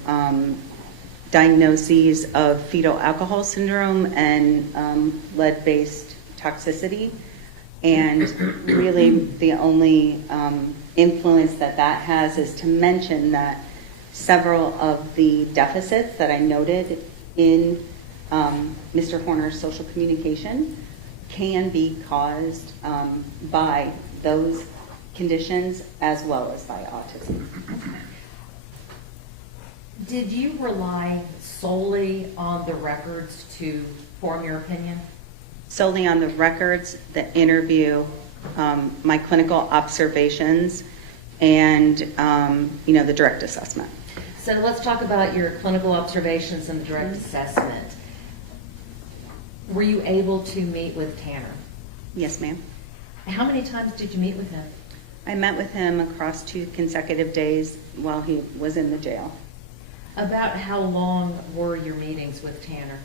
diagnoses of fetal alcohol syndrome and lead-based toxicity. And really the only influence that has is to mention that several of the deficits that I noted in Mr. Horner's social communication can be caused by those conditions as well as by autism. Did you rely solely on the records to form your opinion? Solely on the records, the interview, my clinical observations, and the direct assessment. So let's talk about your clinical observations and the direct assessment. Were you able to meet with Tanner? Yes, ma'am. How many times did you meet with him? I met with him across 2 consecutive days while he was in the jail. About how long were your meetings with Tanner?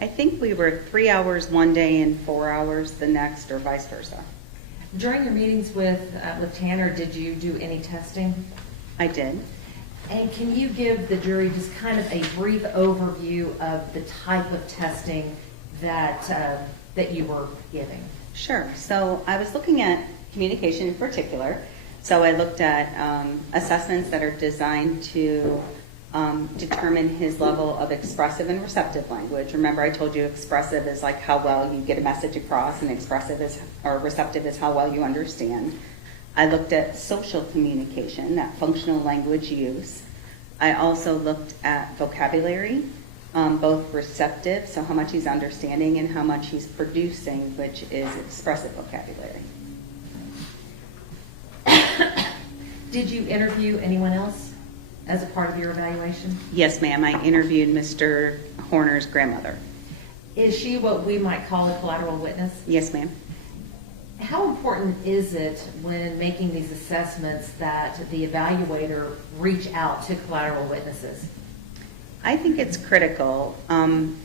I think we were 3 hours one day and 4 hours the next, or vice versa. During your meetings with Tanner, did you do any testing? I did. And can you give the jury just kind of a brief overview of the type of testing that you were giving? Sure. So I was looking at communication in particular. So I looked at assessments that are designed to determine his level of expressive and receptive language. Remember, I told you expressive is like how well you get a message across, and receptive is how well you understand. I looked at social communication, that functional language use. I also looked at vocabulary, both receptive, so how much he's understanding, and how much he's producing, which is expressive vocabulary. Did you interview anyone else as a part of your evaluation? Yes, ma'am. I interviewed Mr. Horner's grandmother. Is she what we might call a collateral witness? Yes, ma'am. How important is it when making these assessments that the evaluator reach out to collateral witnesses? I think it's critical, and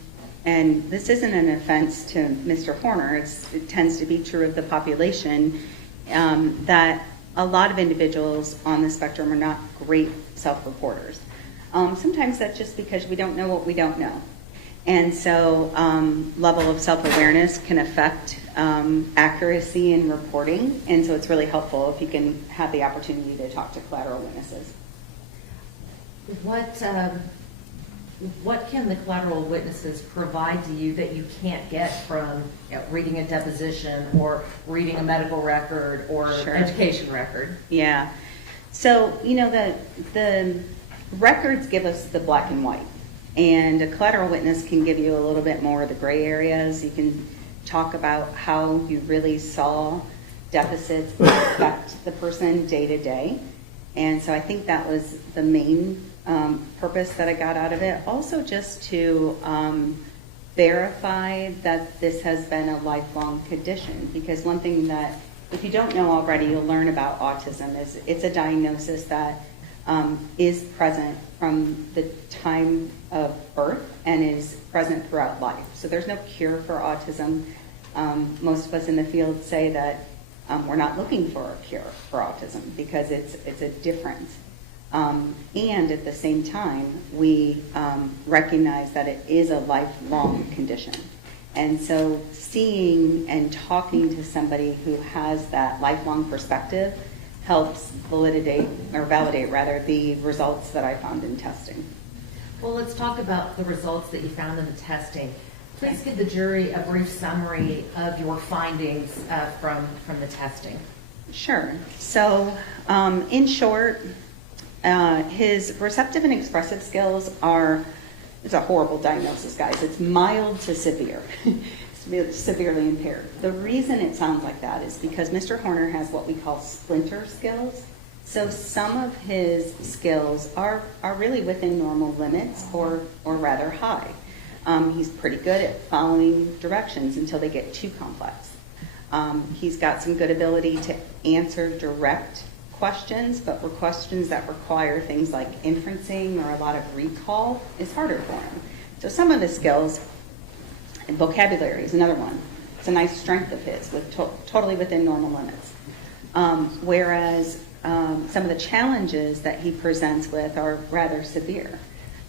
this isn't an offense to Mr. Horner. It tends to be true of the population, that a lot of individuals on the spectrum are not great self-reporters. Sometimes that's just because we don't know what we don't know. And so level of self-awareness can affect accuracy in reporting, and so it's really helpful if you can have the opportunity to talk to collateral witnesses. What can the collateral witnesses provide to you that you can't get from reading a deposition or reading a medical record or Sure. education record? Yeah. So, the records give us the black and white, and a collateral witness can give you a little bit more of the gray areas. You can talk about how you really saw deficits affect the person day to day. And so I think that was the main purpose that I got out of it. Also just to verify that this has been a lifelong condition, because one thing that, if you don't know already, you'll learn about autism is it's a diagnosis that is present from the time of birth and is present throughout life. So there's no cure for autism. Most of us in the field say that we're not looking for a cure for autism because it's a difference. And at the same time, we recognize that it is a lifelong condition. And so seeing and talking to somebody who has that lifelong perspective helps validate the results that I found in testing. Well, let's talk about the results that you found in the testing. Please give the jury a brief summary of your findings from the testing. Sure. So, in short, his receptive and expressive skills it's a horrible diagnosis, guys. It's mild to severe. It's severely impaired. The reason it sounds like that is because Mr. Horner has what we call splinter skills. So some of his skills are really within normal limits or rather high. He's pretty good at following directions until they get too complex. He's got some good ability to answer direct questions, but for questions that require things like inferencing or a lot of recall is harder for him. So some of his skills, and vocabulary is another one. It's a nice strength of his, totally within normal limits. Whereas some of the challenges that he presents with are rather severe.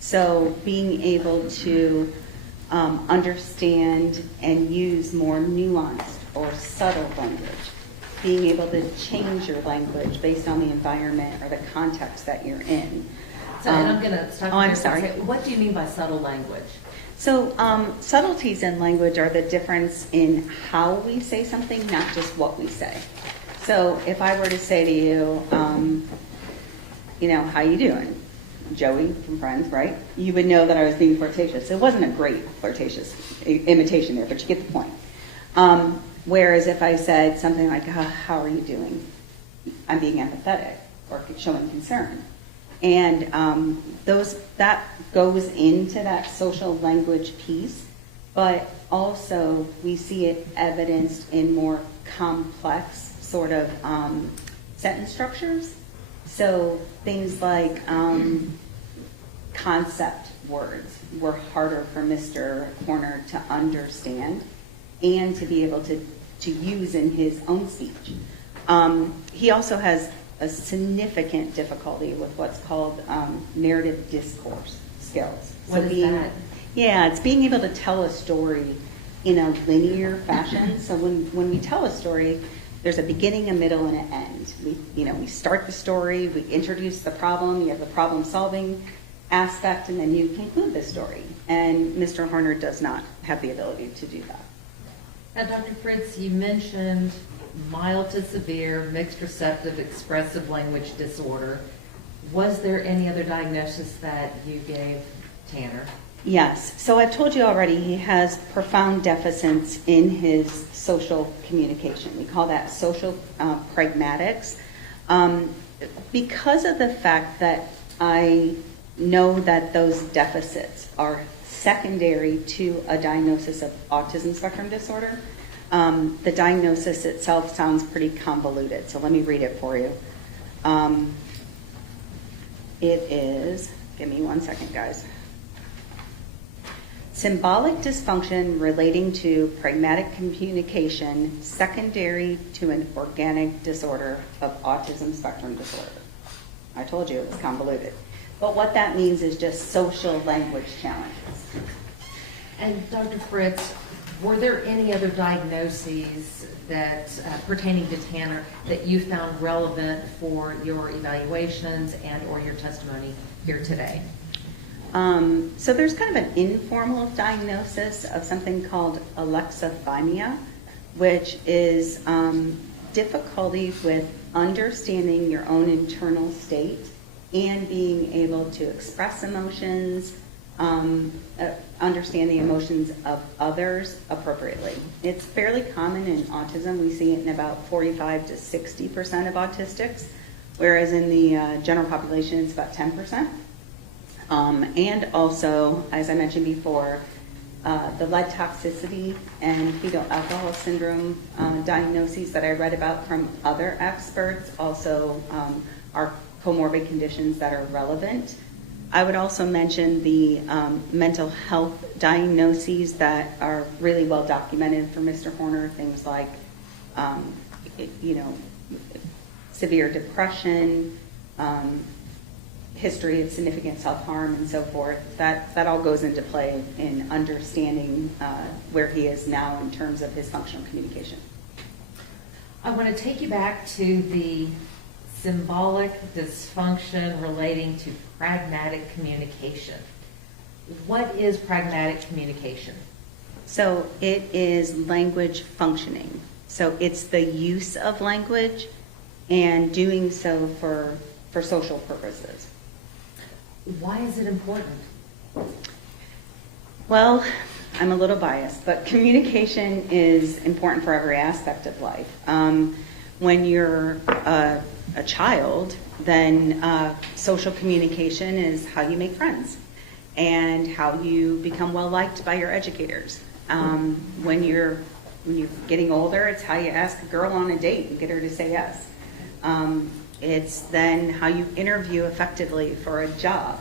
So being able to understand and use more nuanced or subtle language, being able to change your language based on the environment or the context that you're in. So, and I'm going to stop you I'm there. sorry. What do you mean by subtle language? So subtleties in language are the difference in how we say something, not just what we say. So if I were to say to you, how you doing? Joey from Friends, right? You would know that I was being flirtatious. It wasn't a great flirtatious imitation there, but you get the point. Whereas if I said something like, how are you doing? I'm being empathetic or showing concern. And that goes into that social language piece, but also we see it evidenced in more complex sort of sentence structures. So things like concept words were harder for Mr. Horner to understand and to be able to use in his own speech. He also has a significant difficulty with what's called narrative discourse skills. What is that? Yeah, it's being able to tell a story in a linear fashion. So when we tell a story, there's a beginning, a middle, and an end. We start the story, we introduce the problem, you have the problem-solving aspect, and then you conclude the story. And Mr. Horner does not have the ability to do that. Now, Dr. Fritz, you mentioned mild to severe mixed receptive expressive language disorder. Was there any other diagnosis that you gave Tanner? Yes. So I've told you already he has profound deficits in his social communication. We call that social pragmatics. Because of the fact that I know that those deficits are secondary to a diagnosis of autism spectrum disorder, the diagnosis itself sounds pretty convoluted. So let me read it for you. It is, give me 1 second, guys. Symbolic dysfunction relating to pragmatic communication secondary to an organic disorder of autism spectrum disorder. I told you it was convoluted. But what that means is just social language challenges. And Dr. Fritz, were there any other diagnoses that pertaining to Tanner that you found relevant for your evaluations and or your testimony here today? So there's kind of an informal diagnosis of something called alexithymia, which is difficulty with understanding your own internal state and being able to express emotions, understand the emotions of others appropriately. It's fairly common in autism. We see it in about 45 to 60% of autistics, whereas in the general population it's about 10%. And also, as I mentioned before, the lead toxicity and fetal alcohol syndrome diagnoses that I read about from other experts also are comorbid conditions that are relevant. I would also mention the mental health diagnoses that are really well documented for Mr. Horner, things like, severe depression, history of significant self-harm and so forth, that all goes into play in understanding where he is now in terms of his functional communication. I want to take you back to the symbolic dysfunction relating to pragmatic communication. What is pragmatic communication? So it is language functioning. So it's the use of language and doing so for social purposes. Why is it important? Well, I'm a little biased, but communication is important for every aspect of life. When you're a child, then social communication is how you make friends and how you become well-liked by your educators. When you're getting older, it's how you ask a girl on a date and get her to say yes. It's then how you interview effectively for a job.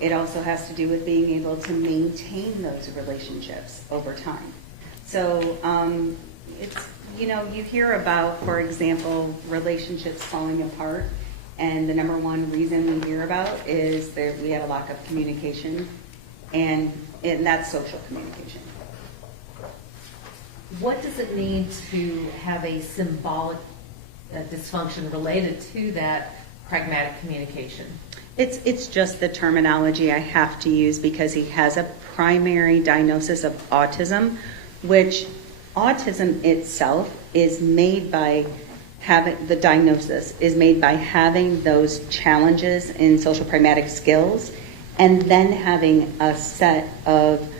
It also has to do with being able to maintain those relationships over time. So it's, you hear about, for example, relationships falling apart, and the number one reason we hear about is that we have a lack of communication, and that's social communication. What does it mean to have a symbolic dysfunction related to that pragmatic communication? It's just the terminology I have to use because he has a primary diagnosis of autism, which autism itself is made by having, the diagnosis is made by having those challenges in social pragmatic skills and then having a set of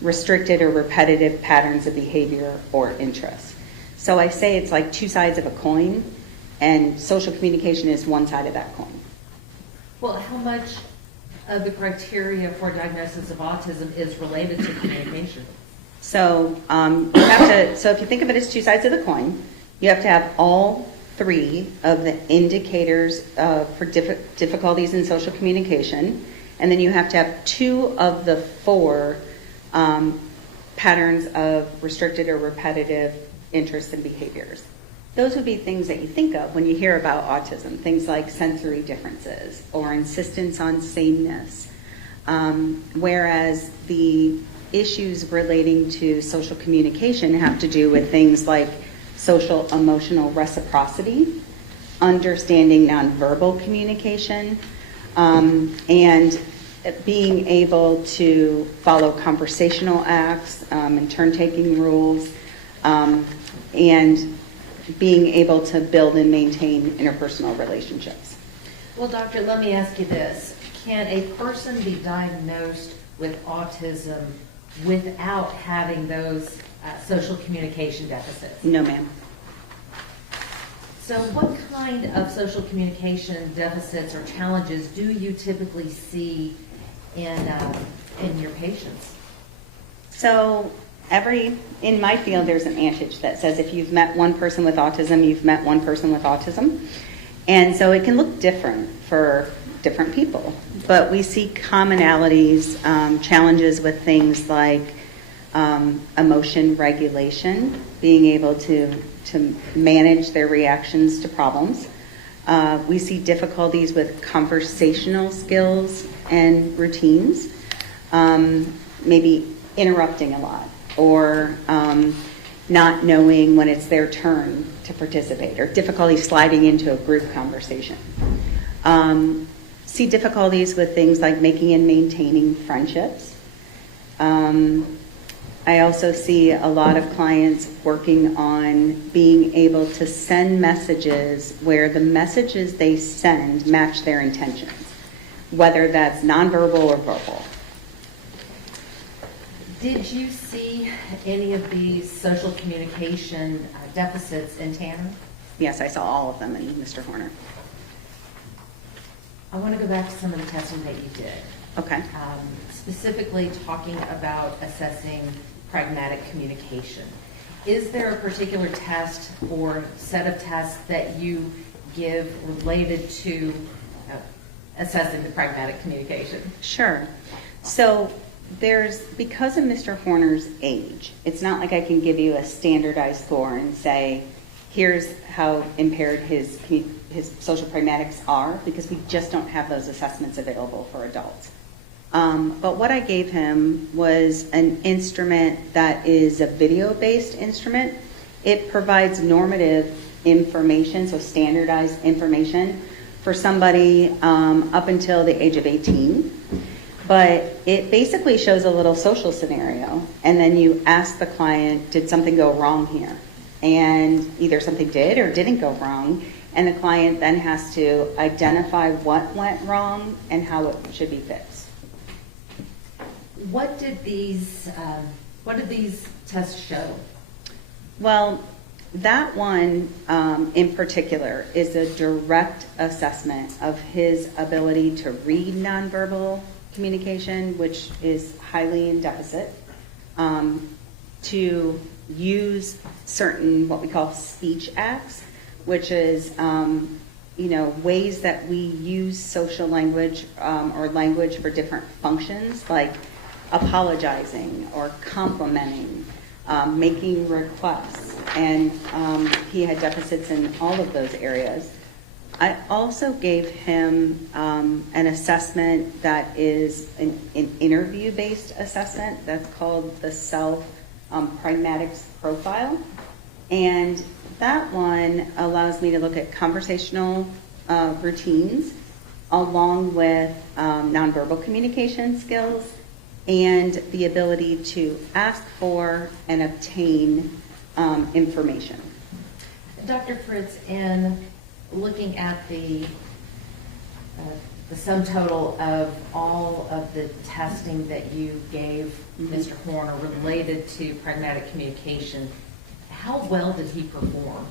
restricted or repetitive patterns of behavior or interests. So I say it's like two sides of a coin, and social communication is one side of that coin. Well, how much of the criteria for diagnosis of autism is related to communication? So you have to. So if you think of it as two sides of the coin, you have to have all three of the indicators for difficulties in social communication, and then you have to have two of the four patterns of restricted or repetitive interests and behaviors. Those would be things that you think of when you hear about autism, things like sensory differences or insistence on sameness, whereas the issues relating to social communication have to do with things like social emotional reciprocity, understanding nonverbal communication, and being able to follow conversational acts and turn-taking rules, and being able to build and maintain interpersonal relationships. Well, doctor, let me ask you this. Can a person be diagnosed with autism without having those social communication deficits? No, ma'am. So what kind of social communication deficits or challenges do you typically see in your patients? So in my field, there's an adage that says if you've met one person with autism, you've met one person with autism. And so it can look different for different people. But we see commonalities, challenges with things like emotion regulation, being able to manage their reactions to problems. We see difficulties with conversational skills and routines, maybe interrupting a lot, or not knowing when it's their turn to participate, or difficulty sliding into a group conversation. See difficulties with things like making and maintaining friendships. I also see a lot of clients working on being able to send messages where the messages they send match their intentions, whether that's nonverbal or verbal. Did you see any of these social communication deficits in Tanner? Yes, I saw all of them in Mr. Horner. I want to go back to some of the testing that you did. Okay. Specifically talking about assessing pragmatic communication. Is there a particular test or set of tests that you give related to assessing the pragmatic communication? Sure. So because of Mr. Horner's age, it's not like I can give you a standardized score and say here's how impaired his social pragmatics are, because we just don't have those assessments available for adults. But what I gave him was an instrument that is a video-based instrument. It provides normative information, so standardized information for somebody up until the age of 18. But it basically shows a little social scenario, and then you ask the client, did something go wrong here? And either something did or didn't go wrong, and the client then has to identify what went wrong and how it should be fixed. What did these tests show? Well, that one in particular is a direct assessment of his ability to read nonverbal communication, which is highly in deficit, to use certain what we call speech acts, which is ways that we use social language or language for different functions, like apologizing or complimenting, making requests, and he had deficits in all of those areas. I also gave him an assessment that is an interview-based assessment that's called the self-pragmatics profile, and that one allows me to look at conversational routines along with nonverbal communication skills and the ability to ask for and obtain information. Dr. Fritz, in looking at the sum total of all of the testing that you gave Mr. Horner related to pragmatic communication, how well did he perform?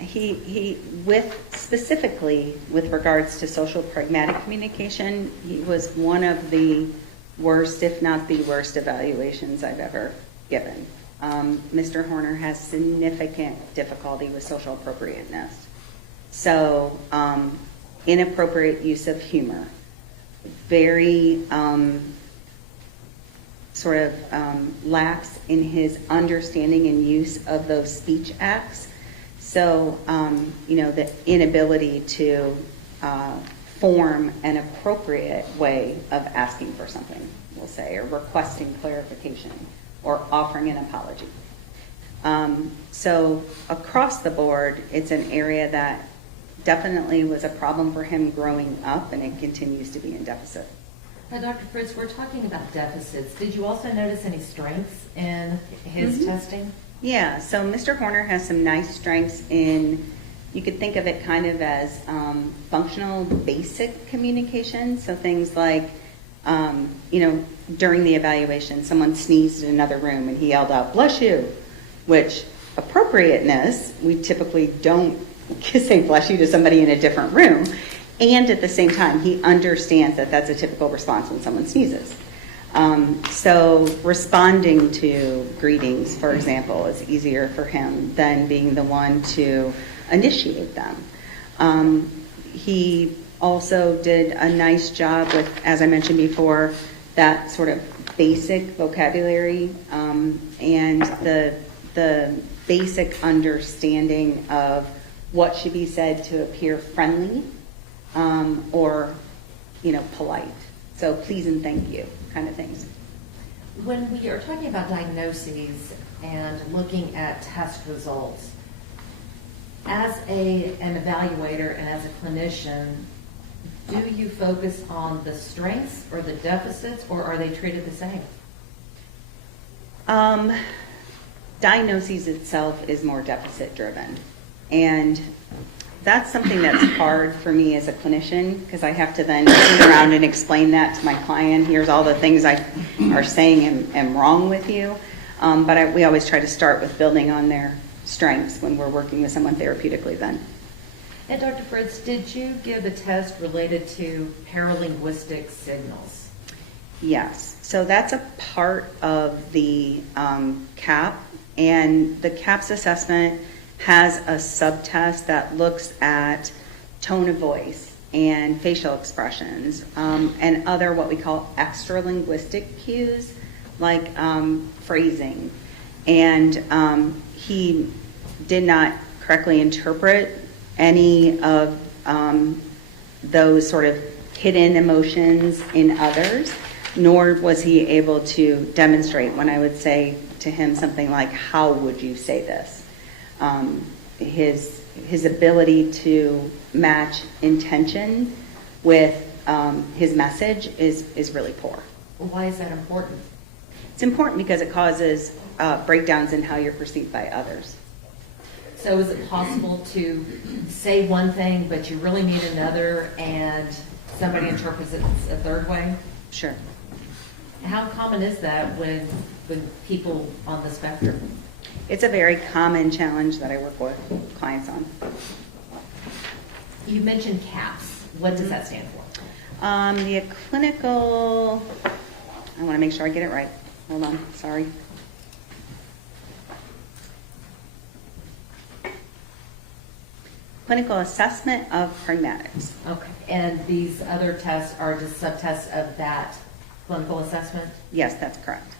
He specifically with regards to social pragmatic communication, he was one of the worst, if not the worst, evaluations I've ever given. Mr. Horner has significant difficulty with social appropriateness. So, inappropriate use of humor, very lax in his understanding and use of those speech acts. So, the inability to form an appropriate way of asking for something, we'll say, or requesting clarification, or offering an apology. So across the board, it's an area that definitely was a problem for him growing up, and it continues to be in deficit. Now, Dr. Fritz, we're talking about deficits. Did you also notice any strengths in his testing? Yeah, so Mr. Horner has some nice strengths in, you could think of it kind of as functional basic communication. So things like, during the evaluation, someone sneezed in another room and he yelled out, "Bless you," which appropriateness, we typically don't say bless you to somebody in a different room. And at the same time, he understands that that's a typical response when someone sneezes. So responding to greetings, for example, is easier for him than being the one to initiate them. He also did a nice job with, as I mentioned before, that sort of basic vocabulary and the basic understanding of what should be said to appear friendly or polite. So please and thank you kind of things. When we are talking about diagnoses and looking at test results, as an evaluator and as a clinician, do you focus on the strengths or the deficits, or are they treated the same? Diagnoses itself is more deficit driven, and that's something that's hard for me as a clinician, because I have to then turn around and explain that to my client. Here's all the things I are saying am wrong with you. But we always try to start with building on their strengths when we're working with someone therapeutically then. And Dr. Fritz, did you give a test related to paralinguistic signals? Yes. So that's a part of the CAP, and the CAPS assessment has a subtest that looks at tone of voice and facial expressions and other what we call extra linguistic cues like phrasing And he did not correctly interpret any of those sort of hidden emotions in others, nor was he able to demonstrate when I would say to him something like, how would you say this? His ability to match intention with his message is really poor. Why is that important? It's important because it causes breakdowns in how you're perceived by others. So is it possible to say one thing, but you really mean another, and somebody interprets it a third way? Sure. How common is that when people on the spectrum? It's a very common challenge that I work with clients on. You mentioned CAPS. What does that stand for? The clinical, I want to make sure I get it right. Hold on, sorry. Clinical assessment of pragmatics. Okay. And these other tests are just subtests of that clinical assessment? Yes, that's correct.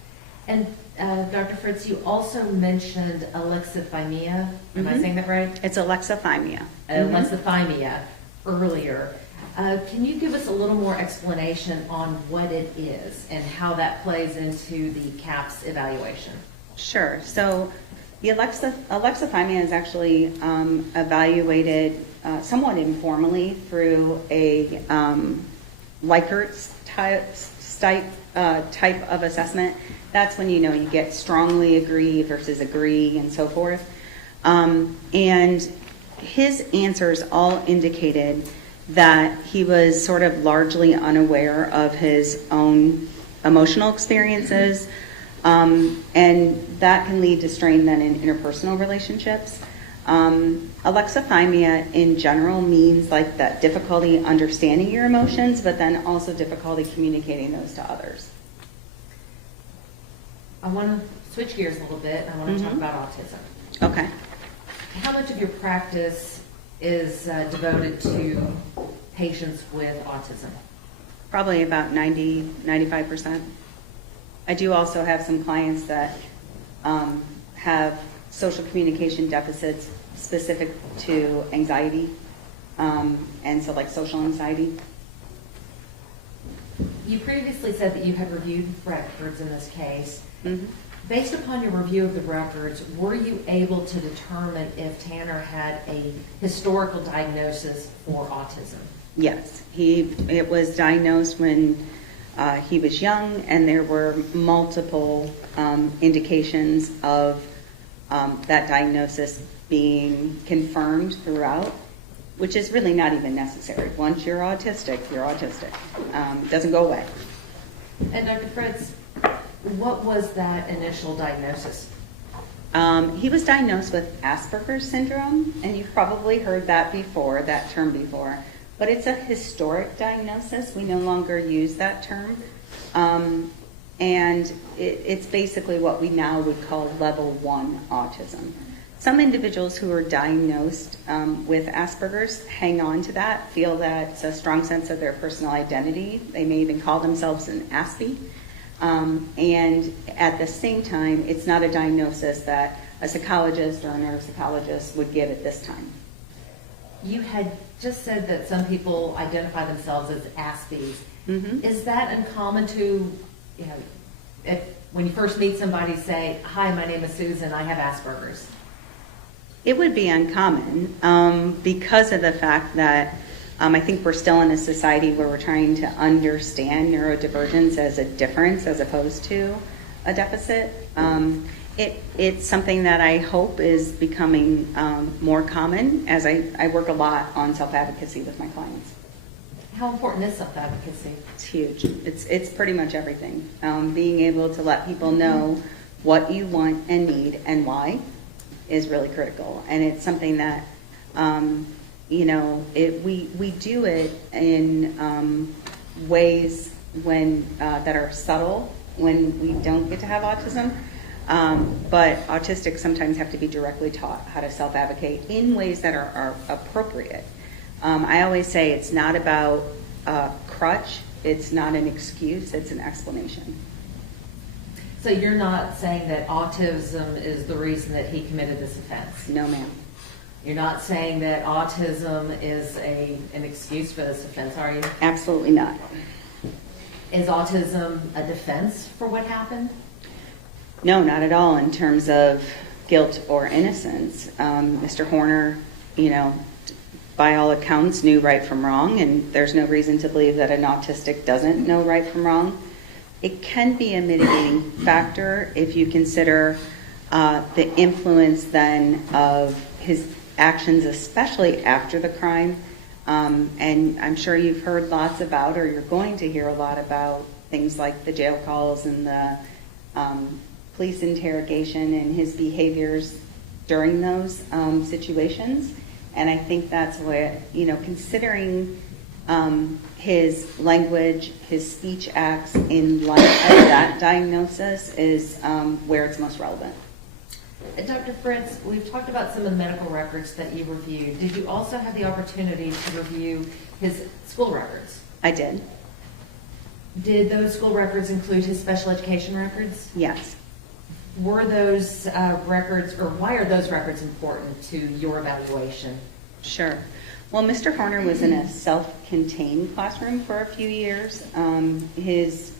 And Dr. Fritz, you also mentioned alexithymia. Am I saying that right? It's alexithymia. Alexithymia earlier. Can you give us a little more explanation on what it is and how that plays into the CAPS evaluation? Sure. So the alexithymia is actually evaluated somewhat informally through a Likert type of assessment. That's when you get strongly agree versus agree and so forth. And his answers all indicated that he was sort of largely unaware of his own emotional experiences, and that can lead to strain then in interpersonal relationships. Alexithymia in general means like that difficulty understanding your emotions, but then also difficulty communicating those to others. I want to switch gears a little bit. I want to talk about autism. Okay. How much of your practice is devoted to patients with autism? Probably about 95%. I do also have some clients that have social communication deficits specific to anxiety, and so like social anxiety. You previously said that you had reviewed records in this case. Mm-hmm. Based upon your review of the records, were you able to determine if Tanner had a historical diagnosis for autism? Yes, it was diagnosed when he was young, and there were multiple indications of that diagnosis being confirmed throughout, which is really not even necessary. Once you're autistic, you're autistic. It doesn't go away. And Dr. Fritz, what was that initial diagnosis? He was diagnosed with Asperger's syndrome, and you've probably heard that term before. But it's a historic diagnosis. We no longer use that term. And it's basically what we now would call level 1 autism. Some individuals who are diagnosed with Asperger's hang on to that, feel that it's a strong sense of their personal identity. They may even call themselves an Aspie. And at the same time, it's not a diagnosis that a psychologist or a neuropsychologist would give at this time. You had just said that some people identify themselves as Aspies. Mm-hmm. Is that uncommon to, when you first meet somebody, say, "Hi, my name is Susan, I have Asperger's"? It would be uncommon because of the fact that I think we're still in a society where we're trying to understand neurodivergence as a difference as opposed to a deficit. It's something that I hope is becoming more common as I work a lot on self-advocacy with my clients. How important is self-advocacy? It's huge. It's pretty much everything. Being able to let people know what you want and need and why is really critical. And it's something that, we do it in ways that are subtle when we don't get to have autism. But autistics sometimes have to be directly taught how to self-advocate in ways that are appropriate. I always say it's not about a crutch, it's not an excuse, it's an explanation. So you're not saying that autism is the reason that he committed this offense? No, ma'am. You're not saying that autism is an excuse for this offense, are you? Absolutely not. Is autism a defense for what happened? No, not at all in terms of guilt or innocence. Mr. Horner, by all accounts, knew right from wrong, and there's no reason to believe that an autistic doesn't know right from wrong. It can be a mitigating factor if you consider the influence then of his actions, especially after the crime. And I'm sure you've heard lots about, or you're going to hear a lot about, things like the jail calls and the police interrogation and his behaviors during those situations. And I think that's what, considering his language, his speech acts in light of that diagnosis is where it's most relevant. Dr. Fritz, we've talked about some of the medical records that you reviewed. Did you also have the opportunity to review his school records? I did. Did those school records include his special education records? Yes. Were those records, or why are those records important to your evaluation? Sure. Well, Mr. Horner was in a self-contained classroom for a few years. His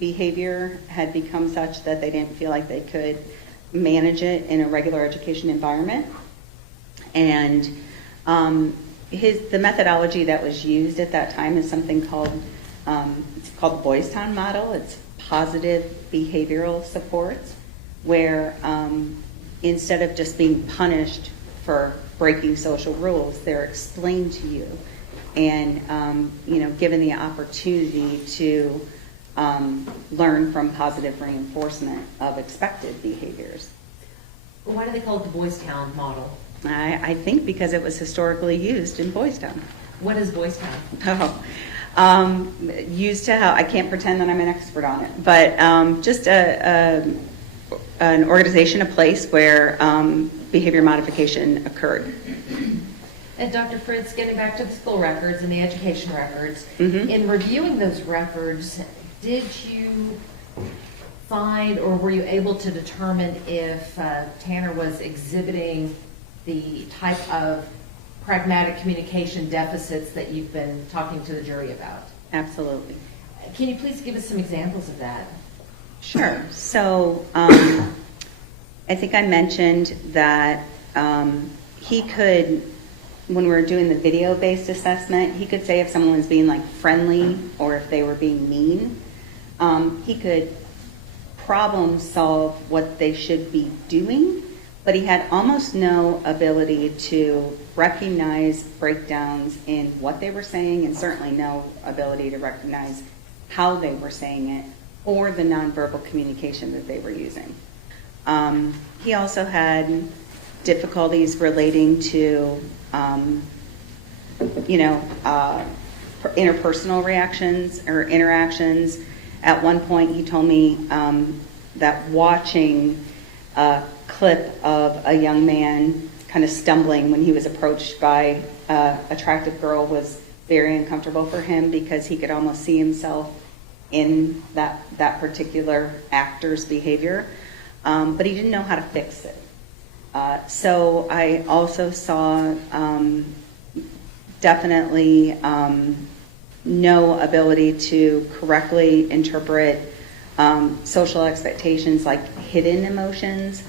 behavior had become such that they didn't feel like they could manage it in a regular education environment. And the methodology that was used at that time is something called, it's called the Boys Town model. It's positive behavioral supports, where instead of just being punished for breaking social rules, they're explained to you and given the opportunity to learn from positive reinforcement of expected behaviors. Why do they call it the Boys Town model? I think because it was historically used in Boys Town. What is Boys Town? Used to how, I can't pretend that I'm an expert on it, but just an organization, a place where behavior modification occurred. And Dr. Fritz, getting back to the school records and the education records, Mhm. in reviewing those records, did you find, or were you able to determine if Tanner was exhibiting the type of pragmatic communication deficits that you've been talking to the jury about? Absolutely. Can you please give us some examples of that? Sure. So I think I mentioned that he could, when we were doing the video-based assessment, he could say if someone was being like friendly or if they were being mean. He could problem solve what they should be doing, but he had almost no ability to recognize breakdowns in what they were saying, and certainly no ability to recognize how they were saying it or the nonverbal communication that they were using. He also had difficulties relating to, interpersonal reactions or interactions. At one point, he told me that watching a clip of a young man kind of stumbling when he was approached by an attractive girl was very uncomfortable for him because he could almost see himself in that particular actor's behavior, but he didn't know how to fix it. So I also saw definitely no ability to correctly interpret social expectations like hidden emotions.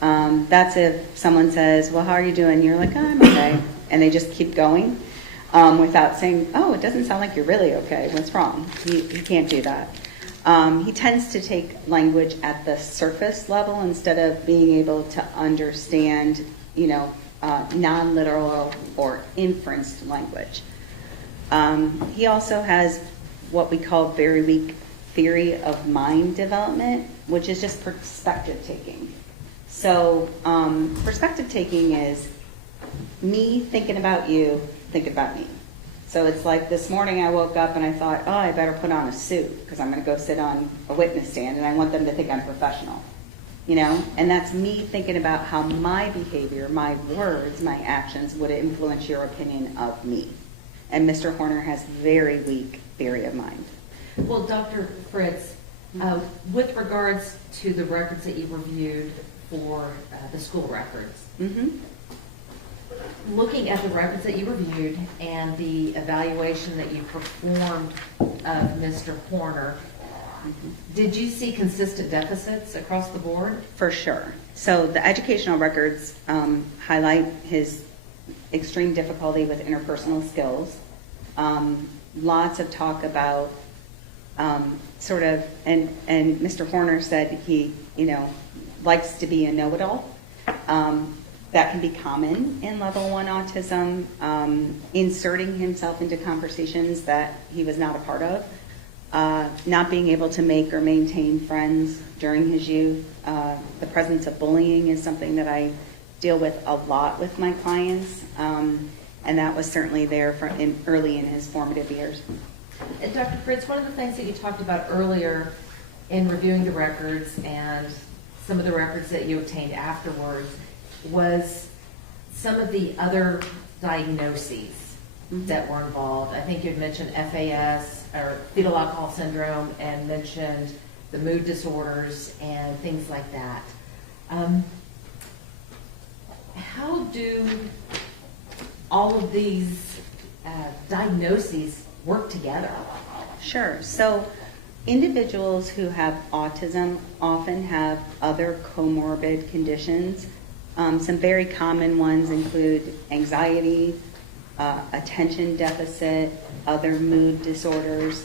That's if someone says, well, how are you doing? You're like, oh, I'm okay. And they just keep going without saying, oh, it doesn't sound like you're really okay. What's wrong? You can't do that. He tends to take language at the surface level instead of being able to understand, non-literal or inferenced language. He also has what we call very weak theory of mind development, which is just perspective taking. So perspective taking is me thinking about you, thinking about me. So it's like this morning I woke up and I thought, oh, I better put on a suit because I'm going to go sit on a witness stand and I want them to think I'm professional. And that's me thinking about how my behavior, my words, my actions would influence your opinion of me. And Mr. Horner has very weak theory of mind. Well, Dr. Fritz, With regards to the records that you reviewed for the school records, Mhm. looking at the records that you reviewed and the evaluation that you performed of Mr. Horner, did you see consistent deficits across the board? For sure. So the educational records highlight his extreme difficulty with interpersonal skills. Lots of talk about sort of, and Mr. Horner said he, likes to be a know-it-all. That can be common in level 1 autism, inserting himself into conversations that he was not a part of, not being able to make or maintain friends during his youth. The presence of bullying is something that I deal with a lot with my clients, and that was certainly there early in his formative years. And Dr. Fritz, one of the things that you talked about earlier in reviewing the records and some of the records that you obtained afterwards was some of the other diagnoses that were involved. I think you had mentioned FAS, or fetal alcohol syndrome, and mentioned the mood disorders and things like that. How do all of these diagnoses work together? Sure. So individuals who have autism often have other comorbid conditions. Some very common ones include anxiety, attention deficit, other mood disorders.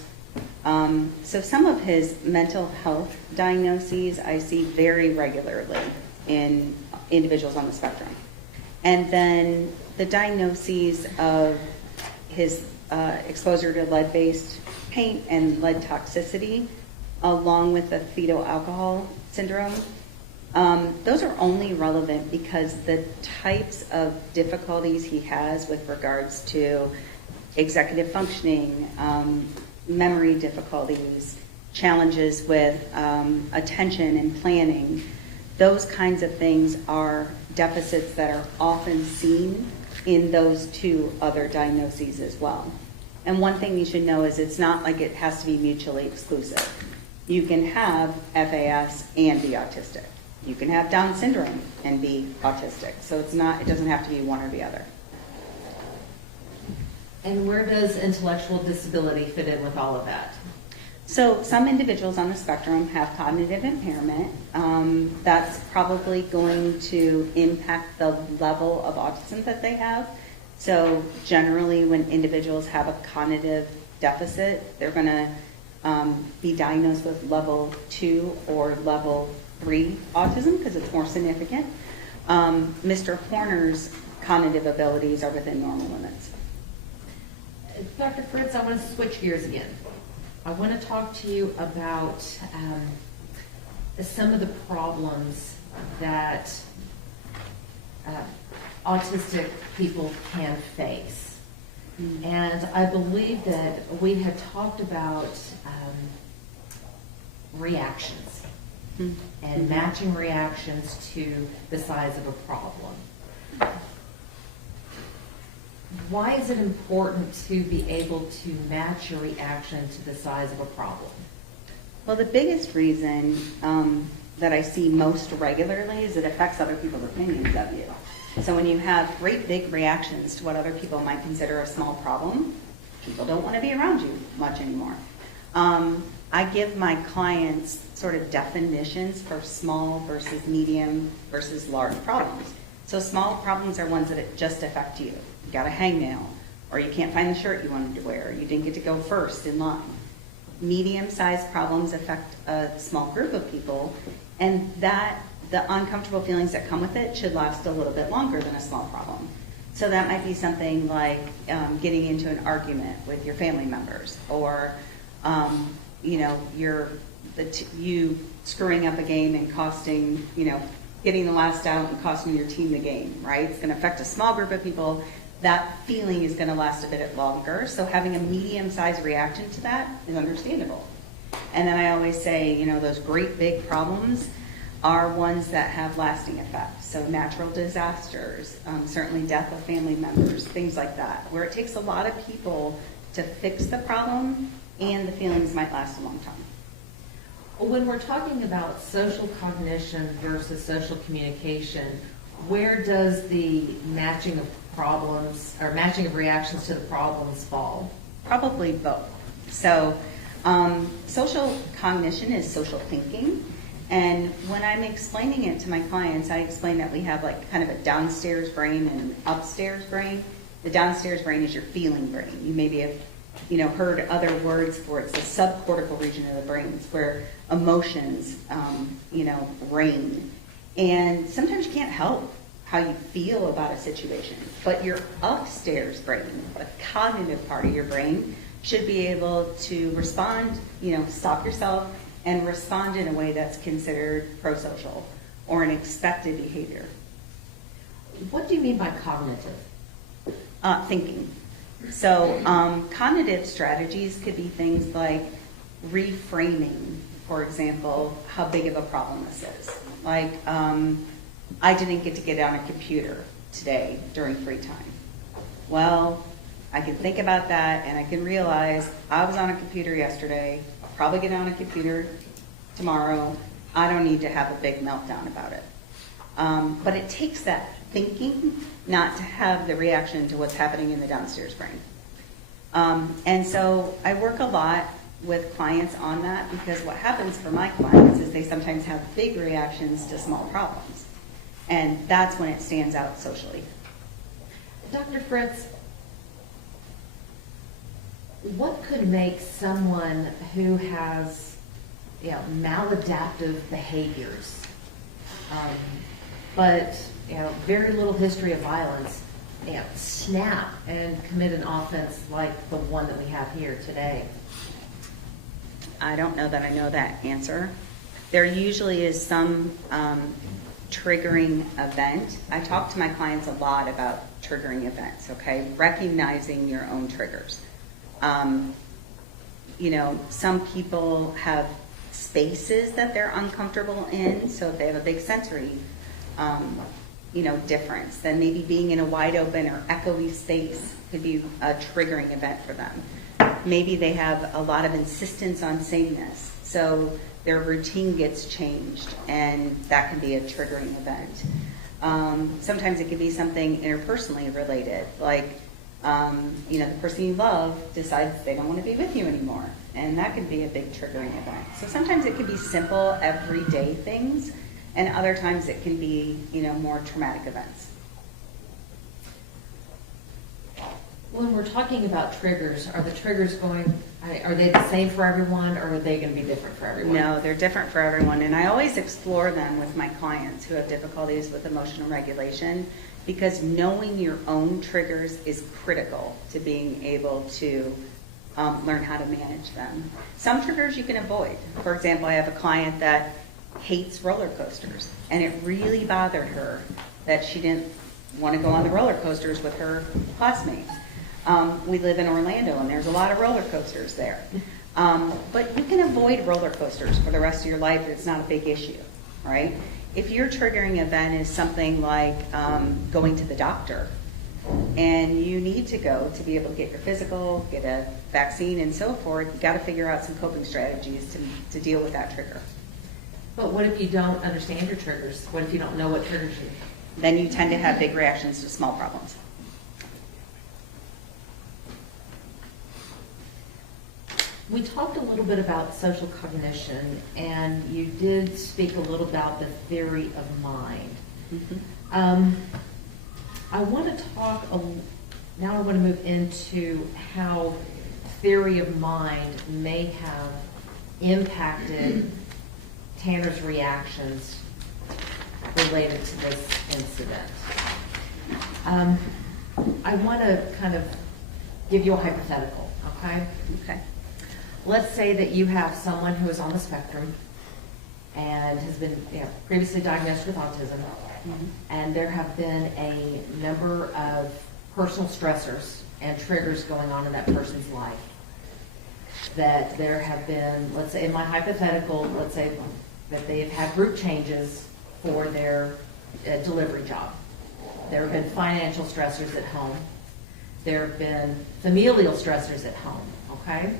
So some of his mental health diagnoses I see very regularly in individuals on the spectrum. And then the diagnoses of his exposure to lead-based paint and lead toxicity, along with the fetal alcohol syndrome, those are only relevant because the types of difficulties he has with regards to executive functioning, memory difficulties, challenges with attention and planning, those kinds of things are deficits that are often seen in those two other diagnoses as well. And one thing you should know is it's not like it has to be mutually exclusive. You can have FAS and be autistic. You can have Down syndrome and be autistic. So it doesn't have to be one or the other. And where does intellectual disability fit in with all of that? So some individuals on the spectrum have cognitive impairment. That's probably going to impact the level of autism that they have. So generally when individuals have a cognitive deficit, they're going to be diagnosed with level 2 or level 3 autism because it's more significant. Mr. Horner's cognitive abilities are within normal limits. Dr. Fritz, I want to switch gears again. I want to talk to you about some of the problems that autistic people can face. And I believe that we had talked about reactions and matching reactions to the size of a problem. Why is it important to be able to match your reaction to the size of a problem? Well, the biggest reason that I see most regularly is it affects other people's opinions of you. So when you have great big reactions to what other people might consider a small problem, people don't want to be around you much anymore. I give my clients sort of definitions for small versus medium versus large problems. So small problems are ones that just affect you. You got a hangnail, or you can't find the shirt you wanted to wear, or you didn't get to go first in line. Medium-sized problems affect a small group of people, and the uncomfortable feelings that come with it should last a little bit longer than a small problem. So that might be something like getting into an argument with your family members, or you screwing up a game and costing, getting the last out and costing your team the game, right? It's going to affect a small group of people. That feeling is going to last a bit longer. So having a medium-sized reaction to that is understandable. And then I always say, those great big problems are ones that have lasting effects. So natural disasters, certainly death of family members, things like that, where it takes a lot of people to fix the problem and the feelings might last a long time. When we're talking about social cognition versus social communication, where does the matching of problems or matching of reactions to the problems fall? Probably both. So social cognition is social thinking. And when I'm explaining it to my clients, I explain that we have like kind of a downstairs brain and an upstairs brain. The downstairs brain is your feeling brain. You maybe have heard other words for it. It's the subcortical region of the brain. It's where emotions, reign. And sometimes you can't help how you feel about a situation. But your upstairs brain, the cognitive part of your brain, should be able to respond, stop yourself and respond in a way that's considered prosocial or an expected behavior. What do you mean by cognitive? Thinking. So cognitive strategies could be things like reframing, for example, how big of a problem this is. Like, I didn't get to get on a computer today during free time. Well, I can think about that and I can realize I was on a computer yesterday, I'll probably get on a computer tomorrow. I don't need to have a big meltdown about it. But it takes that thinking not to have the reaction to what's happening in the downstairs brain. And so I work a lot with clients on that because what happens for my clients is they sometimes have big reactions to small problems. And that's when it stands out socially. Dr. Fritz, what could make someone who has maladaptive behaviors, but very little history of violence, snap and commit an offense like the one that we have here today? I don't know that I know that answer. There usually is some triggering event. I talk to my clients a lot about triggering events, okay? Recognizing your own triggers. Some people have spaces that they're uncomfortable in, so if they have a big sensory difference, then maybe being in a wide open or echoey space could be a triggering event for them. Maybe they have a lot of insistence on sameness, so their routine gets changed, and that can be a triggering event. Sometimes it could be something interpersonally related, like the person you love decides they don't want to be with you anymore, and that can be a big triggering event. So sometimes it can be simple, everyday things, and other times it can be, more traumatic events. When we're talking about triggers, are the triggers are they the same for everyone, or are they going to be different for everyone? No, they're different for everyone, and I always explore them with my clients who have difficulties with emotional regulation, because knowing your own triggers is critical to being able to learn how to manage them. Some triggers you can avoid. For example, I have a client that hates roller coasters, and it really bothered her that she didn't want to go on the roller coasters with her classmates. We live in Orlando, and there's a lot of roller coasters there. But you can avoid roller coasters for the rest of your life. It's not a big issue, right? If your triggering event is something like going to the doctor, and you need to go to be able to get your physical, get a vaccine, and so forth, you've got to figure out some coping strategies to deal with that trigger. But what if you don't understand your triggers? What if you don't know what triggers you? Then you tend to have big reactions to small problems. We talked a little bit about social cognition, and you did speak a little about the theory of mind. Mm-hmm. I want to talk, now I want to move into how theory of mind may have impacted Tanner's reactions related to this incident. I want to kind of give you a hypothetical, okay? Okay. Let's say that you have someone who is on the spectrum and has been previously diagnosed with autism, and there have been a number of personal stressors and triggers going on in that person's life. That there have been, let's say in my hypothetical, let's say that they have had group changes for their delivery job. There have been financial stressors at home. There have been familial stressors at home, okay?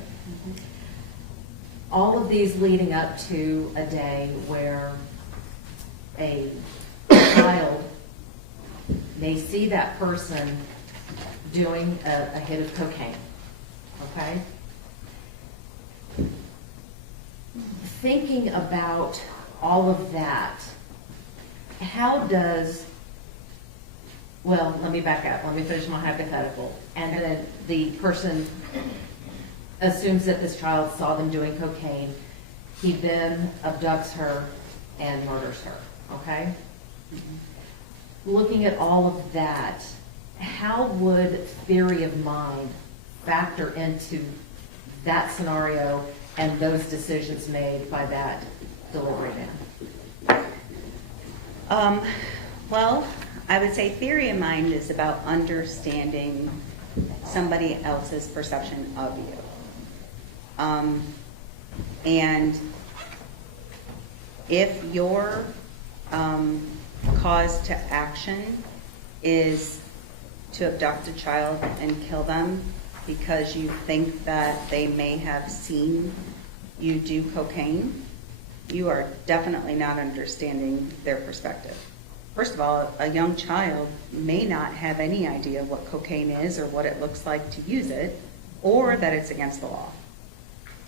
all of these leading up to a day where a child may see that person doing a hit of cocaine, okay? Thinking about all of that, how does, well, let me back up. Let me finish my hypothetical. And then the person assumes that this child saw them doing cocaine. He then abducts her and murders her, okay? Looking at all of that, how would theory of mind factor into that scenario and those decisions made by that delivery man? Well, I would say theory of mind is about understanding somebody else's perception of you. And if your cause to action is to abduct a child and kill them because you think that they may have seen you do cocaine, you are definitely not understanding their perspective. First of all, a young child may not have any idea what cocaine is or what it looks like to use it, or that it's against the law.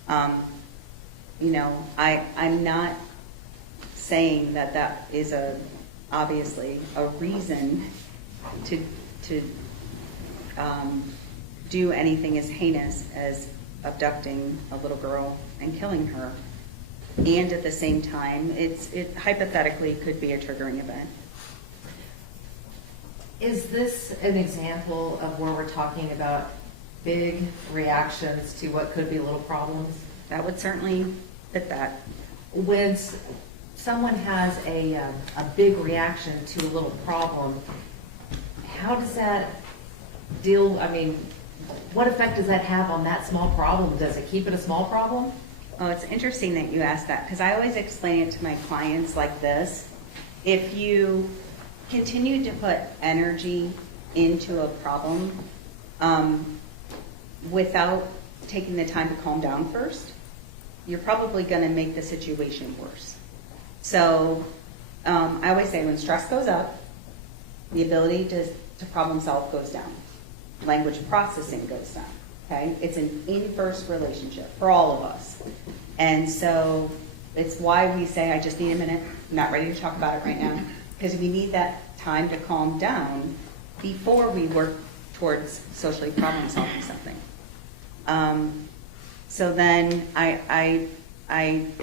I'm not saying that that is obviously a reason to do anything as heinous as abducting a little girl and killing her. And at the same time, it hypothetically could be a triggering event. Is this an example of where we're talking about big reactions to what could be little problems? That would certainly fit that. When someone has a big reaction to a little problem, how does that deal, what effect does that have on that small problem? Does it keep it a small problem? Oh, it's interesting that you asked that, because I always explain it to my clients like this. If you continue to put energy into a problem without taking the time to calm down first, you're probably going to make the situation worse. So I always say when stress goes up, the ability to problem solve goes down. Language processing goes down. Okay? It's an inverse relationship for all of us. And so it's why we say, I just need a minute. I'm not ready to talk about it right now. Because we need that time to calm down before we work towards socially problem solving something. So then I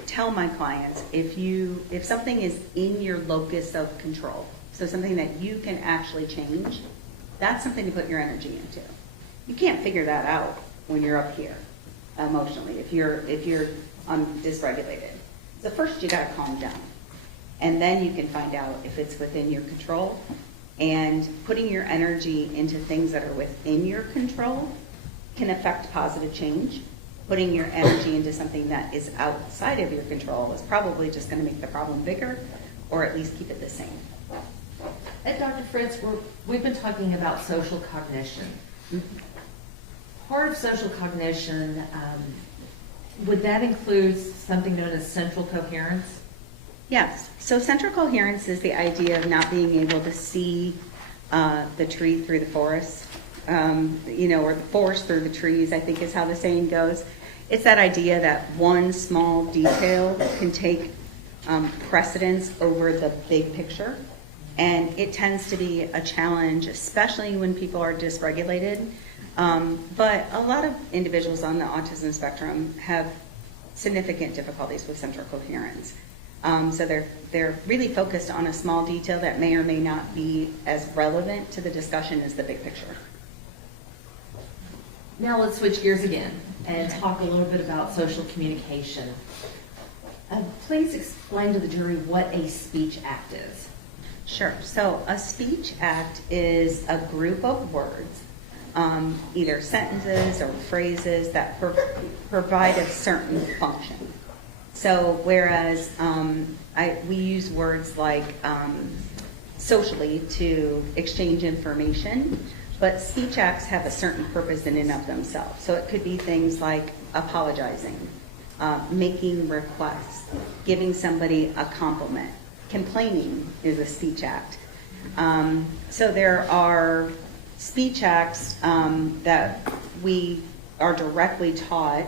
tell my clients, if something is in your locus of control, so something that you can actually change, that's something to put your energy into. You can't figure that out when you're up here emotionally, if you're dysregulated. So first you got to calm down. And then you can find out if it's within your control. And putting your energy into things that are within your control can affect positive change. Putting your energy into something that is outside of your control is probably just going to make the problem bigger, or at least keep it the same. And Dr. Fritz, we've been talking about social cognition. Part of social cognition, would that include something known as central coherence? Yes. So central coherence is the idea of not being able to see the tree through the forest, or the forest through the trees, I think is how the saying goes. It's that idea that one small detail can take precedence over the big picture. And it tends to be a challenge, especially when people are dysregulated. But a lot of individuals on the autism spectrum have significant difficulties with central coherence. So they're really focused on a small detail that may or may not be as relevant to the discussion as the big picture. Now let's switch gears again and talk a little bit about social communication. Please explain to the jury what a speech act is. Sure. So a speech act is a group of words, either sentences or phrases that provide a certain function. So whereas we use words like socially to exchange information, but speech acts have a certain purpose in and of themselves. So it could be things like apologizing, making requests, giving somebody a compliment. Complaining is a speech act. So there are speech acts that we are directly taught,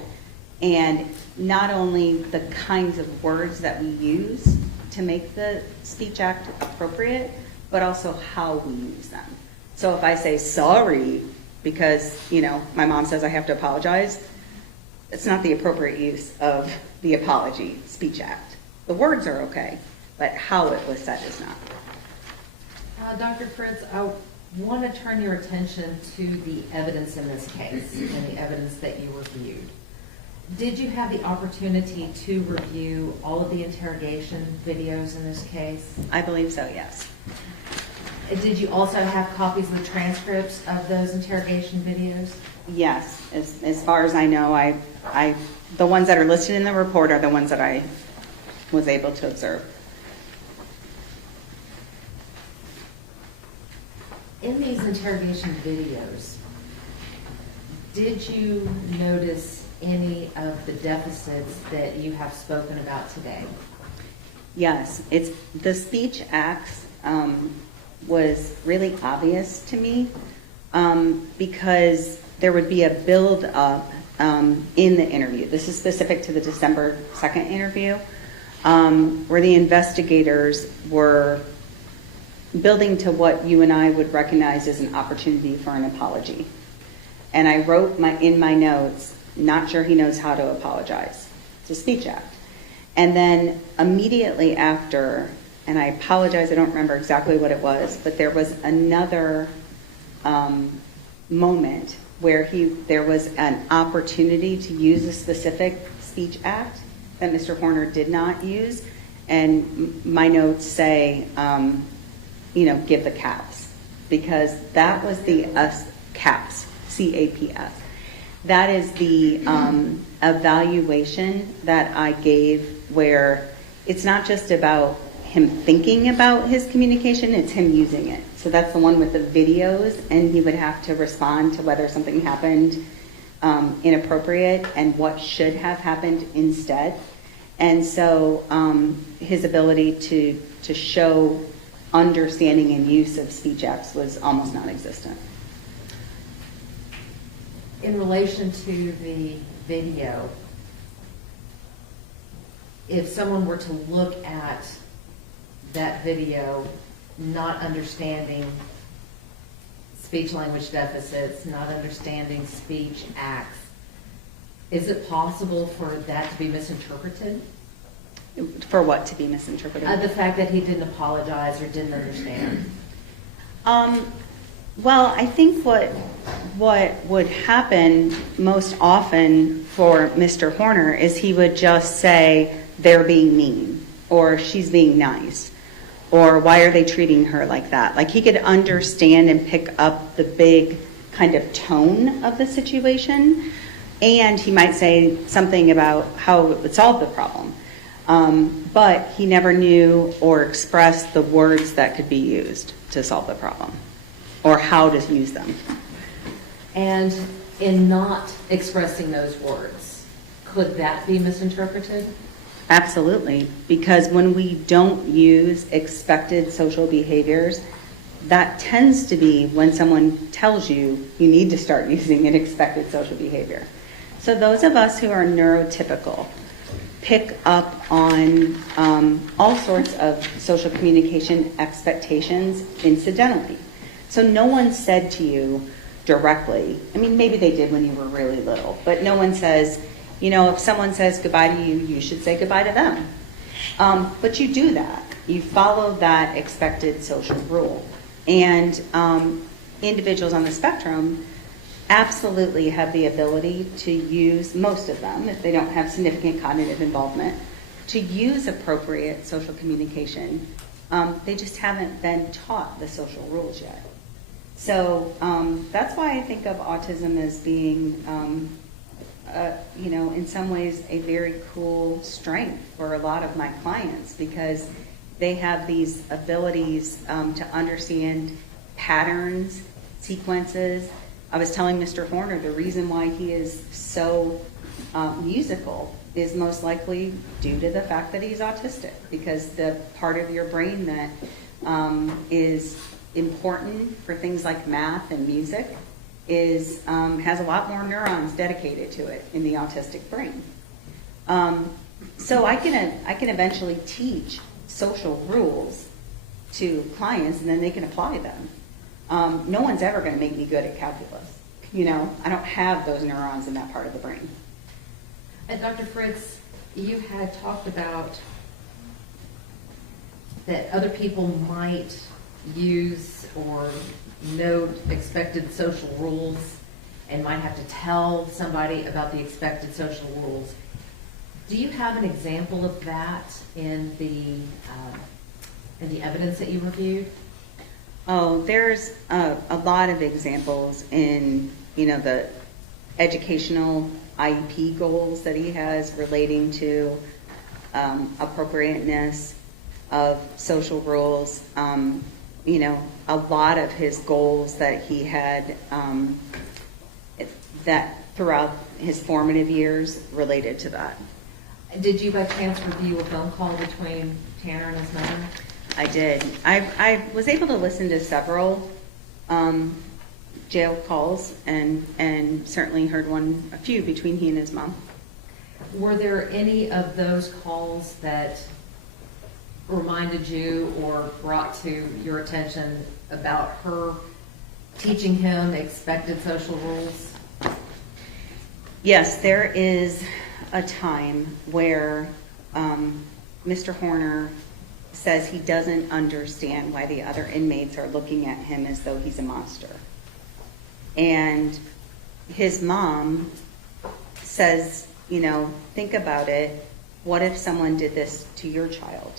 and not only the kinds of words that we use to make the speech act appropriate, but also how we use them. So if I say sorry because, my mom says I have to apologize, it's not the appropriate use of the apology speech act. The words are okay, but how it was said is not. Dr. Fritz, I want to turn your attention to the evidence in this case and the evidence that you reviewed. Did you have the opportunity to review all of the interrogation videos in this case? I believe so, yes. Did you also have copies of the transcripts of those interrogation videos? Yes, as far as I know, the ones that are listed in the report are the ones that I was able to observe. In these interrogation videos, did you notice any of the deficits that you have spoken about today? Yes, it's the speech acts was really obvious to me because there would be a build up in the interview. This is specific to the December 2nd interview, where the investigators were building to what you and I would recognize as an opportunity for an apology. And I wrote in my notes, not sure he knows how to apologize. It's a speech act. And then immediately after, and I apologize, I don't remember exactly what it was, but there was another moment where there was an opportunity to use a specific speech act that Mr. Horner did not use. And my notes say, give the caps, because that was the caps, CAPS. That is the evaluation that I gave, where it's not just about him thinking about his communication, it's him using it. So that's the one with the videos, and he would have to respond to whether something happened inappropriate and what should have happened instead. And so his ability to show understanding and use of speech acts was almost non-existent. In relation to the video, if someone were to look at that video, not understanding speech language deficits, not understanding speech acts, is it possible for that to be misinterpreted? For what to be misinterpreted? The fact that he didn't apologize or didn't understand. Well, I think what would happen most often for Mr. Horner is he would just say, they're being mean, or she's being nice, or why are they treating her like that? Like, he could understand and pick up the big kind of tone of the situation, and he might say something about how it would solve the problem. But he never knew or expressed the words that could be used to solve the problem, or how to use them. And in not expressing those words, could that be misinterpreted? Absolutely, because when we don't use expected social behaviors, that tends to be when someone tells you you need to start using an expected social behavior. So those of us who are neurotypical pick up on all sorts of social communication expectations incidentally. So no one said to you directly, I mean, maybe they did when you were really little, but no one says, if someone says goodbye to you, you should say goodbye to them. But you do that. You follow that expected social rule. And individuals on the spectrum absolutely have the ability to use, most of them, if they don't have significant cognitive involvement, to use appropriate social communication. They just haven't been taught the social rules yet. So that's why I think of autism as being, in some ways a very cool strength for a lot of my clients, because they have these abilities to understand patterns, sequences. I was telling Mr. Horner the reason why he is so musical is most likely due to the fact that he's autistic, because the part of your brain that is important for things like math and music is has a lot more neurons dedicated to it in the autistic brain. So I can eventually teach social rules to clients, and then they can apply them. No one's ever going to make me good at calculus. I don't have those neurons in that part of the brain. And Dr. Fritz, you had talked about that other people might use or note expected social rules and might have to tell somebody about the expected social rules. Do you have an example of that in the evidence that you reviewed? Oh, there's a lot of examples in, the educational IEP goals that he has relating to appropriateness of social rules. A lot of his goals that he had that throughout his formative years related to that. Did you by chance review a phone call between Tanner and his mother? I did. I was able to listen to several jail calls and certainly heard a few between he and his mom. Were there any of those calls that reminded you or brought to your attention about her teaching him expected social rules? Yes, there is a time where Mr. Horner says he doesn't understand why the other inmates are looking at him as though he's a monster. And his mom says, think about it. What if someone did this to your child?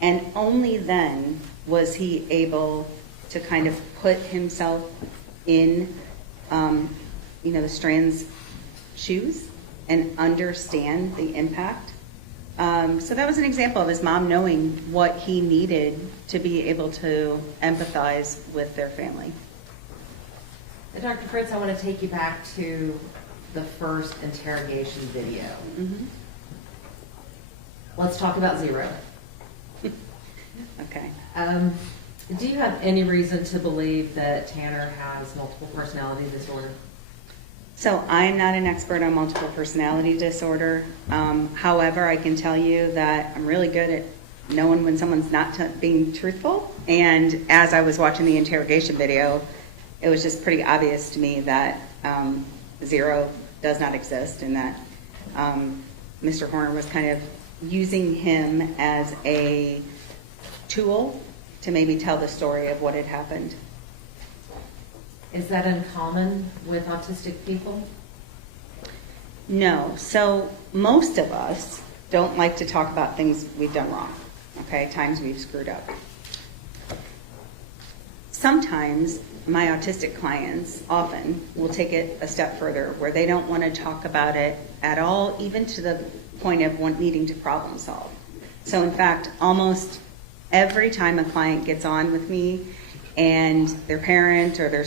And only then was he able to kind of put himself in, the Strand's shoes and understand the impact. So that was an example of his mom knowing what he needed to be able to empathize with their family. And Dr. Fritz, I want to take you back to the first interrogation video. Mm-hmm. Let's talk about Zero. Okay. Do you have any reason to believe that Tanner has multiple personality disorder? So I'm not an expert on multiple personality disorder. However, I can tell you that I'm really good at knowing when someone's not being truthful. And as I was watching the interrogation video, it was just pretty obvious to me that Zero does not exist, and that Mr. Horner was kind of using him as a tool to maybe tell the story of what had happened. Is that uncommon with autistic people? No. So most of us don't like to talk about things we've done wrong, okay, times we've screwed up. Sometimes my autistic clients often will take it a step further where they don't want to talk about it at all, even to the point of needing to problem solve. So in fact, almost every time a client gets on with me and their parent or their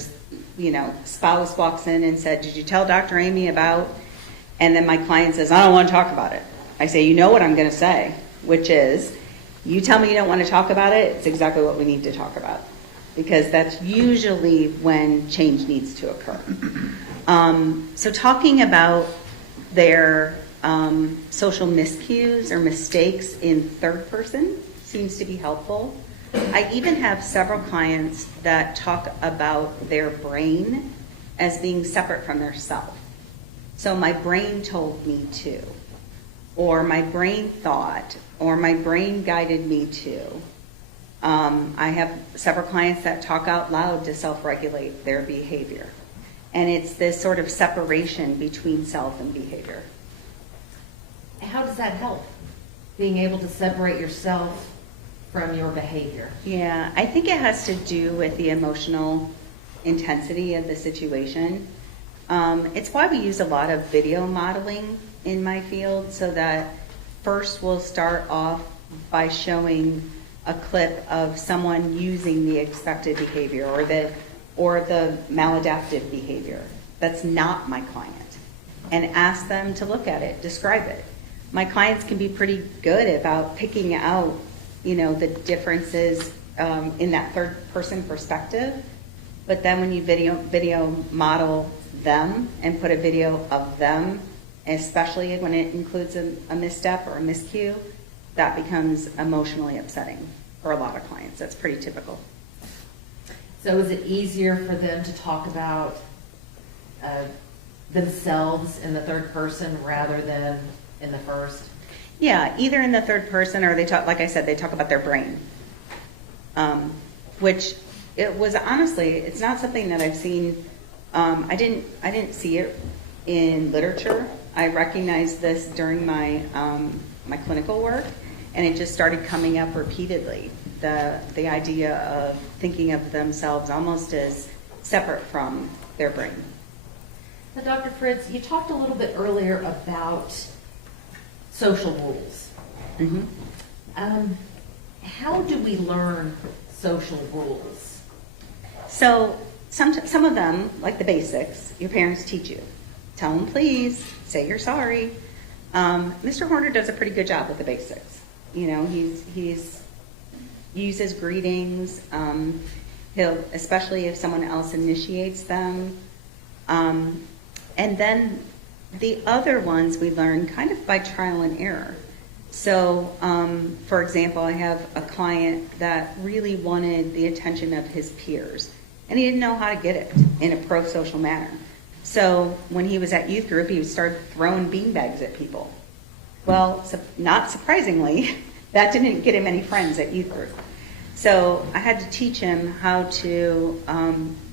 spouse walks in and said, "Did you tell Dr. Amy about?" And then my client says, "I don't want to talk about it." I say, "You know what I'm going to say, which is, you tell me you don't want to talk about it, it's exactly what we need to talk about." Because that's usually when change needs to occur. So talking about their social miscues or mistakes in third person seems to be helpful. I even have several clients that talk about their brain as being separate from their self. So my brain told me to, or my brain thought, or my brain guided me to. I have several clients that talk out loud to self-regulate their behavior. And it's this sort of separation between self and behavior. How does that help? Being able to separate yourself from your behavior? Yeah, I think it has to do with the emotional intensity of the situation. It's why we use a lot of video modeling in my field, so that first we'll start off by showing a clip of someone using the expected behavior or the maladaptive behavior. That's not my client. and ask them to look at it, describe it. My clients can be pretty good about picking out, the differences in that third person perspective. But then when you video model them and put a video of them, especially when it includes a misstep or a miscue, that becomes emotionally upsetting for a lot of clients. That's pretty typical. So is it easier for them to talk about themselves in the third person rather than in the first? Yeah, either in the third person or they talk, like I said, they talk about their brain. Which it was honestly, it's not something that I've seen. I didn't see it in literature. I recognized this during my my clinical work, and it just started coming up repeatedly. The idea of thinking of themselves almost as separate from their brain. Now, Dr. Fritz, you talked a little bit earlier about social rules. Mm-hmm. How do we learn social rules? So some of them, like the basics, your parents teach you. Tell them please, say you're sorry. Mr. Horner does a pretty good job with the basics. He's uses greetings. He'll, especially if someone else initiates them. And then the other ones we learn kind of by trial and error. So, for example, I have a client that really wanted the attention of his peers, and he didn't know how to get it in a pro-social manner. So when he was at youth group, he would start throwing beanbags at people. Well, not surprisingly, that didn't get him any friends at youth group. So I had to teach him how to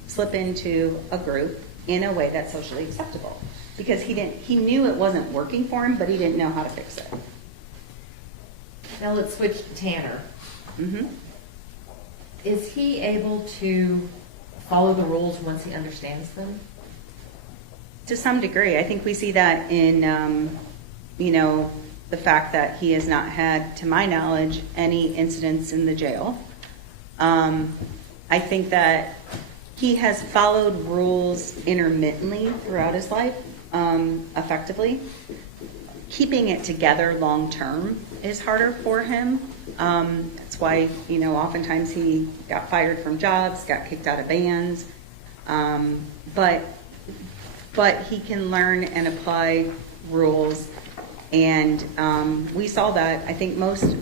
slip into a group in a way that's socially acceptable, because he knew it wasn't working for him, but he didn't know how to fix it. Now let's switch to Tanner. Mm-hmm. Is he able to follow the rules once he understands them? To some degree. I think we see that in, the fact that he has not had, to my knowledge, any incidents in the jail. I think that he has followed rules intermittently throughout his life, effectively. Keeping it together long term is harder for him. That's why, oftentimes he got fired from jobs, got kicked out of bands. But he can learn and apply rules. And we saw that, I think, most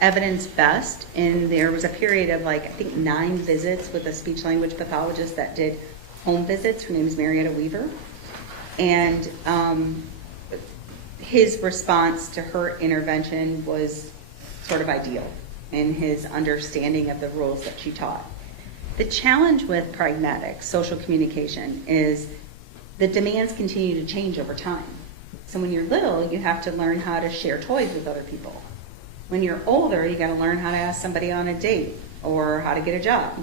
evidence best. And there was a period of 9 visits with a speech language pathologist that did home visits. Her name is Marietta Weaver. And his response to her intervention was sort of ideal in his understanding of the rules that she taught. The challenge with pragmatic social communication is the demands continue to change over time. So when you're little, you have to learn how to share toys with other people. When you're older, you got to learn how to ask somebody on a date or how to get a job.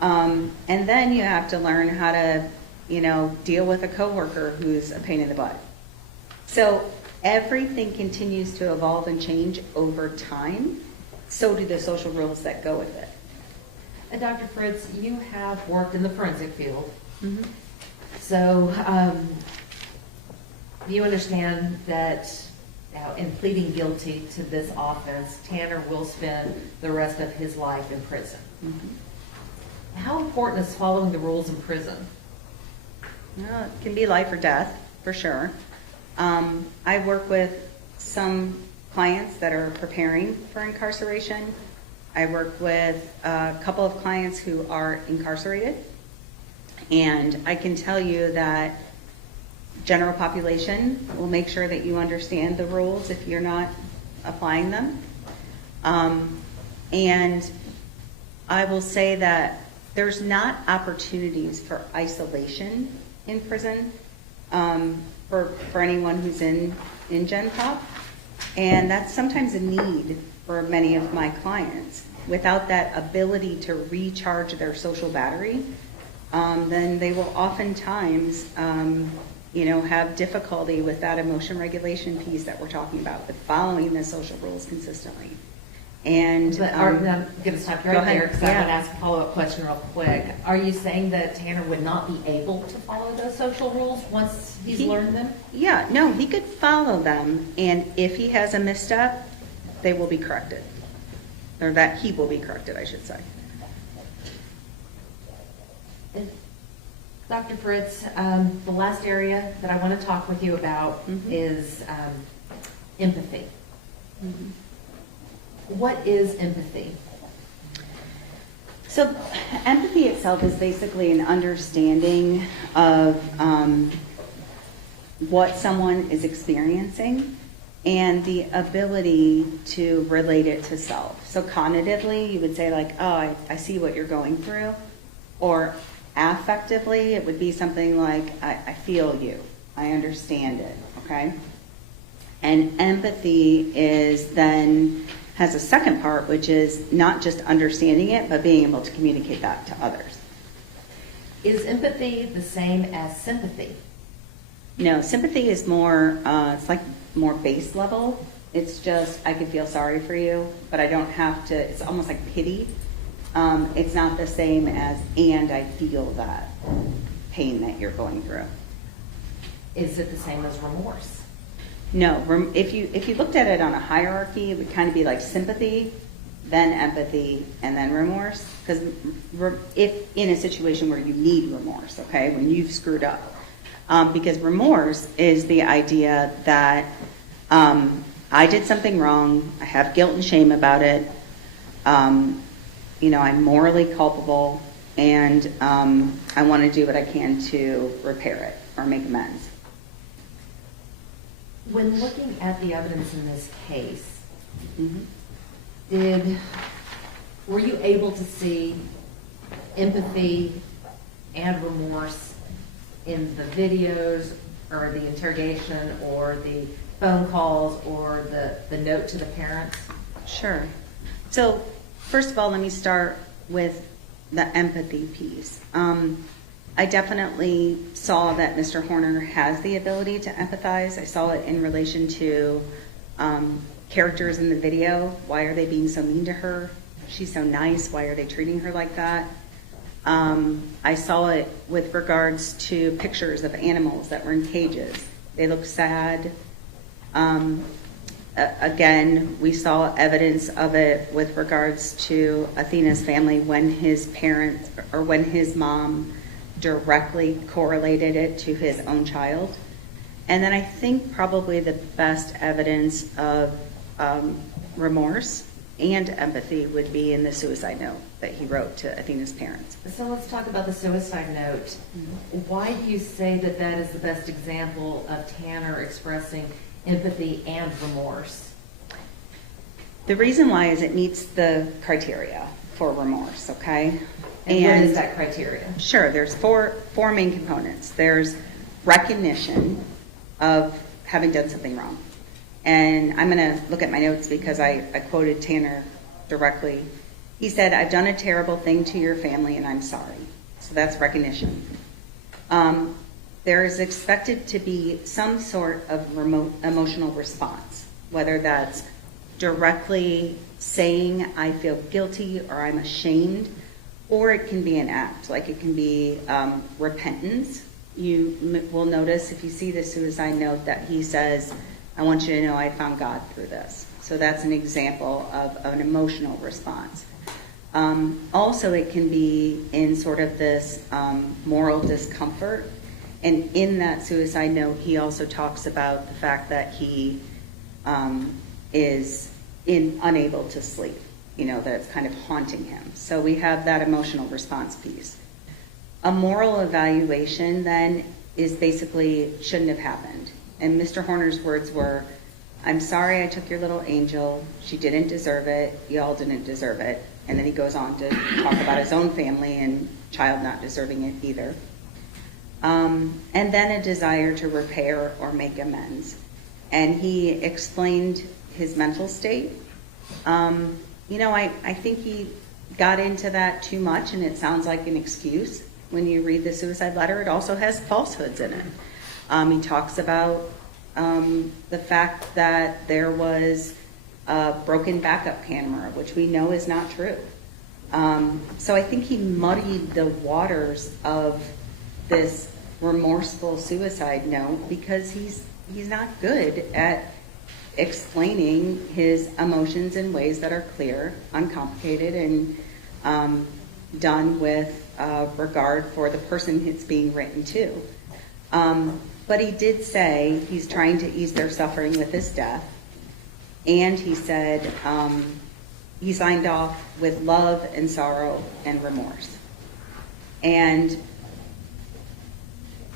And then you have to learn how to, deal with a coworker who's a pain in the butt. So everything continues to evolve and change over time. So do the social rules that go with it. And Dr. Fritz, you have worked in the forensic field. Mm-hmm. So you understand that in pleading guilty to this offense, Tanner will spend the rest of his life in prison. Mm-hmm. How important is following the rules in prison? Well, it can be life or death, for sure. I work with some clients that are preparing for incarceration. I work with a couple of clients who are incarcerated. And I can tell you that general population will make sure that you understand the rules if you're not applying them. And I will say that there's not opportunities for isolation in prison for anyone who's in Gen Pop. And that's sometimes a need for many of my clients. Without that ability to recharge their social battery, then they will oftentimes have difficulty with that emotion regulation piece that we're talking about, with following the social rules consistently. And But I'm going to stop you Go right there ahead. because I Yeah. want to ask a follow-up question real quick. Are you saying that Tanner would not be able to follow those social rules once he's learned them? yeah, no, he could follow them, and if he has a misstep, they will be corrected. Or that he will be corrected, I should say. Dr. Fritz, the last area that I want to talk with you about is empathy. What is empathy? So empathy itself is basically an understanding of what someone is experiencing and the ability to relate it to self. So cognitively, you would say like, oh, I see what you're going through. Or affectively, it would be something like, I feel you. I understand it, okay? And empathy is then has a second part, which is not just understanding it, but being able to communicate that to others. Is empathy the same as sympathy? No, sympathy is more, it's like more base level. It's just, I can feel sorry for you, but I don't have to, it's almost like pity. It's not the same as, and I feel that pain that you're going through. Is it the same as remorse? No, if you looked at it on a hierarchy, it would kind of be like sympathy, then empathy, and then remorse. Because if in a situation where you need remorse, okay, when you've screwed up. Because remorse is the idea that I did something wrong, I have guilt and shame about it, I'm morally culpable, and I want to do what I can to repair it or make amends. When looking at the evidence in this case, were you able to see empathy and remorse in the videos or the interrogation or the phone calls or the note to the parents? Sure. So first of all, let me start with the empathy piece. I definitely saw that Mr. Horner has the ability to empathize. I saw it in relation to characters in the video. Why are they being so mean to her? She's so nice. Why are they treating her like that? I saw it with regards to pictures of animals that were in cages. They look sad. Again, we saw evidence of it with regards to Athena's family when his parents or when his mom directly correlated it to his own child. And then I think probably the best evidence of remorse and empathy would be in the suicide note that he wrote to Athena's parents. So let's talk about the suicide note. Why do you say that that is the best example of Tanner expressing empathy and remorse? The reason why is it meets the criteria for remorse, okay? And what is that criteria? Sure, there's four main components. There's recognition of having done something wrong. And I'm going to look at my notes because I quoted Tanner directly. He said, I've done a terrible thing to your family and I'm sorry. So that's recognition. There is expected to be some sort of emotional response, whether that's directly saying I feel guilty or I'm ashamed, or it can be an act, like it can be repentance. You will notice if you see the suicide note that he says, I want you to know I found God through this. So that's an example of an emotional response. Also, it can be in sort of this moral discomfort. And in that suicide note, he also talks about the fact that he is unable to sleep, that it's kind of haunting him. So we have that emotional response piece. A moral evaluation then is basically shouldn't have happened. And Mr. Horner's words were, I'm sorry I took your little angel. She didn't deserve it. Y'all didn't deserve it. And then he goes on to talk about his own family and child not deserving it either. And then a desire to repair or make amends. And he explained his mental state. I think he got into that too much, and it sounds like an excuse. When you read the suicide letter, it also has falsehoods in it. He talks about the fact that there was a broken backup camera, which we know is not true. So I think he muddied the waters of this remorseful suicide note because he's not good at explaining his emotions in ways that are clear, uncomplicated, and done with regard for the person it's being written to. But he did say he's trying to ease their suffering with his death, and he said he signed off with love and sorrow and remorse. And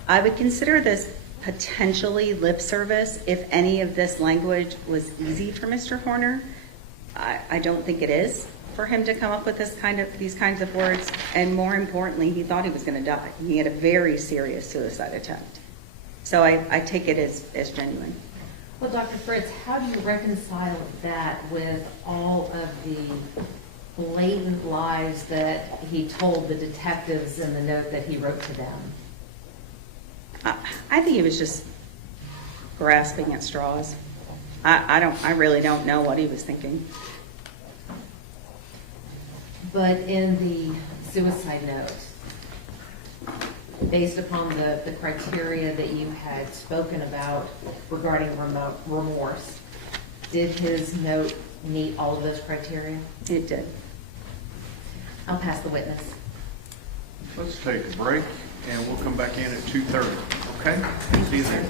I would consider this potentially lip service if any of this language was easy for Mr. Horner. I don't think it is for him to come up with these kinds of words. And more importantly, he thought he was going to die. He had a very serious suicide attempt. So I take it as genuine. Well, Dr. Fritz, how do you reconcile that with all of the blatant lies that he told the detectives in the note that he wrote to them? I think he was just grasping at straws. I really don't know what he was thinking. But in the suicide note, based upon the criteria that you had spoken about regarding remorse, did his note meet all of those criteria? It did. I'll pass the witness. Let's take a break, and we'll come back in at 2:30, okay? See you there.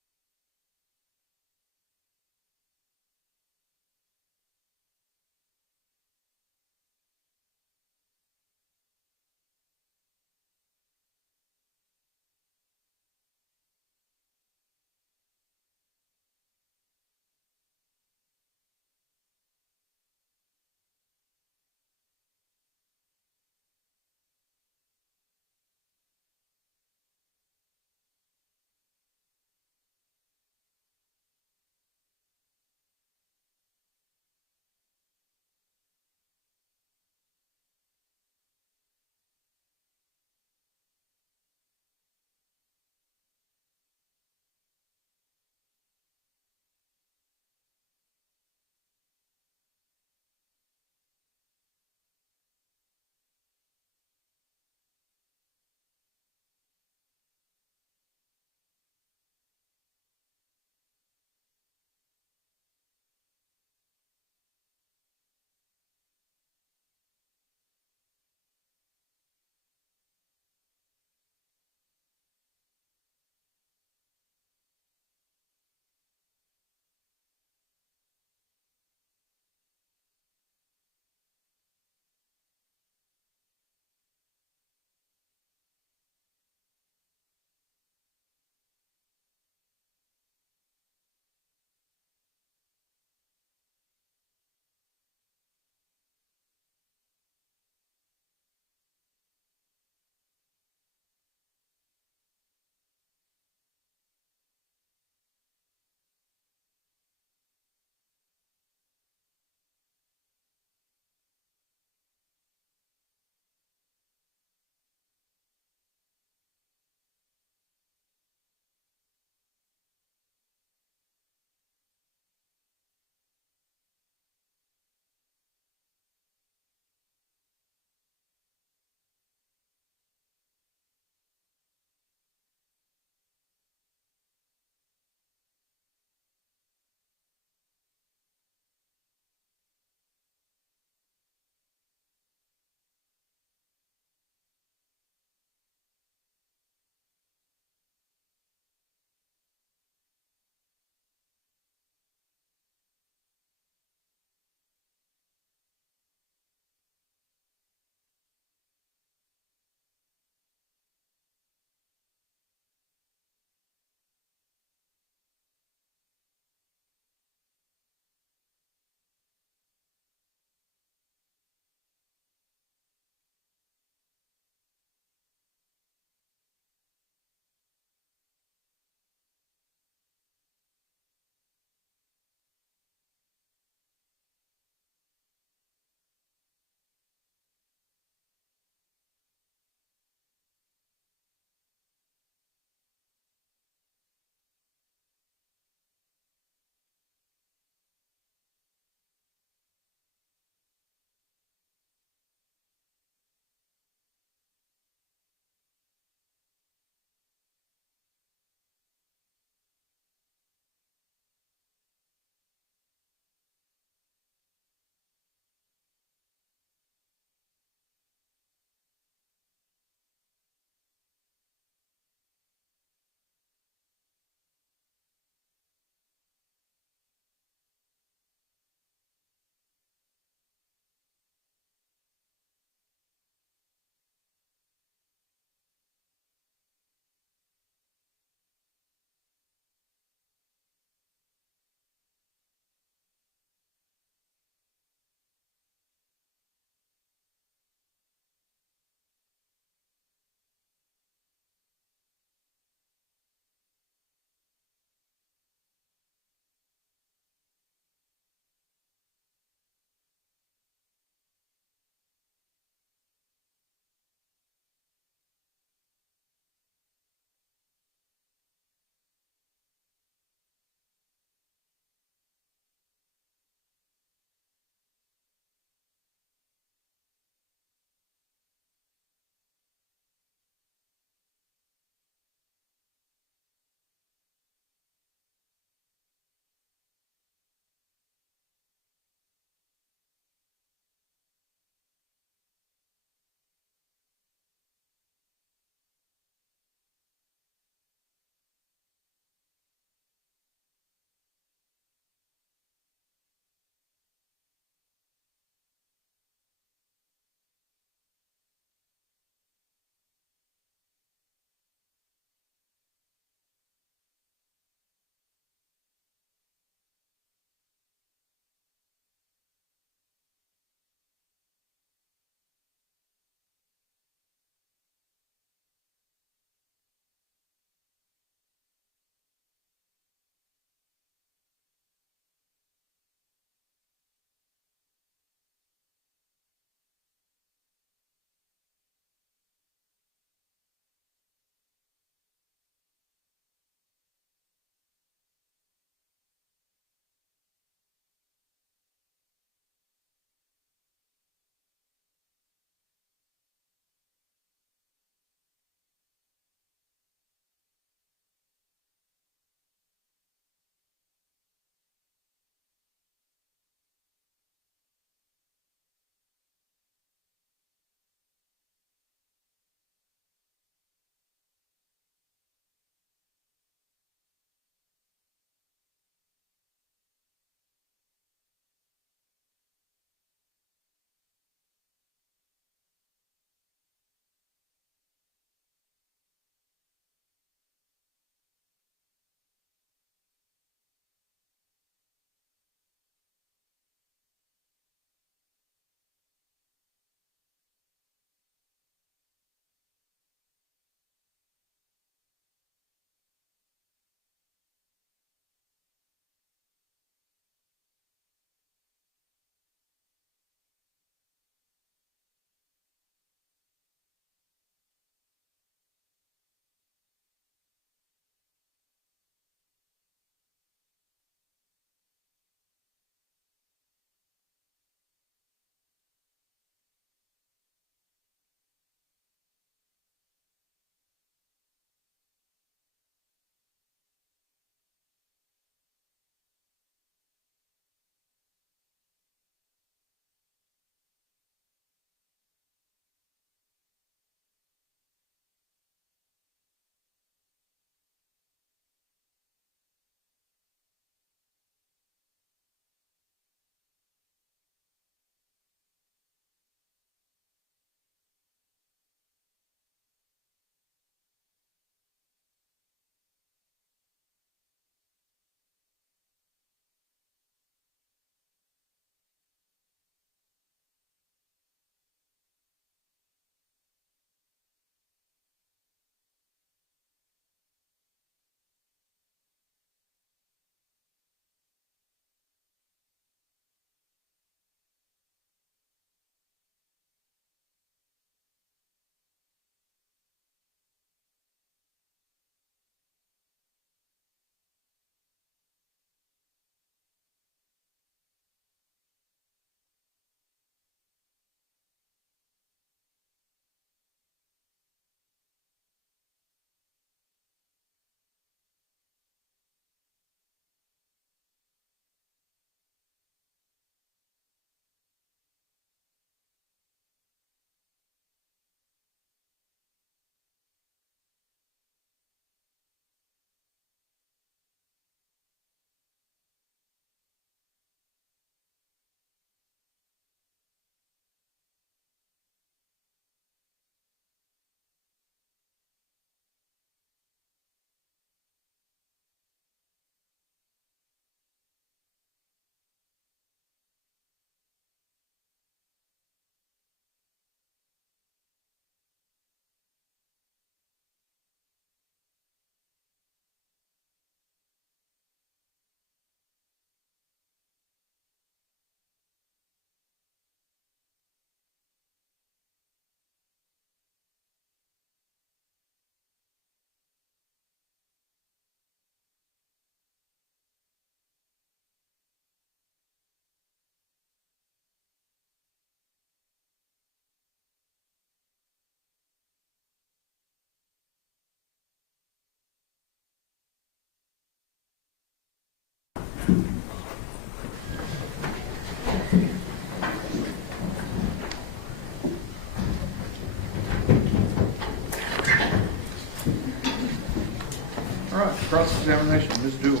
Cross-examination, Ms. Jewell.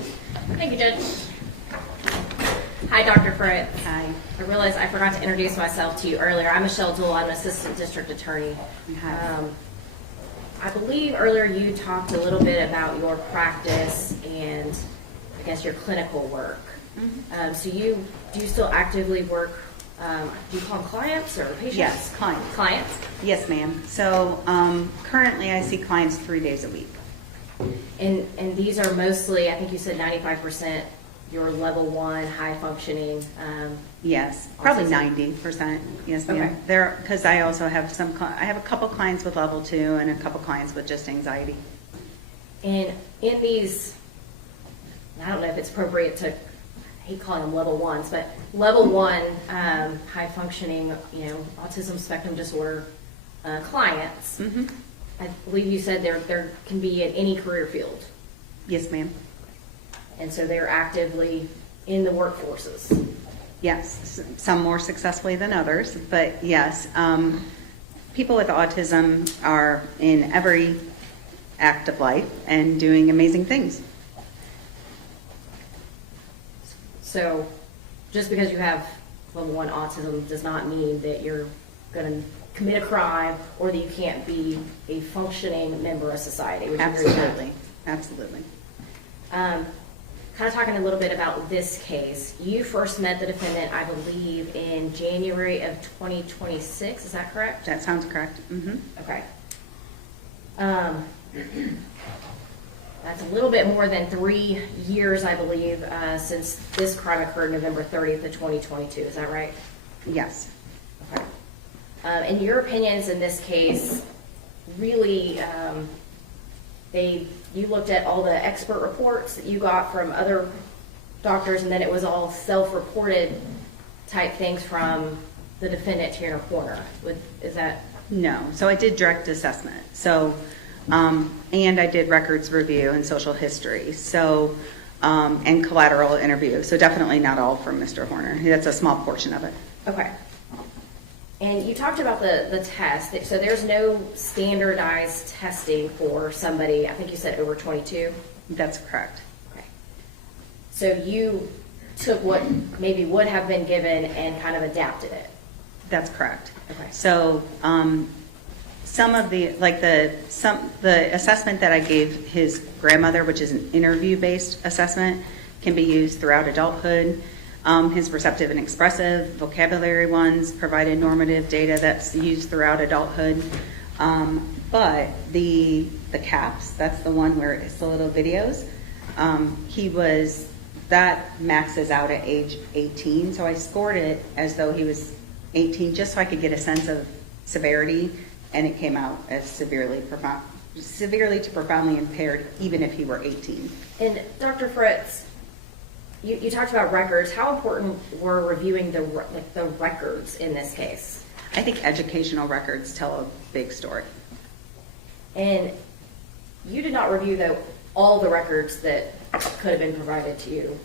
Thank you, Judge. Hi, Dr. Fritz. Hi. I realized I forgot to introduce myself to you earlier. I'm Michelle Duell. I'm an assistant district attorney. Hi. I believe earlier you talked a little bit about your practice and I guess your clinical work. So do you still actively work, do you call them clients or patients? Yes, clients. Clients? Yes, ma'am. So currently I see clients 3 days a week. And these are mostly, I think you said 95% your level 1 high functioning. Yes, probably Autism. 90%. Yes, Okay. ma'am. There, because I also have I have a couple clients with level 2 and a couple clients with just anxiety. And in these, I don't know if it's appropriate to, I hate calling them level 1s, but level 1 high functioning, autism spectrum disorder clients. Mm-hmm. I believe you said there can be in any career field, Yes, ma'am. and so they're actively in the workforces. Yes, some more successfully than others, but yes, people with autism are in every act of life and doing amazing things. So just because you have level 1 autism does not mean that you're going to commit a crime or that you can't be a functioning member of society. Would you agree with that? Absolutely, absolutely. Kind of talking a little bit about this case. You first met the defendant, I believe, in January of 2026. Is that correct? That sounds correct. Mm-hmm. Okay. That's a little bit more than 3 years, I believe, since this crime occurred November 30th of 2022. Is that right? Yes. Okay. And your opinions in this case, really, you looked at all the expert reports that you got from other doctors, and then it was all self-reported type things from the defendant to your corner. Is that? No. So I did direct assessment. So, and I did records review and social history. So, and collateral interview. So definitely not all from Mr. Horner. That's a small portion of it. Okay. And you talked about the test. So there's no standardized testing for somebody, I think you said over 22? That's correct. Okay. So you took what maybe would have been given and kind of adapted it? That's correct. Okay. So some of the assessment that I gave his grandmother, which is an interview-based assessment, can be used throughout adulthood. His receptive and expressive vocabulary ones provided normative data that's used throughout adulthood. But the CAPS, that's the one where it's the little videos, that maxes out at age 18. So I scored it as though he was 18 just so I could get a sense of severity, and it came out as severely to profoundly impaired even if he were 18. And Dr. Fritz, you talked about records. How important were reviewing the records in this case? I think educational records tell a big story. And you did not review all the records that could have been provided to you,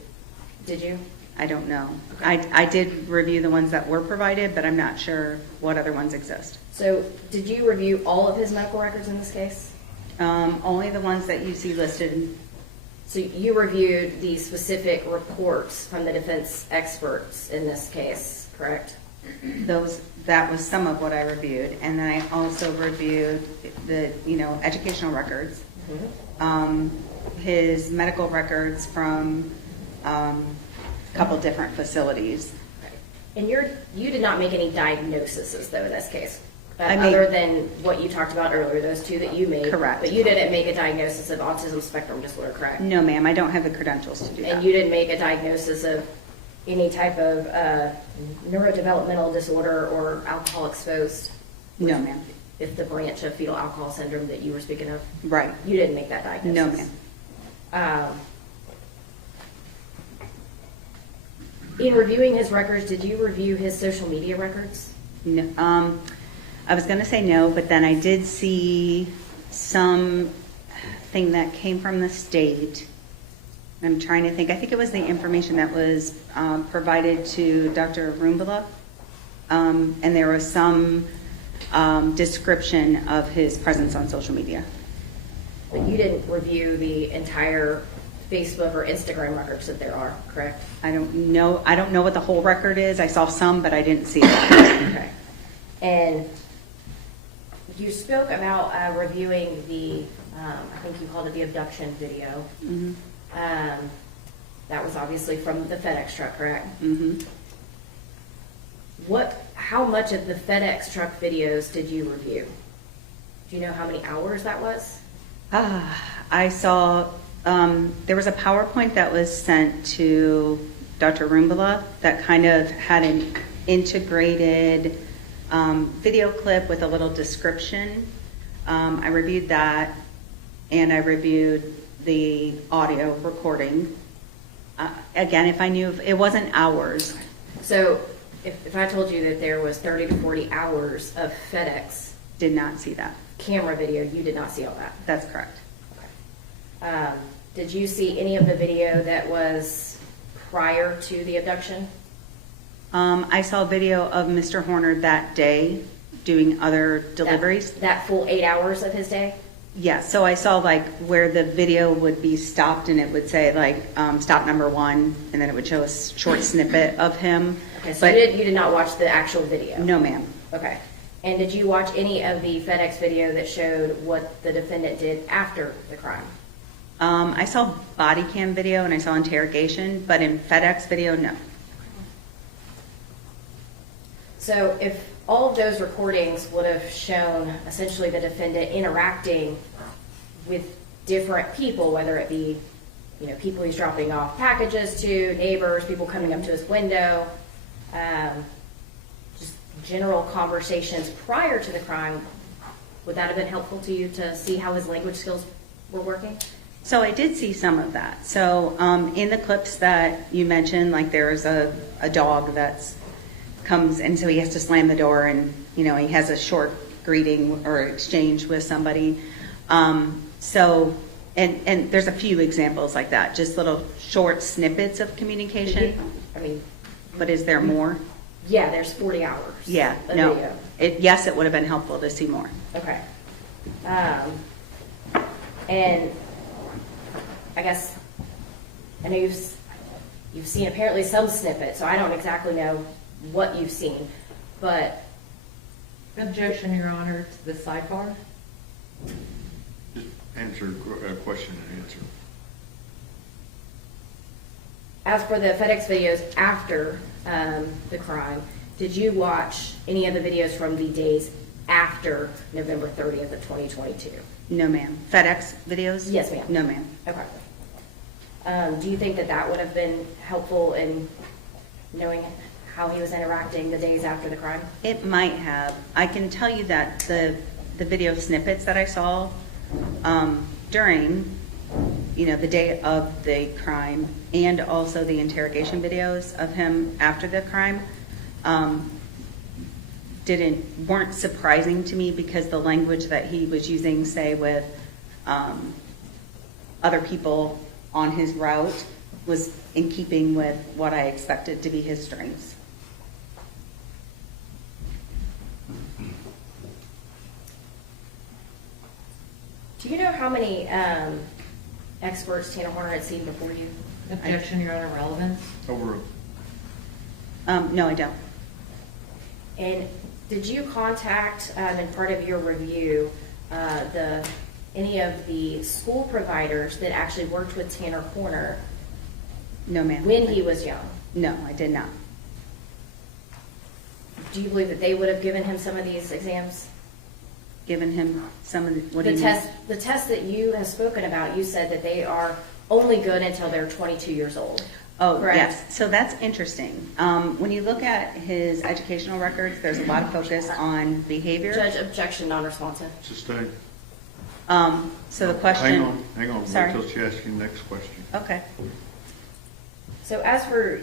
did you? I don't know. I did review the ones that were provided, but I'm not sure what other ones exist. So did you review all of his medical records in this case? Only the ones that you see listed. So you reviewed the specific reports from the defense experts in this case, correct? That was some of what I reviewed, and then I also reviewed the educational records, his medical records from a couple different facilities. And you did not make any diagnoses though in this case, I other than what you talked about earlier, those two that you made. Correct. But you didn't make a diagnosis of autism spectrum disorder, correct? No, ma'am, I don't have the credentials to do that. And you didn't make a diagnosis of any type of neurodevelopmental disorder or alcohol exposed? No, ma'am. If the branch of fetal alcohol syndrome that you were speaking of? Right. You didn't make that diagnosis? No, ma'am. In reviewing his records, did you review his social media records? No, I was going to say no, but then I did see some thing that came from the state. I'm trying to think. I think it was the information that was provided to Dr. Rumbala, and there was some description of his presence on social media. But you didn't review the entire Facebook or Instagram records that there are, correct? I don't know what the whole record is. I saw some, but I didn't see it. Okay. And you spoke about reviewing the, I think you called it the abduction video. Mm-hmm. That was obviously from the FedEx truck, correct? Mm-hmm. How much of the FedEx truck videos did you review? Do you know how many hours that was? I saw, there was a PowerPoint that was sent to Dr. Rumbala that kind of had an integrated video clip with a little description. I reviewed that, and I reviewed the audio recording. Again, if I knew, it wasn't hours. So if I told you that there was 30 to 40 hours of FedEx Did not see that. camera video, you did not see all that? That's correct. Did you see any of the video that was prior to the abduction? I saw video of Mr. Horner that day doing other deliveries. That full 8 hours of his day? Yeah, so I saw like where the video would be stopped and it would say like stop number 1, and then it would show a short snippet of him. Okay, so But you did not watch the actual video? no, ma'am. Okay. And did you watch any of the FedEx video that showed what the defendant did after the crime? I saw body cam video and I saw interrogation, but in FedEx video, no. So if all of those recordings would have shown essentially the defendant interacting with different people, whether it be, people he's dropping off packages to, neighbors, people coming up to his window, just general conversations prior to the crime, would that have been helpful to you to see how his language skills were working? So I did see some of that. So in the clips that you mentioned, like there's a dog that's comes, and so he has to slam the door, and he has a short greeting or exchange with somebody. So there's a few examples like that, just little short snippets of communication. But is there more? Yeah, there's 40 hours. Yeah, of no. video. Yes, it would have been helpful to see more. Okay. And I guess, I know you've seen apparently some snippets, so I don't exactly know what you've seen, but. Objection, Your Honor, to the sidebar. Just answer question and answer. As for the FedEx videos after the crime, did you watch any of the videos from the days after November 30th of 2022? No, ma'am. FedEx videos? Yes, ma'am. No, ma'am. Okay. Do you think that would have been helpful in knowing how he was interacting the days after the crime? It might have. I can tell you that the video snippets that I saw during, the day of the crime, and also the interrogation videos of him after the crime, weren't surprising to me, because the language that he was using, say with other people on his route, was in keeping with what I expected to be his strengths. Do you know how many experts Tanner Horner had seen before you? Objection, Your Honor, relevance. Over. No, I don't. And did you contact, in part of your review, any of the school providers that actually worked with Tanner Horner No, ma'am. when he was young? No, I did not. Do you believe that they would have given him some of these exams? Given him some of the, what do you mean? The tests that you have spoken about, you said that they are only good until they're 22 years old. Oh, correct? yes. So that's interesting. When you look at his educational records, there's a lot of focus on behavior. Judge, objection, non-responsive. Sustained. So the question. Hang on. Sorry. Wait till she asks you the next question. Okay. So as for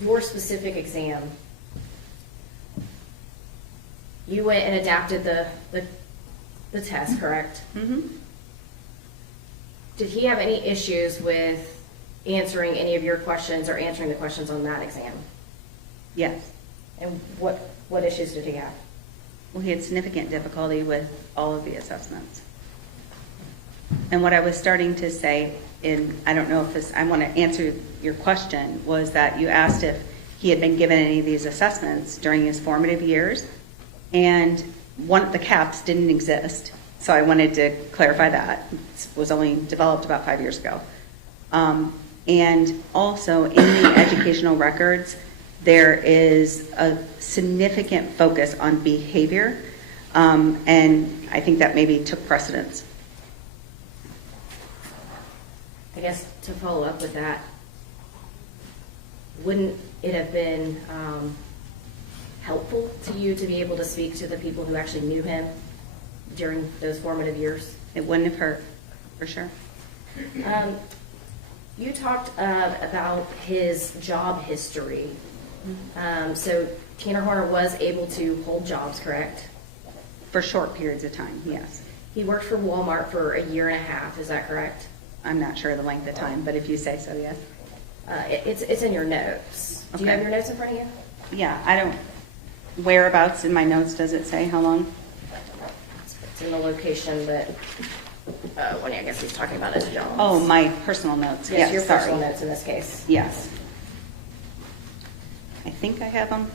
your specific exam, you went and adapted the test, correct? Mm-hmm. Did he have any issues with answering any of your questions or answering the questions on that exam? Yes. And what issues did he have? Well, he had significant difficulty with all of the assessments. And what I was starting to say, and I don't know if this, I want to answer your question, was that you asked if he had been given any of these assessments during his formative years, and one of the CAPS didn't exist. So I wanted to clarify that. It was only developed about 5 years ago. And also in the educational records, there is a significant focus on behavior, and I think that maybe took precedence. I guess to follow up with that, wouldn't it have been helpful to you to be able to speak to the people who actually knew him during those formative years? It wouldn't have hurt, for sure. You talked about his job history. So Tanner Horner was able to hold jobs, correct? For short periods of time, yes. He worked for Walmart for 1.5 years, is that correct? I'm not sure the length of time, but if you say so, yes. It's in your notes. Do you Okay. have your notes in front of you? Yeah, I don't, whereabouts in my notes does it say how long? It's in the location that, when I guess he's talking about his job. Oh, my personal notes. Yes, your sorry. personal notes in this case. Yes. I think I have them.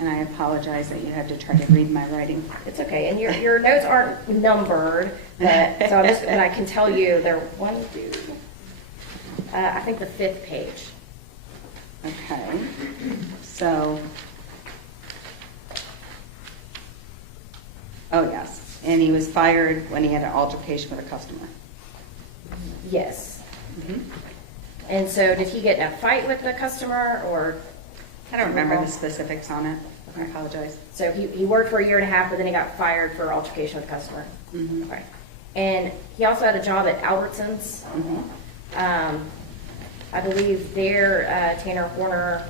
And I apologize that you had to try to read my writing. It's okay, and your notes aren't numbered, but, and I can tell you they're I think the 5th page. Okay, so, oh yes, and he was fired when he had an altercation with a customer. Yes. Mhm. And so did he get in a fight with the customer, or? I don't remember the specifics on it. I apologize. So he worked for 1.5 years, but then he got fired for altercation with a customer. Mhm. Okay. And he also had a job at Albertsons. Mhm. I believe there, Tanner Horner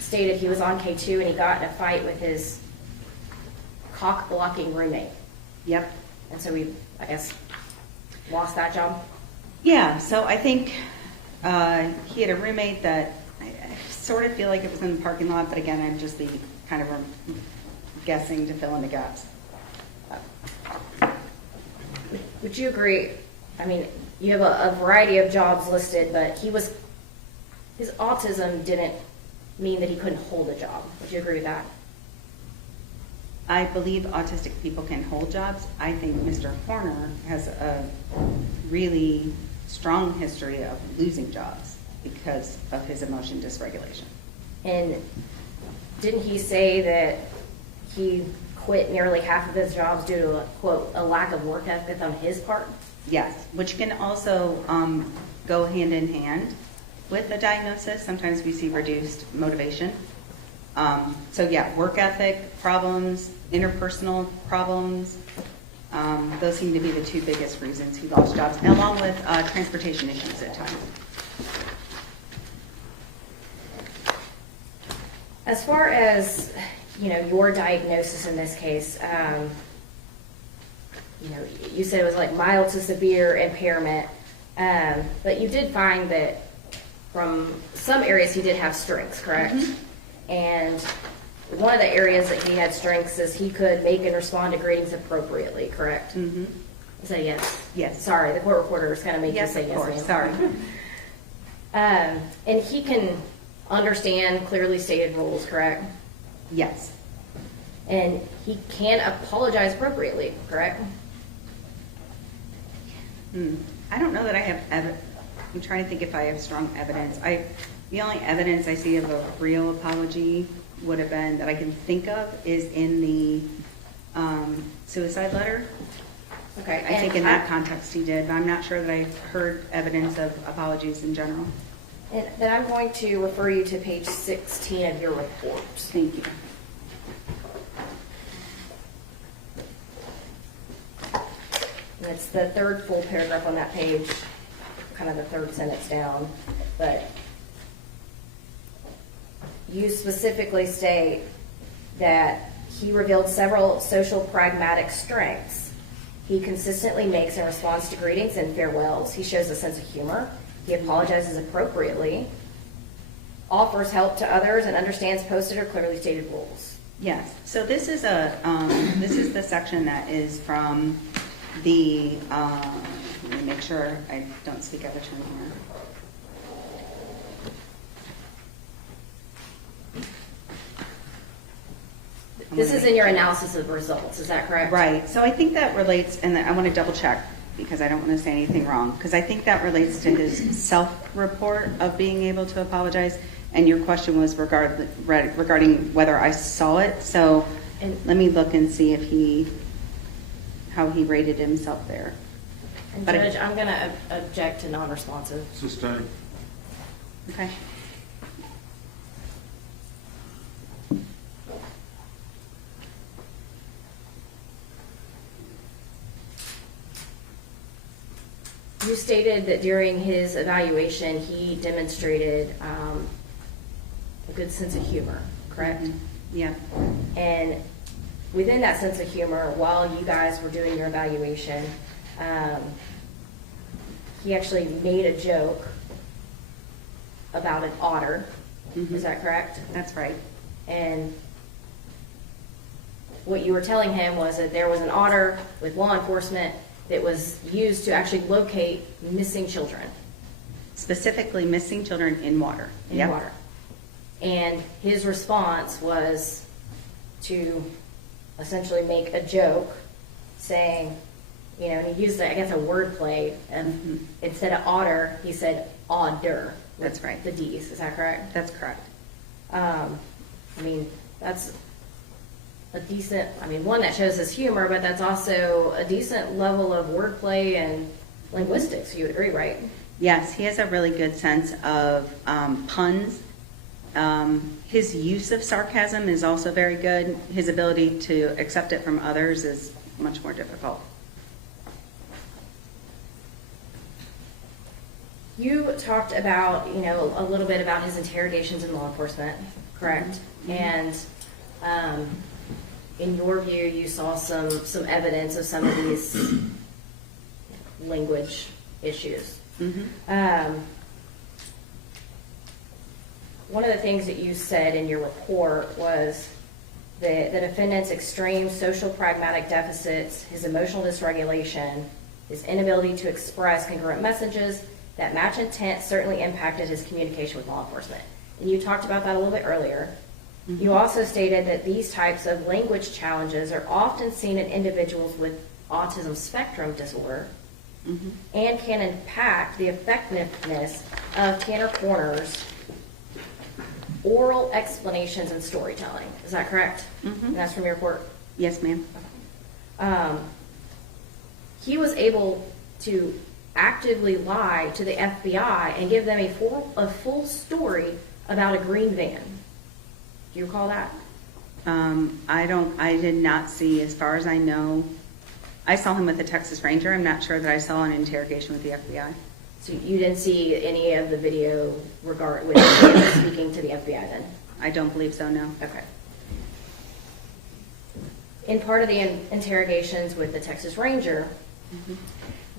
stated he was on K2 and he got in a fight with his cock-blocking roommate. Yep. And so we, I guess, lost that job. Yeah, so I think he had a roommate that I sort of feel like it was in the parking lot, but again, I'm just kind of guessing to fill in the gaps. Would you agree? I mean, you have a variety of jobs listed, but his autism didn't mean that he couldn't hold a job. Would you agree with that? I believe autistic people can hold jobs. I think Mr. Horner has a really strong history of losing jobs because of his emotion dysregulation. And didn't he say that he quit nearly half of his jobs due to, quote, a lack of work ethic on his part? Yes, which can also go hand in hand with a diagnosis. Sometimes we see reduced motivation. So yeah, work ethic problems, interpersonal problems, those seem to be the two biggest reasons he lost jobs, along with transportation issues at times. As far as, your diagnosis in this case, you said it was like mild to severe impairment, but you did find that from some areas he did have strengths, correct? Mm-hmm. And one of the areas that he had strengths is he could make and respond to greetings appropriately, correct? Mm-hmm. So yes. Yes. Sorry, the court reporter is going to make you say yes, ma'am. Sorry. And he can understand clearly stated rules, correct? Yes. And he can apologize appropriately, correct? I don't know that I have I'm trying to think if I have strong evidence. The only evidence I see of a real apology would have been, that I can think of, is in the suicide letter. Okay. I think in that context he did, but I'm not sure that I've heard evidence of apologies in general. And then I'm going to refer you to page 16 of your report. Thank you. And it's the third full paragraph on that page, kind of the third sentence down. But you specifically state that he revealed several social pragmatic strengths. He consistently makes and responds to greetings and farewells. He shows a sense of humor. He apologizes appropriately, offers help to others, and understands posted or clearly stated rules. Yes, so this is the section that is from the, let me make sure I don't speak out of turn here. This is in your analysis of results, is that correct? Right, so I think that relates, and I want to double check because I don't want to say anything wrong, because I think that relates to his self-report of being able to apologize, and your question was regarding whether I saw it, so let me look and see if how he rated himself there. And But Judge, I'm going to object to non-responsive. Sustained. Okay. You stated that during his evaluation, he demonstrated a good sense of humor, correct? Yeah. And within that sense of humor, while you guys were doing your evaluation, he actually made a joke about an otter. Is that correct? That's right. And what you were telling him was that there was an otter with law enforcement that was used to actually locate missing children Specifically missing children in water. in Yep. water. And his response was to essentially make a joke saying, you know, and he used, I guess, a word play, and instead of otter, he said odder. with That's right. The D's, is that correct? That's correct. I mean, that's a decent, I mean, one that shows his humor, but that's also a decent level of wordplay and linguistics, you would agree, right? Yes, he has a really good sense of puns. His use of sarcasm is also very good. His ability to accept it from others is much more difficult. You talked about, you know, a little bit about his interrogations in law enforcement, correct? And in your view, you saw some evidence of some of these language issues. One of the things that you said in your report was that the defendant's extreme social pragmatic deficits, his emotional dysregulation, his inability to express congruent messages that match intent certainly impacted his communication with law enforcement. And you talked about that a little bit earlier. You also stated that these types of language challenges are often seen in individuals with autism spectrum disorder and can impact the effectiveness of Tanner Corner's oral explanations and storytelling. Is that correct? And that's from your report? Yes, ma'am. He was able to actively lie to the FBI and give them a full story about a green van. Do you recall that? I did not see, as far as I know, I saw him with the Texas Ranger. I'm not sure that I saw an interrogation with the FBI. So you didn't see any of the video with speaking to the FBI then? I don't believe so, no. Okay. In part of the interrogations with the Texas Ranger,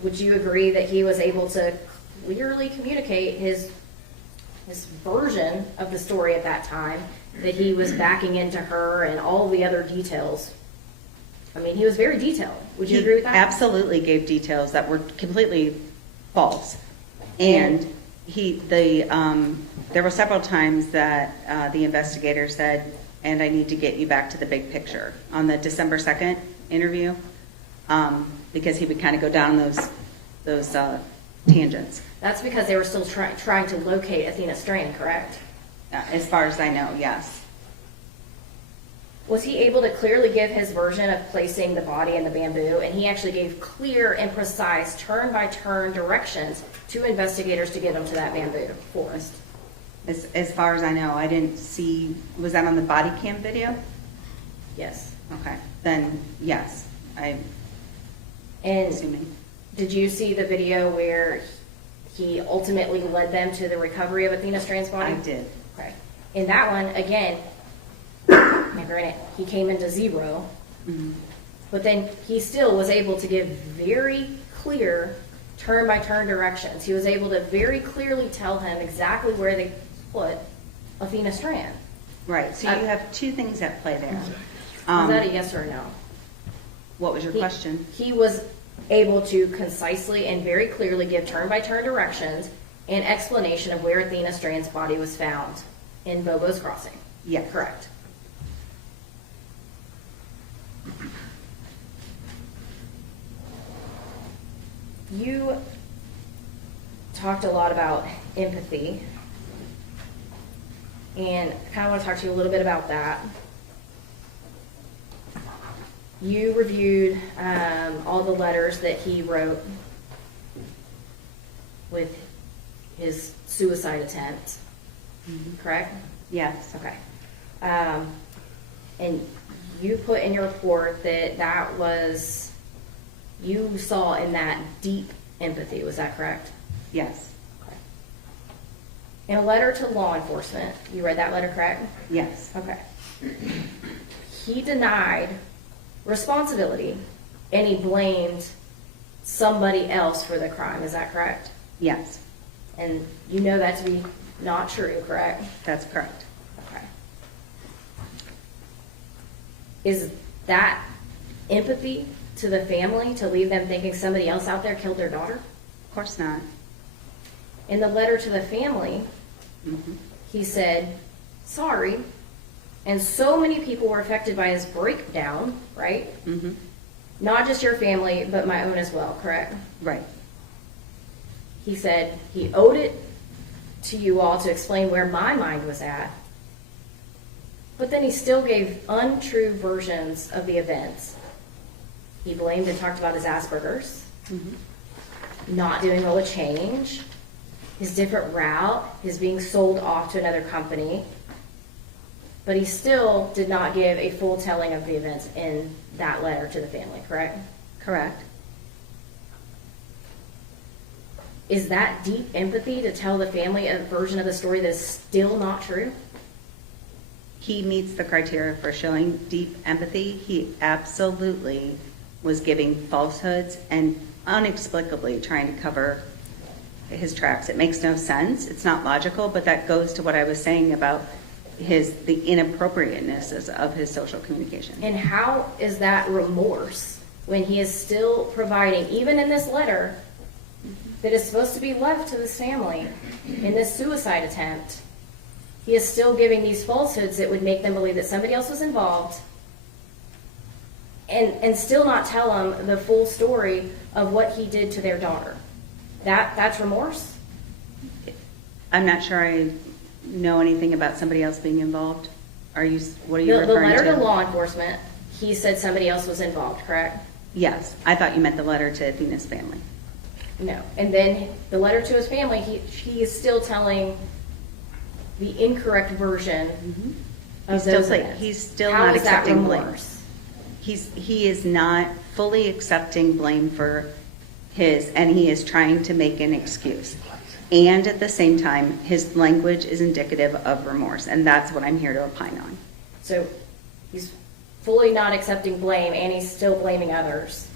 would you agree that he was able to clearly communicate his version of the story at that time, that he was backing into her and all the other details? I mean, he was very detailed. Would you agree with that? Absolutely gave details that were completely false. And there were several times that the investigator said, and I need to get you back to the big picture on the December 2nd interview, because he would kind of go down those tangents. That's because they were still trying to locate Athena Strand, correct? As far as I know, yes. Was he able to clearly give his version of placing the body in the bamboo? And he actually gave clear and precise turn-by-turn directions to investigators to get them to that bamboo forest. As far as I know, I didn't see, was that on the body cam video? Yes. Okay, then yes, I'm And assuming. did you see the video where he ultimately led them to the recovery of Athena Strand's body? I did. Okay. In that one, again, now granted, he came into 0, but then he still was able to give very clear turn-by-turn directions. He was able to very clearly tell him exactly where they put Athena Strand. Right, so you have two things at play there. Is that a yes or a no? What was your question? He was able to concisely and very clearly give turn-by-turn directions and explanation of where Athena Strand's body was found in Bobo's Crossing. Yes. Correct. You talked a lot about empathy, and I kind of want to talk to you a little bit about that. You reviewed all the letters that he wrote with his suicide attempt, correct? Yes. Okay. And you put in your report that was, you saw in that deep empathy, was that correct? Yes. Okay. In a letter to law enforcement, you read that letter, correct? Yes. Okay. He denied responsibility and he blamed somebody else for the crime, is that correct? Yes. And you know that to be not true, correct? That's correct. Okay. Is that empathy to the family to leave them thinking somebody else out there killed their daughter? Of course not. In the letter to the family, Mhm. he said, sorry, and so many people were affected by his breakdown, right? Mhm. Not just your family, but my own as well, correct? Right. He said he owed it to you all to explain where my mind was at, but then he still gave untrue versions of the events. He blamed and talked about his Asperger's, not doing well with change, his different route, his being sold off to another company, but he still did not give a full telling of the events in that letter to the family, correct? Correct. Is that deep empathy to tell the family a version of the story that is still not true? He meets the criteria for showing deep empathy. He absolutely was giving falsehoods and inexplicably trying to cover his tracks. It makes no sense. It's not logical, but that goes to what I was saying about the inappropriateness of his social communication. And how is that remorse when he is still providing, even in this letter that is supposed to be left to this family in this suicide attempt, he is still giving these falsehoods that would make them believe that somebody else was involved and still not tell them the full story of what he did to their daughter. That's remorse? I'm not sure I know anything about somebody else being involved. What are you The referring letter to? to law enforcement, he said somebody else was involved, correct? Yes. I thought you meant the letter to Athena's family. No. And then the letter to his family, he is still telling the incorrect version of those events. He's still How not is that accepting blame. remorse? He is not fully accepting blame for his, and he is trying to make an excuse. And at the same time, his language is indicative of remorse, and that's what I'm here to opine on. So he's fully not accepting blame and he's still blaming others.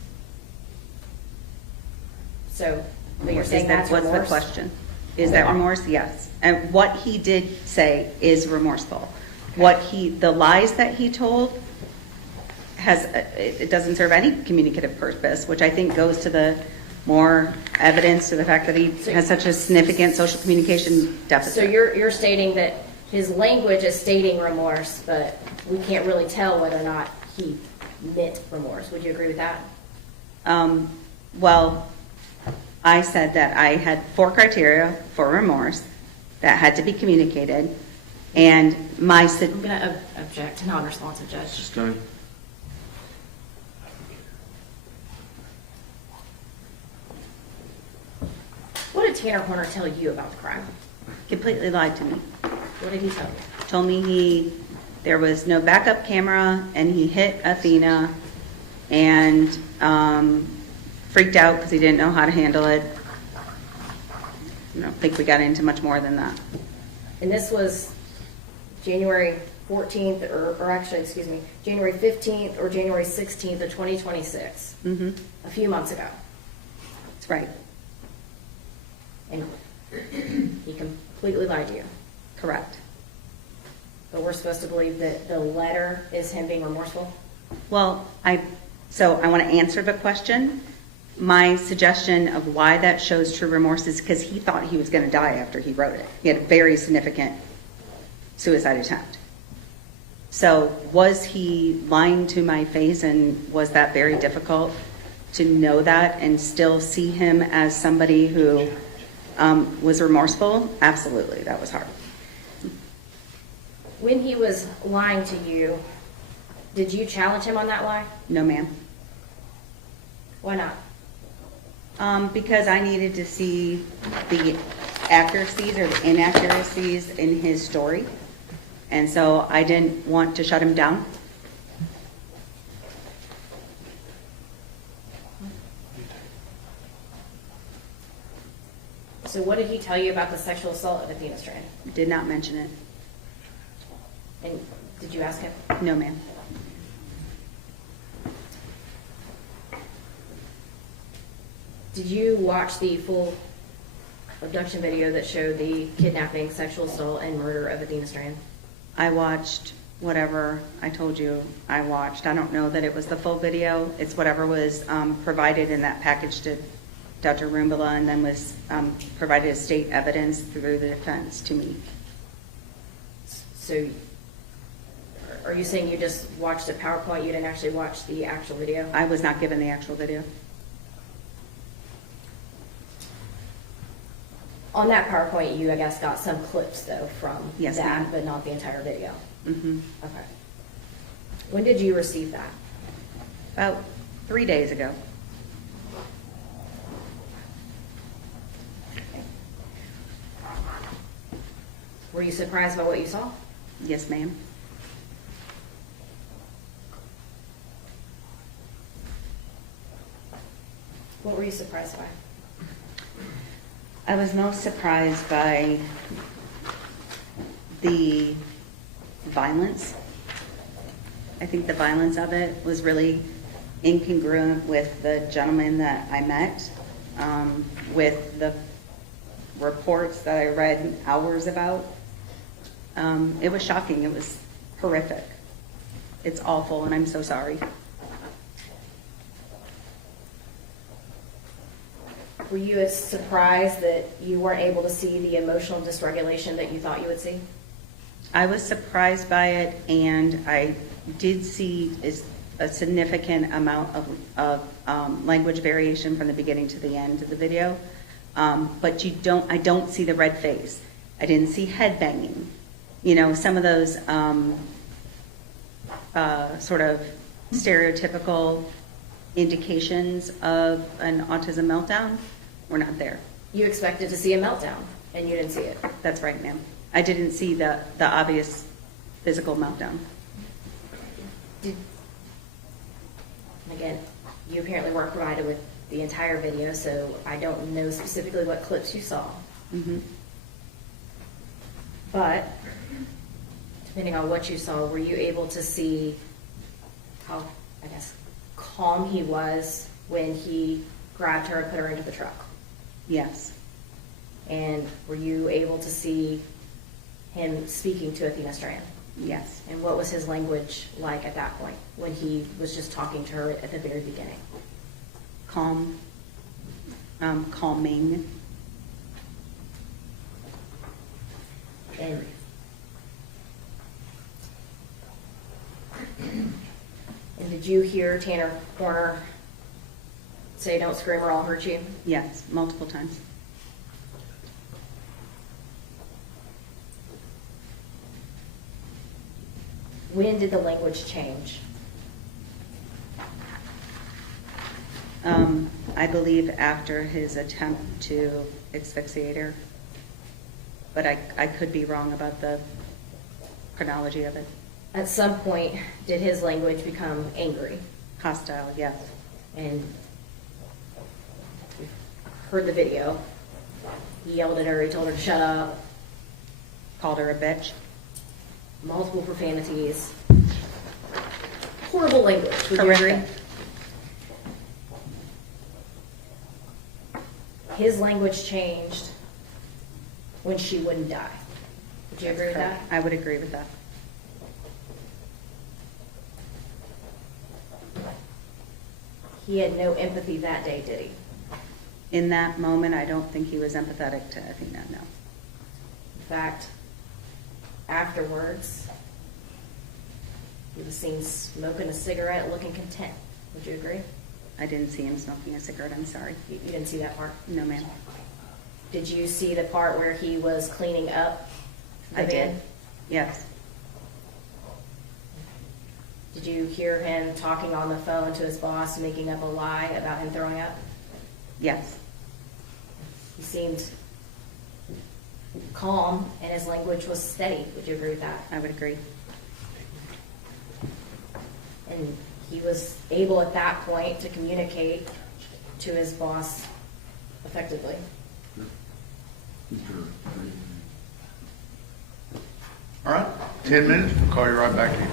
So, but you're saying that's What's remorse? the question? Is that remorse? Yes. And what he did say is remorseful. The lies that he told it doesn't serve any communicative purpose, which I think goes to the more evidence to the fact that he has such a significant social communication deficit. So you're stating that his language is stating remorse, but we can't really tell whether or not he meant remorse. Would you agree with that? Well, I said that I had 4 criteria for remorse that had to be communicated, and I'm going to object to non-responsive, Judge. Sustain. What did Tanner Horner tell you about the crime? completely lied to me. What did he tell you? Told me there was no backup camera, and he hit Athena, and freaked out because he didn't know how to handle it. I don't think we got into much more than that. And this was January 14th, or actually, excuse me, January 15th or January 16th of 2026, Mm-hmm. a few months ago. That's right. And he completely lied to you. Correct. But we're supposed to believe that the letter is him being remorseful? Well, I want to answer the question. My suggestion of why that shows true remorse is because he thought he was going to die after he wrote it. He had a very significant suicide attempt. So was he lying to my face, and was that very difficult to know that and still see him as somebody who was remorseful? Absolutely, that was hard. When he was lying to you, did you challenge him on that lie? No, ma'am. Why not? Because I needed to see the accuracies or the inaccuracies in his story. And so I didn't want to shut him down. So what did he tell you about the sexual assault of Athena Strand? Did not mention it. And did you ask him? No, ma'am. Did you watch the full abduction video that showed the kidnapping, sexual assault, and murder of Athena Strand? I watched whatever I told you I watched. I don't know that it was the full video. It's whatever was provided in that package to Dr. Rumbala, and then was provided as state evidence through the defense to me. So are you saying you just watched a PowerPoint, you didn't actually watch the actual video? I was not given the actual video. On that PowerPoint, you, I guess, got some clips, though, from Yes, that, ma'am. but not the entire video. Mm-hmm. Okay. When did you receive that? About 3 days ago. Were you surprised by what you saw? Yes, ma'am. What were you surprised by? I was most surprised by the violence. I think the violence of it was really incongruent with the gentleman that I met, with the reports that I read hours about. It was shocking. It was horrific. It's awful, and I'm so sorry. Were you as surprised that you weren't able to see the emotional dysregulation that you thought you would see? I was surprised by it, and I did see a significant amount of language variation from the beginning to the end of the video. But I don't see the red face. I didn't see head banging. You know, some of those sort of stereotypical indications of an autism meltdown were not there. You expected to see a meltdown, and you didn't see it. That's right, ma'am. I didn't see the obvious physical meltdown. Again, you apparently weren't provided with the entire video, so I don't know specifically what clips you saw. Mm-hmm. But depending on what you saw, were you able to see how, I guess, calm he was when he grabbed her and put her into the truck? Yes. And were you able to see him speaking to Athena Strand? Yes. And what was his language like at that point when he was just talking to her at the very beginning? Calm. Calming. And did you hear Tanner Horner say, "Don't scream or I'll hurt you"? Yes, multiple times. When did the language change? I believe after his attempt to asphyxiate her, but I could be wrong about the chronology of it. At some point, did his language become angry? Hostile, yes. And we've heard the video. He yelled at her, he told her to shut up, Called her a bitch. multiple profanities. Horrible language, would you agree? Horrific. His language changed when she wouldn't die. Would you agree with that? I would agree with that. He had no empathy that day, did he? In that moment, I don't think he was empathetic to Athena, no. In fact, afterwards, he was seen smoking a cigarette, looking content. Would you agree? I didn't see him smoking a cigarette, I'm sorry. You didn't see that part? No, ma'am. Did you see the part where he was cleaning up the I did. van? Yes. Did you hear him talking on the phone to his boss, making up a lie about him throwing up? Yes. He seemed calm and his language was steady. Would you agree with that? I would agree. And he was able at that point to communicate to his boss effectively. All right, 10 minutes, we'll call you right back in.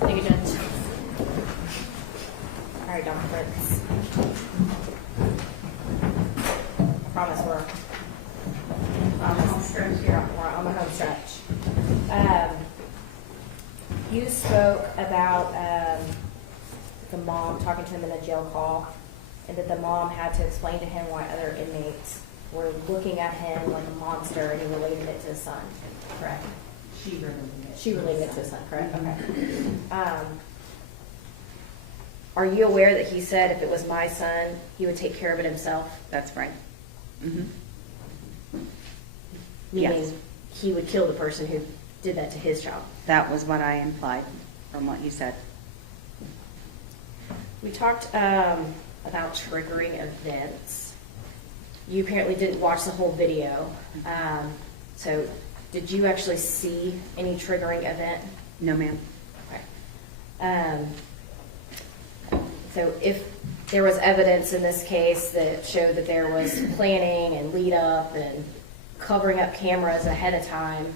Thank you, Jen. All right, Dr. Fritz. I promise we're on the home stretch. You spoke about the mom talking to him in a jail call, and that the mom had to explain to him why other inmates were looking at him like a monster, and he related it to his son, correct? She related it to his son, correct? Okay. Are you aware that he said if it was my son, he would take care of it himself? That's right. Mhm. Meaning Yes. he would kill the person who did that to his child. That was what I implied from what you said. We talked about triggering events. You apparently didn't watch the whole video. So did you actually see any triggering event? No, ma'am. Okay. So if there was evidence in this case that showed that there was planning and lead up and covering up cameras ahead of time,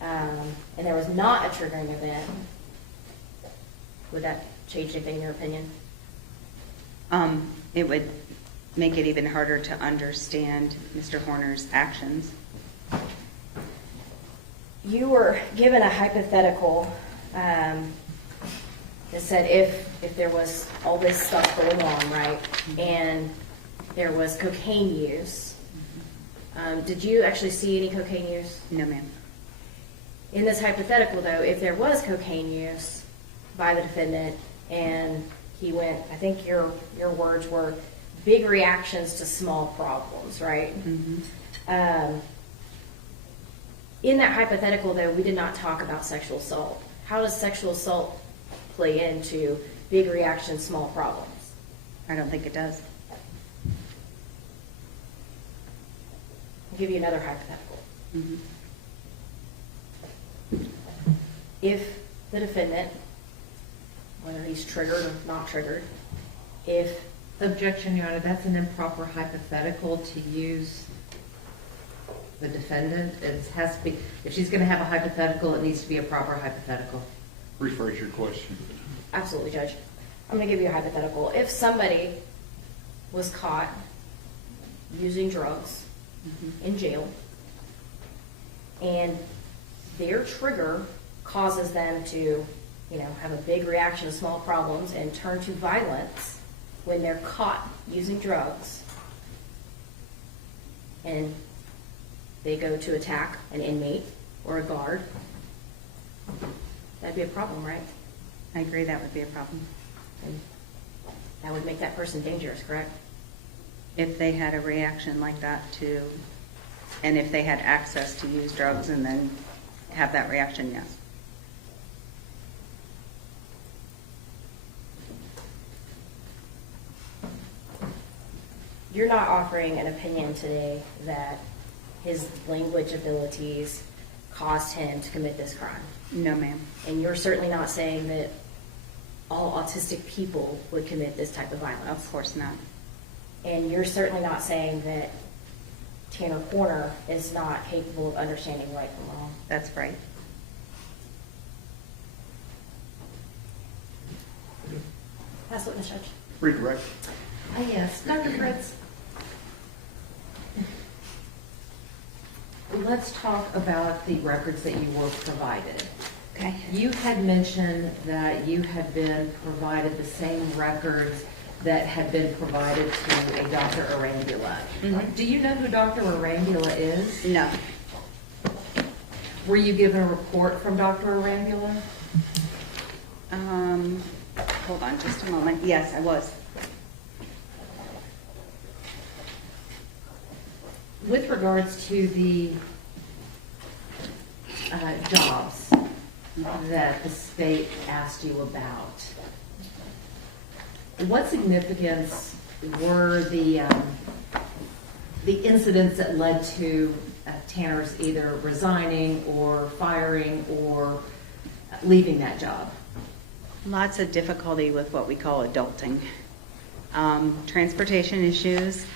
and there was not a triggering event, would that change anything in your opinion? It would make it even harder to understand Mr. Horner's actions. You were given a hypothetical that said if there was all this stuff going on, right, and there was cocaine use. Did you actually see any cocaine use? No, ma'am. In this hypothetical, though, if there was cocaine use by the defendant and he went, I think your words were big reactions to small problems, right? Mm-hmm. In that hypothetical, though, we did not talk about sexual assault. How does sexual assault play into big reactions, small problems? I don't think it does. I'll give you another hypothetical. Mm-hmm. If the defendant, whether he's triggered or not triggered, if Objection, Your Honor, that's an improper hypothetical to use the defendant. It has to be, if she's going to have a hypothetical, it needs to be a proper hypothetical. Rephrase your question. Absolutely, Judge. I'm going to give you a hypothetical. If somebody was caught using drugs in jail, and their trigger causes them to, have a big reaction to small problems and turn to violence when they're caught using drugs, and they go to attack an inmate or a guard, that'd be a problem, right? I agree that would be a problem. And that would make that person dangerous, correct? If they had a reaction like that and if they had access to use drugs and then have that reaction, yes. You're not offering an opinion today that his language abilities caused him to commit this crime. No, ma'am. And you're certainly not saying that all autistic people would commit this type of violence. Of course not. And you're certainly not saying that Tanner Horner is not capable of understanding right from wrong. That's right. Last witness, Judge. Redirect. Yes, Dr. Fritz. Let's talk about the records that you were provided. Okay. You had mentioned that you had been provided the same records that had been provided to a Dr. Arambula. Mhm. Do you know who Dr. Arambula is? No. Were you given a report from Dr. Arambula? Hold on just a moment. Yes, I was. With regards to the jobs that the state asked you about, what significance were the incidents that led to Tanner's either resigning or firing or leaving that job? Lots of difficulty with what we call adulting. Transportation issues,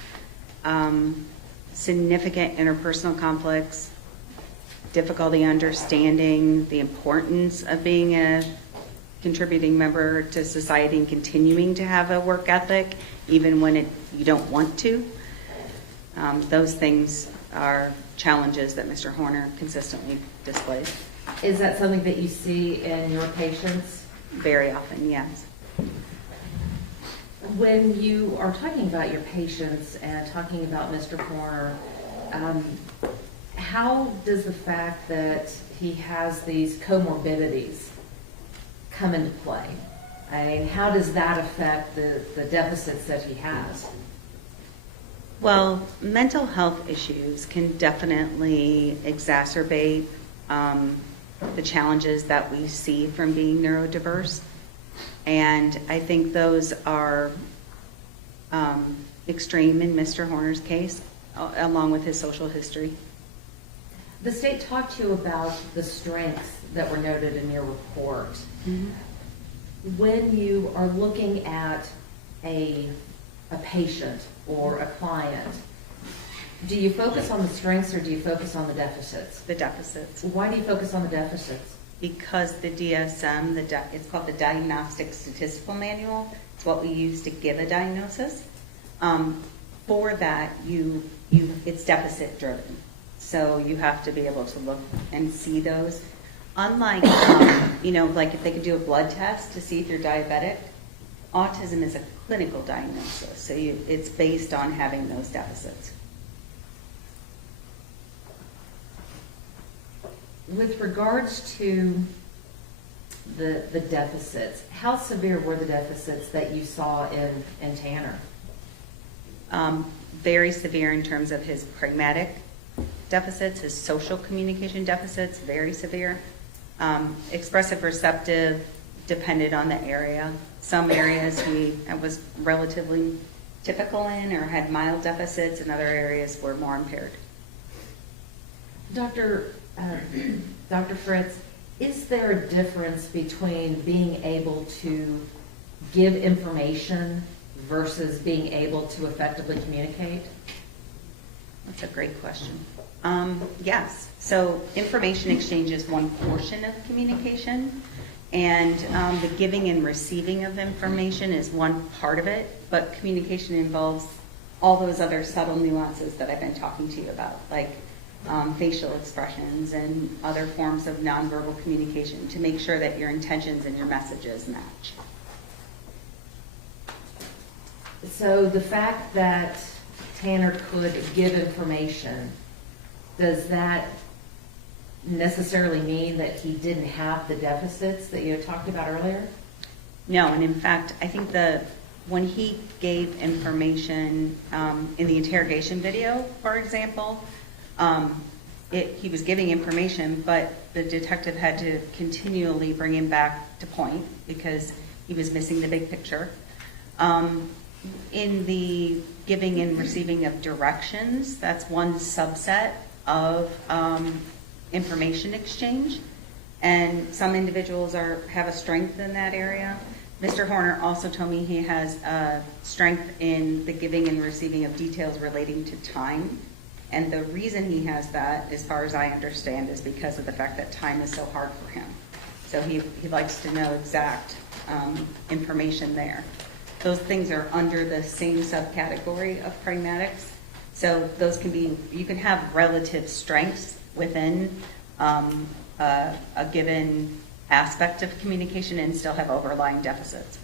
significant interpersonal conflicts, difficulty understanding the importance of being a contributing member to society and continuing to have a work ethic, even when you don't want to. Those things are challenges that Mr. Horner consistently displays. Is that something that you see in your patients? Very often, yes. When you are talking about your patients and talking about Mr. Horner, how does the fact that he has these comorbidities come into play? I mean, how does that affect the deficits that he has? Well, mental health issues can definitely exacerbate the challenges that we see from being neurodiverse. And I think those are extreme in Mr. Horner's case, along with his social history. The state talked to you about the strengths that were noted in your report. Mm-hmm. When you are looking at a patient or a client, do you focus on the strengths or do you focus on the deficits? The deficits. Why do you focus on the deficits? Because the DSM, it's called the Diagnostic Statistical Manual. It's what we use to give a diagnosis. For that, it's deficit driven. So you have to be able to look and see those. Unlike, like if they could do a blood test to see if you're diabetic, autism is a clinical diagnosis. So it's based on having those deficits. With regards to the deficits, how severe were the deficits that you saw in Tanner? Very severe in terms of his pragmatic deficits, his social communication deficits, very severe. Expressive receptive depended on the area. Some areas he was relatively typical in or had mild deficits, and other areas were more impaired. Dr. Fritz, is there a difference between being able to give information versus being able to effectively communicate? That's a great question. Yes. So information exchange is one portion of communication, and the giving and receiving of information is one part of it, but communication involves all those other subtle nuances that I've been talking to you about, like facial expressions and other forms of nonverbal communication to make sure that your intentions and your messages match. So the fact that Tanner could give information, does that necessarily mean that he didn't have the deficits that you had talked about earlier? No, and in fact, I think when he gave information in the interrogation video, for example, he was giving information, but the detective had to continually bring him back to point because he was missing the big picture. In the giving and receiving of directions, that's one subset of information exchange, and some individuals have a strength in that area. Mr. Horner also told me he has strength in the giving and receiving of details relating to time. And the reason he has that, as far as I understand, is because of the fact that time is so hard for him. So he likes to know exact information there. Those things are under the same subcategory of pragmatics. So those you can have relative strengths within a given aspect of communication and still have overlying deficits.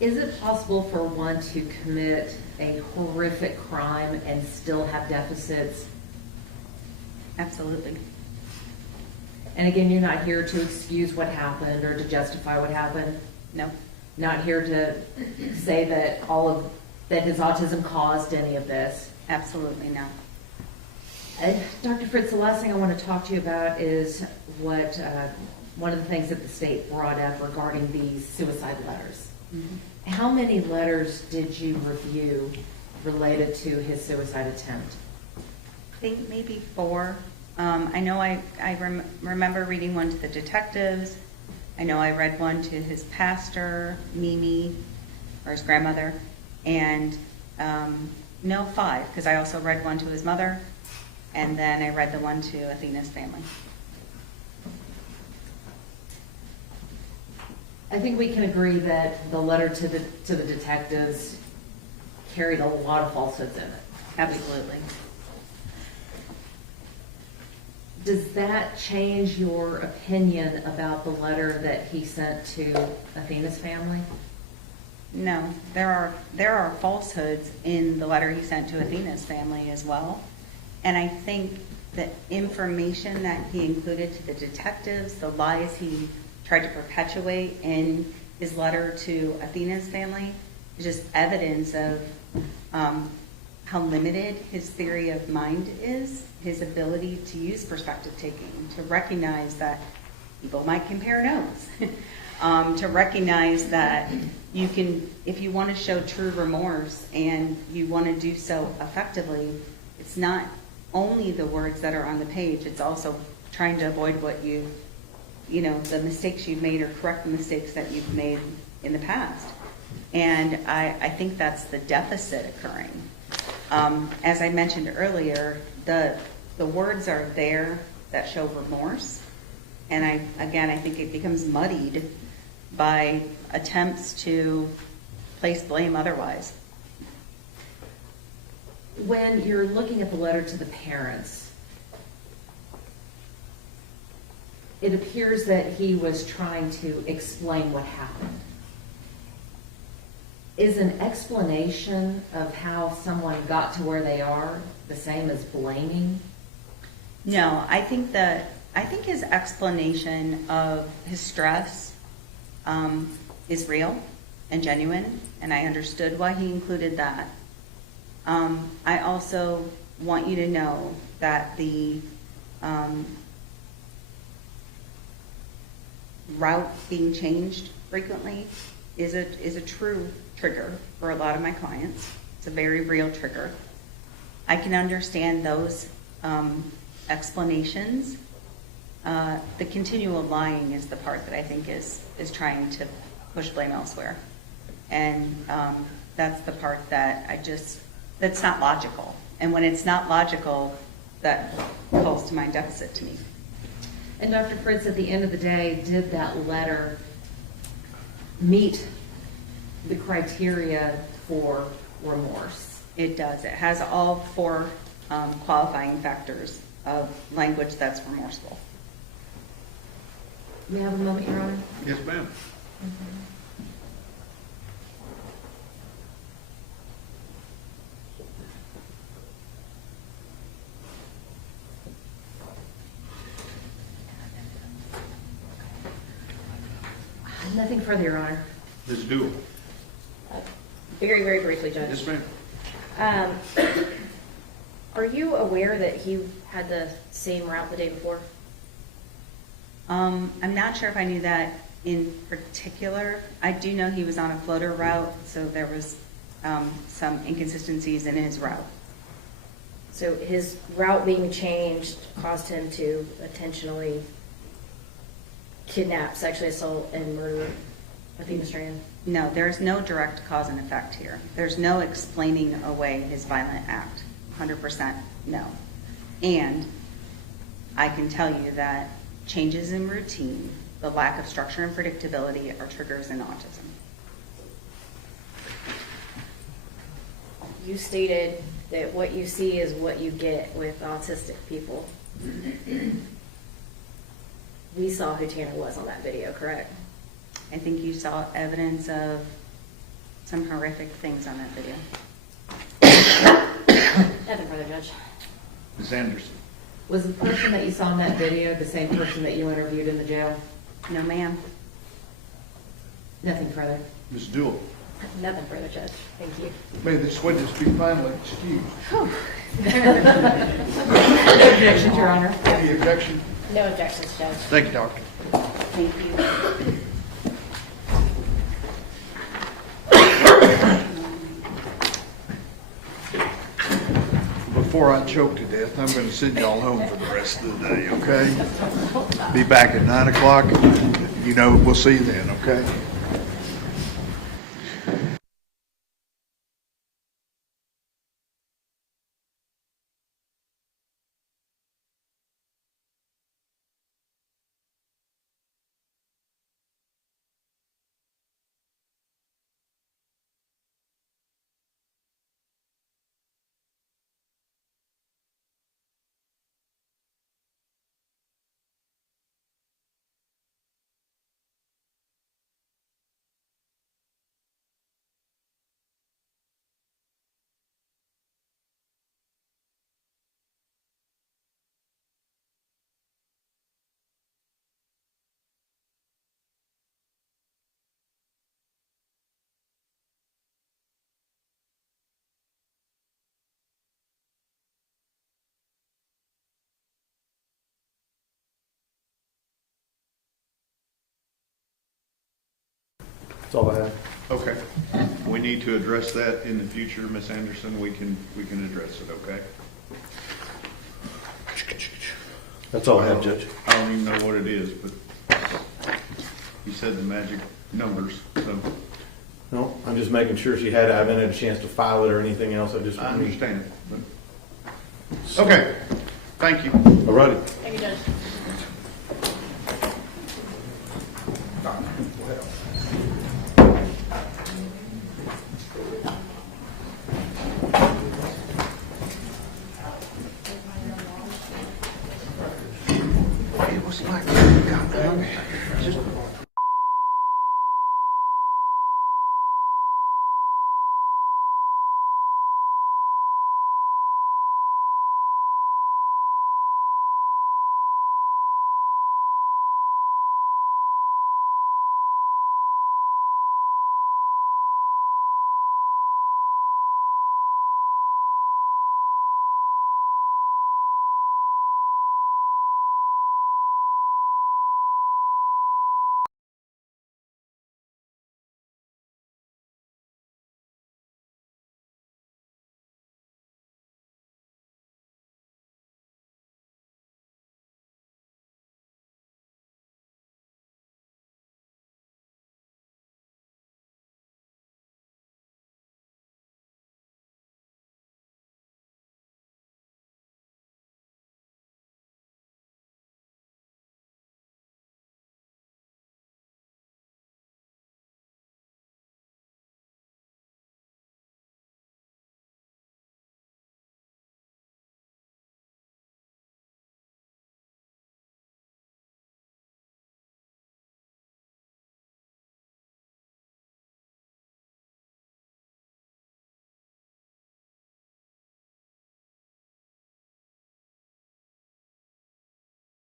Is it possible for one to commit a horrific crime and still have deficits? Absolutely. And again, you're not here to excuse what happened or to justify what happened? No. Not here to say that that his autism caused any of this? Absolutely not. Dr. Fritz, the last thing I want to talk to you about is what, one of the things that the state brought up regarding these suicide letters. How many letters did you review related to his suicide attempt? I think maybe 4. I know I remember reading one to the detectives. I know I read one to his pastor, Mimi, or his grandmother, and no, 5, because I also read one to his mother, and then I read the one to Athena's family. I think we can agree that the letter to the detectives carried a lot of falsehoods in it. Absolutely. Does that change your opinion about the letter that he sent to Athena's family? No, there are falsehoods in the letter he sent to Athena's family as well. And I think the information that he included to the detectives, the lies he tried to perpetuate in his letter to Athena's family, is just evidence of how limited his theory of mind is, his ability to use perspective taking, to recognize that people might compare notes, to recognize that you can, if you want to show true remorse and you want to do so effectively, it's not only the words that are on the page, it's also trying to avoid what the mistakes you've made or correct the mistakes that you've made in the past. And I think that's the deficit occurring. As I mentioned earlier, the words are there that show remorse. And I think it becomes muddied by attempts to place blame otherwise. When you're looking at the letter to the parents, it appears that he was trying to explain what happened. Is an explanation of how someone got to where they are the same as blaming? No, I think his explanation of his stress is real and genuine, and I understood why he included that. I also want you to know that the route being changed frequently is a true trigger for a lot of my clients. It's a very real trigger. I can understand those explanations. The continual lying is the part that I think is trying to push blame elsewhere. And that's the part that that's not logical. And when it's not logical, that calls to mind deficit to me. And Dr. Fritz, at the end of the day, did that letter meet the criteria for remorse? It does. It has all 4 qualifying factors of language that's remorseful. May I have a moment, Your Honor? Yes, ma'am. Nothing further, Your Honor. Ms. Dool. Very, very briefly, Judge. Yes, ma'am. Are you aware that he had the same route the day before? I'm not sure if I knew that in particular. I do know he was on a floater route, so there was some inconsistencies in his route. So his route being changed caused him to intentionally kidnap, sexually assault, and murder Athena Strand? No, there's no direct cause and effect here. There's no explaining away his violent act. 100% no. And I can tell you that changes in routine, the lack of structure and predictability are triggers in autism. You stated that what you see is what you get with autistic people. We saw who Tanner was on that video, correct? I think you saw evidence of some horrific things on that video. Nothing further, Judge. Ms. Anderson. Was the person that you saw in that video the same person that you interviewed in the jail? No, ma'am. Nothing further. Ms. Dool. Nothing further, Judge. Thank you. May this witness be finally excused. Objections, Your Honor. Any objection? No objections, Judge. Thank you, Doctor. Thank you. Before I choke to death, I'm going to send y'all home for the rest of the day, okay? Be back at 9 o'clock. You know, we'll see you then, okay? That's all I have. Okay. We need to address that in the future, Ms. Anderson. We can address it, okay? That's all I have, Judge. I don't even know what it is, but you said the magic numbers, so No, I'm just making sure I haven't had a chance to file it or anything else. I understand. But okay, thank you. All righty. Thank you, Judge. Go ahead.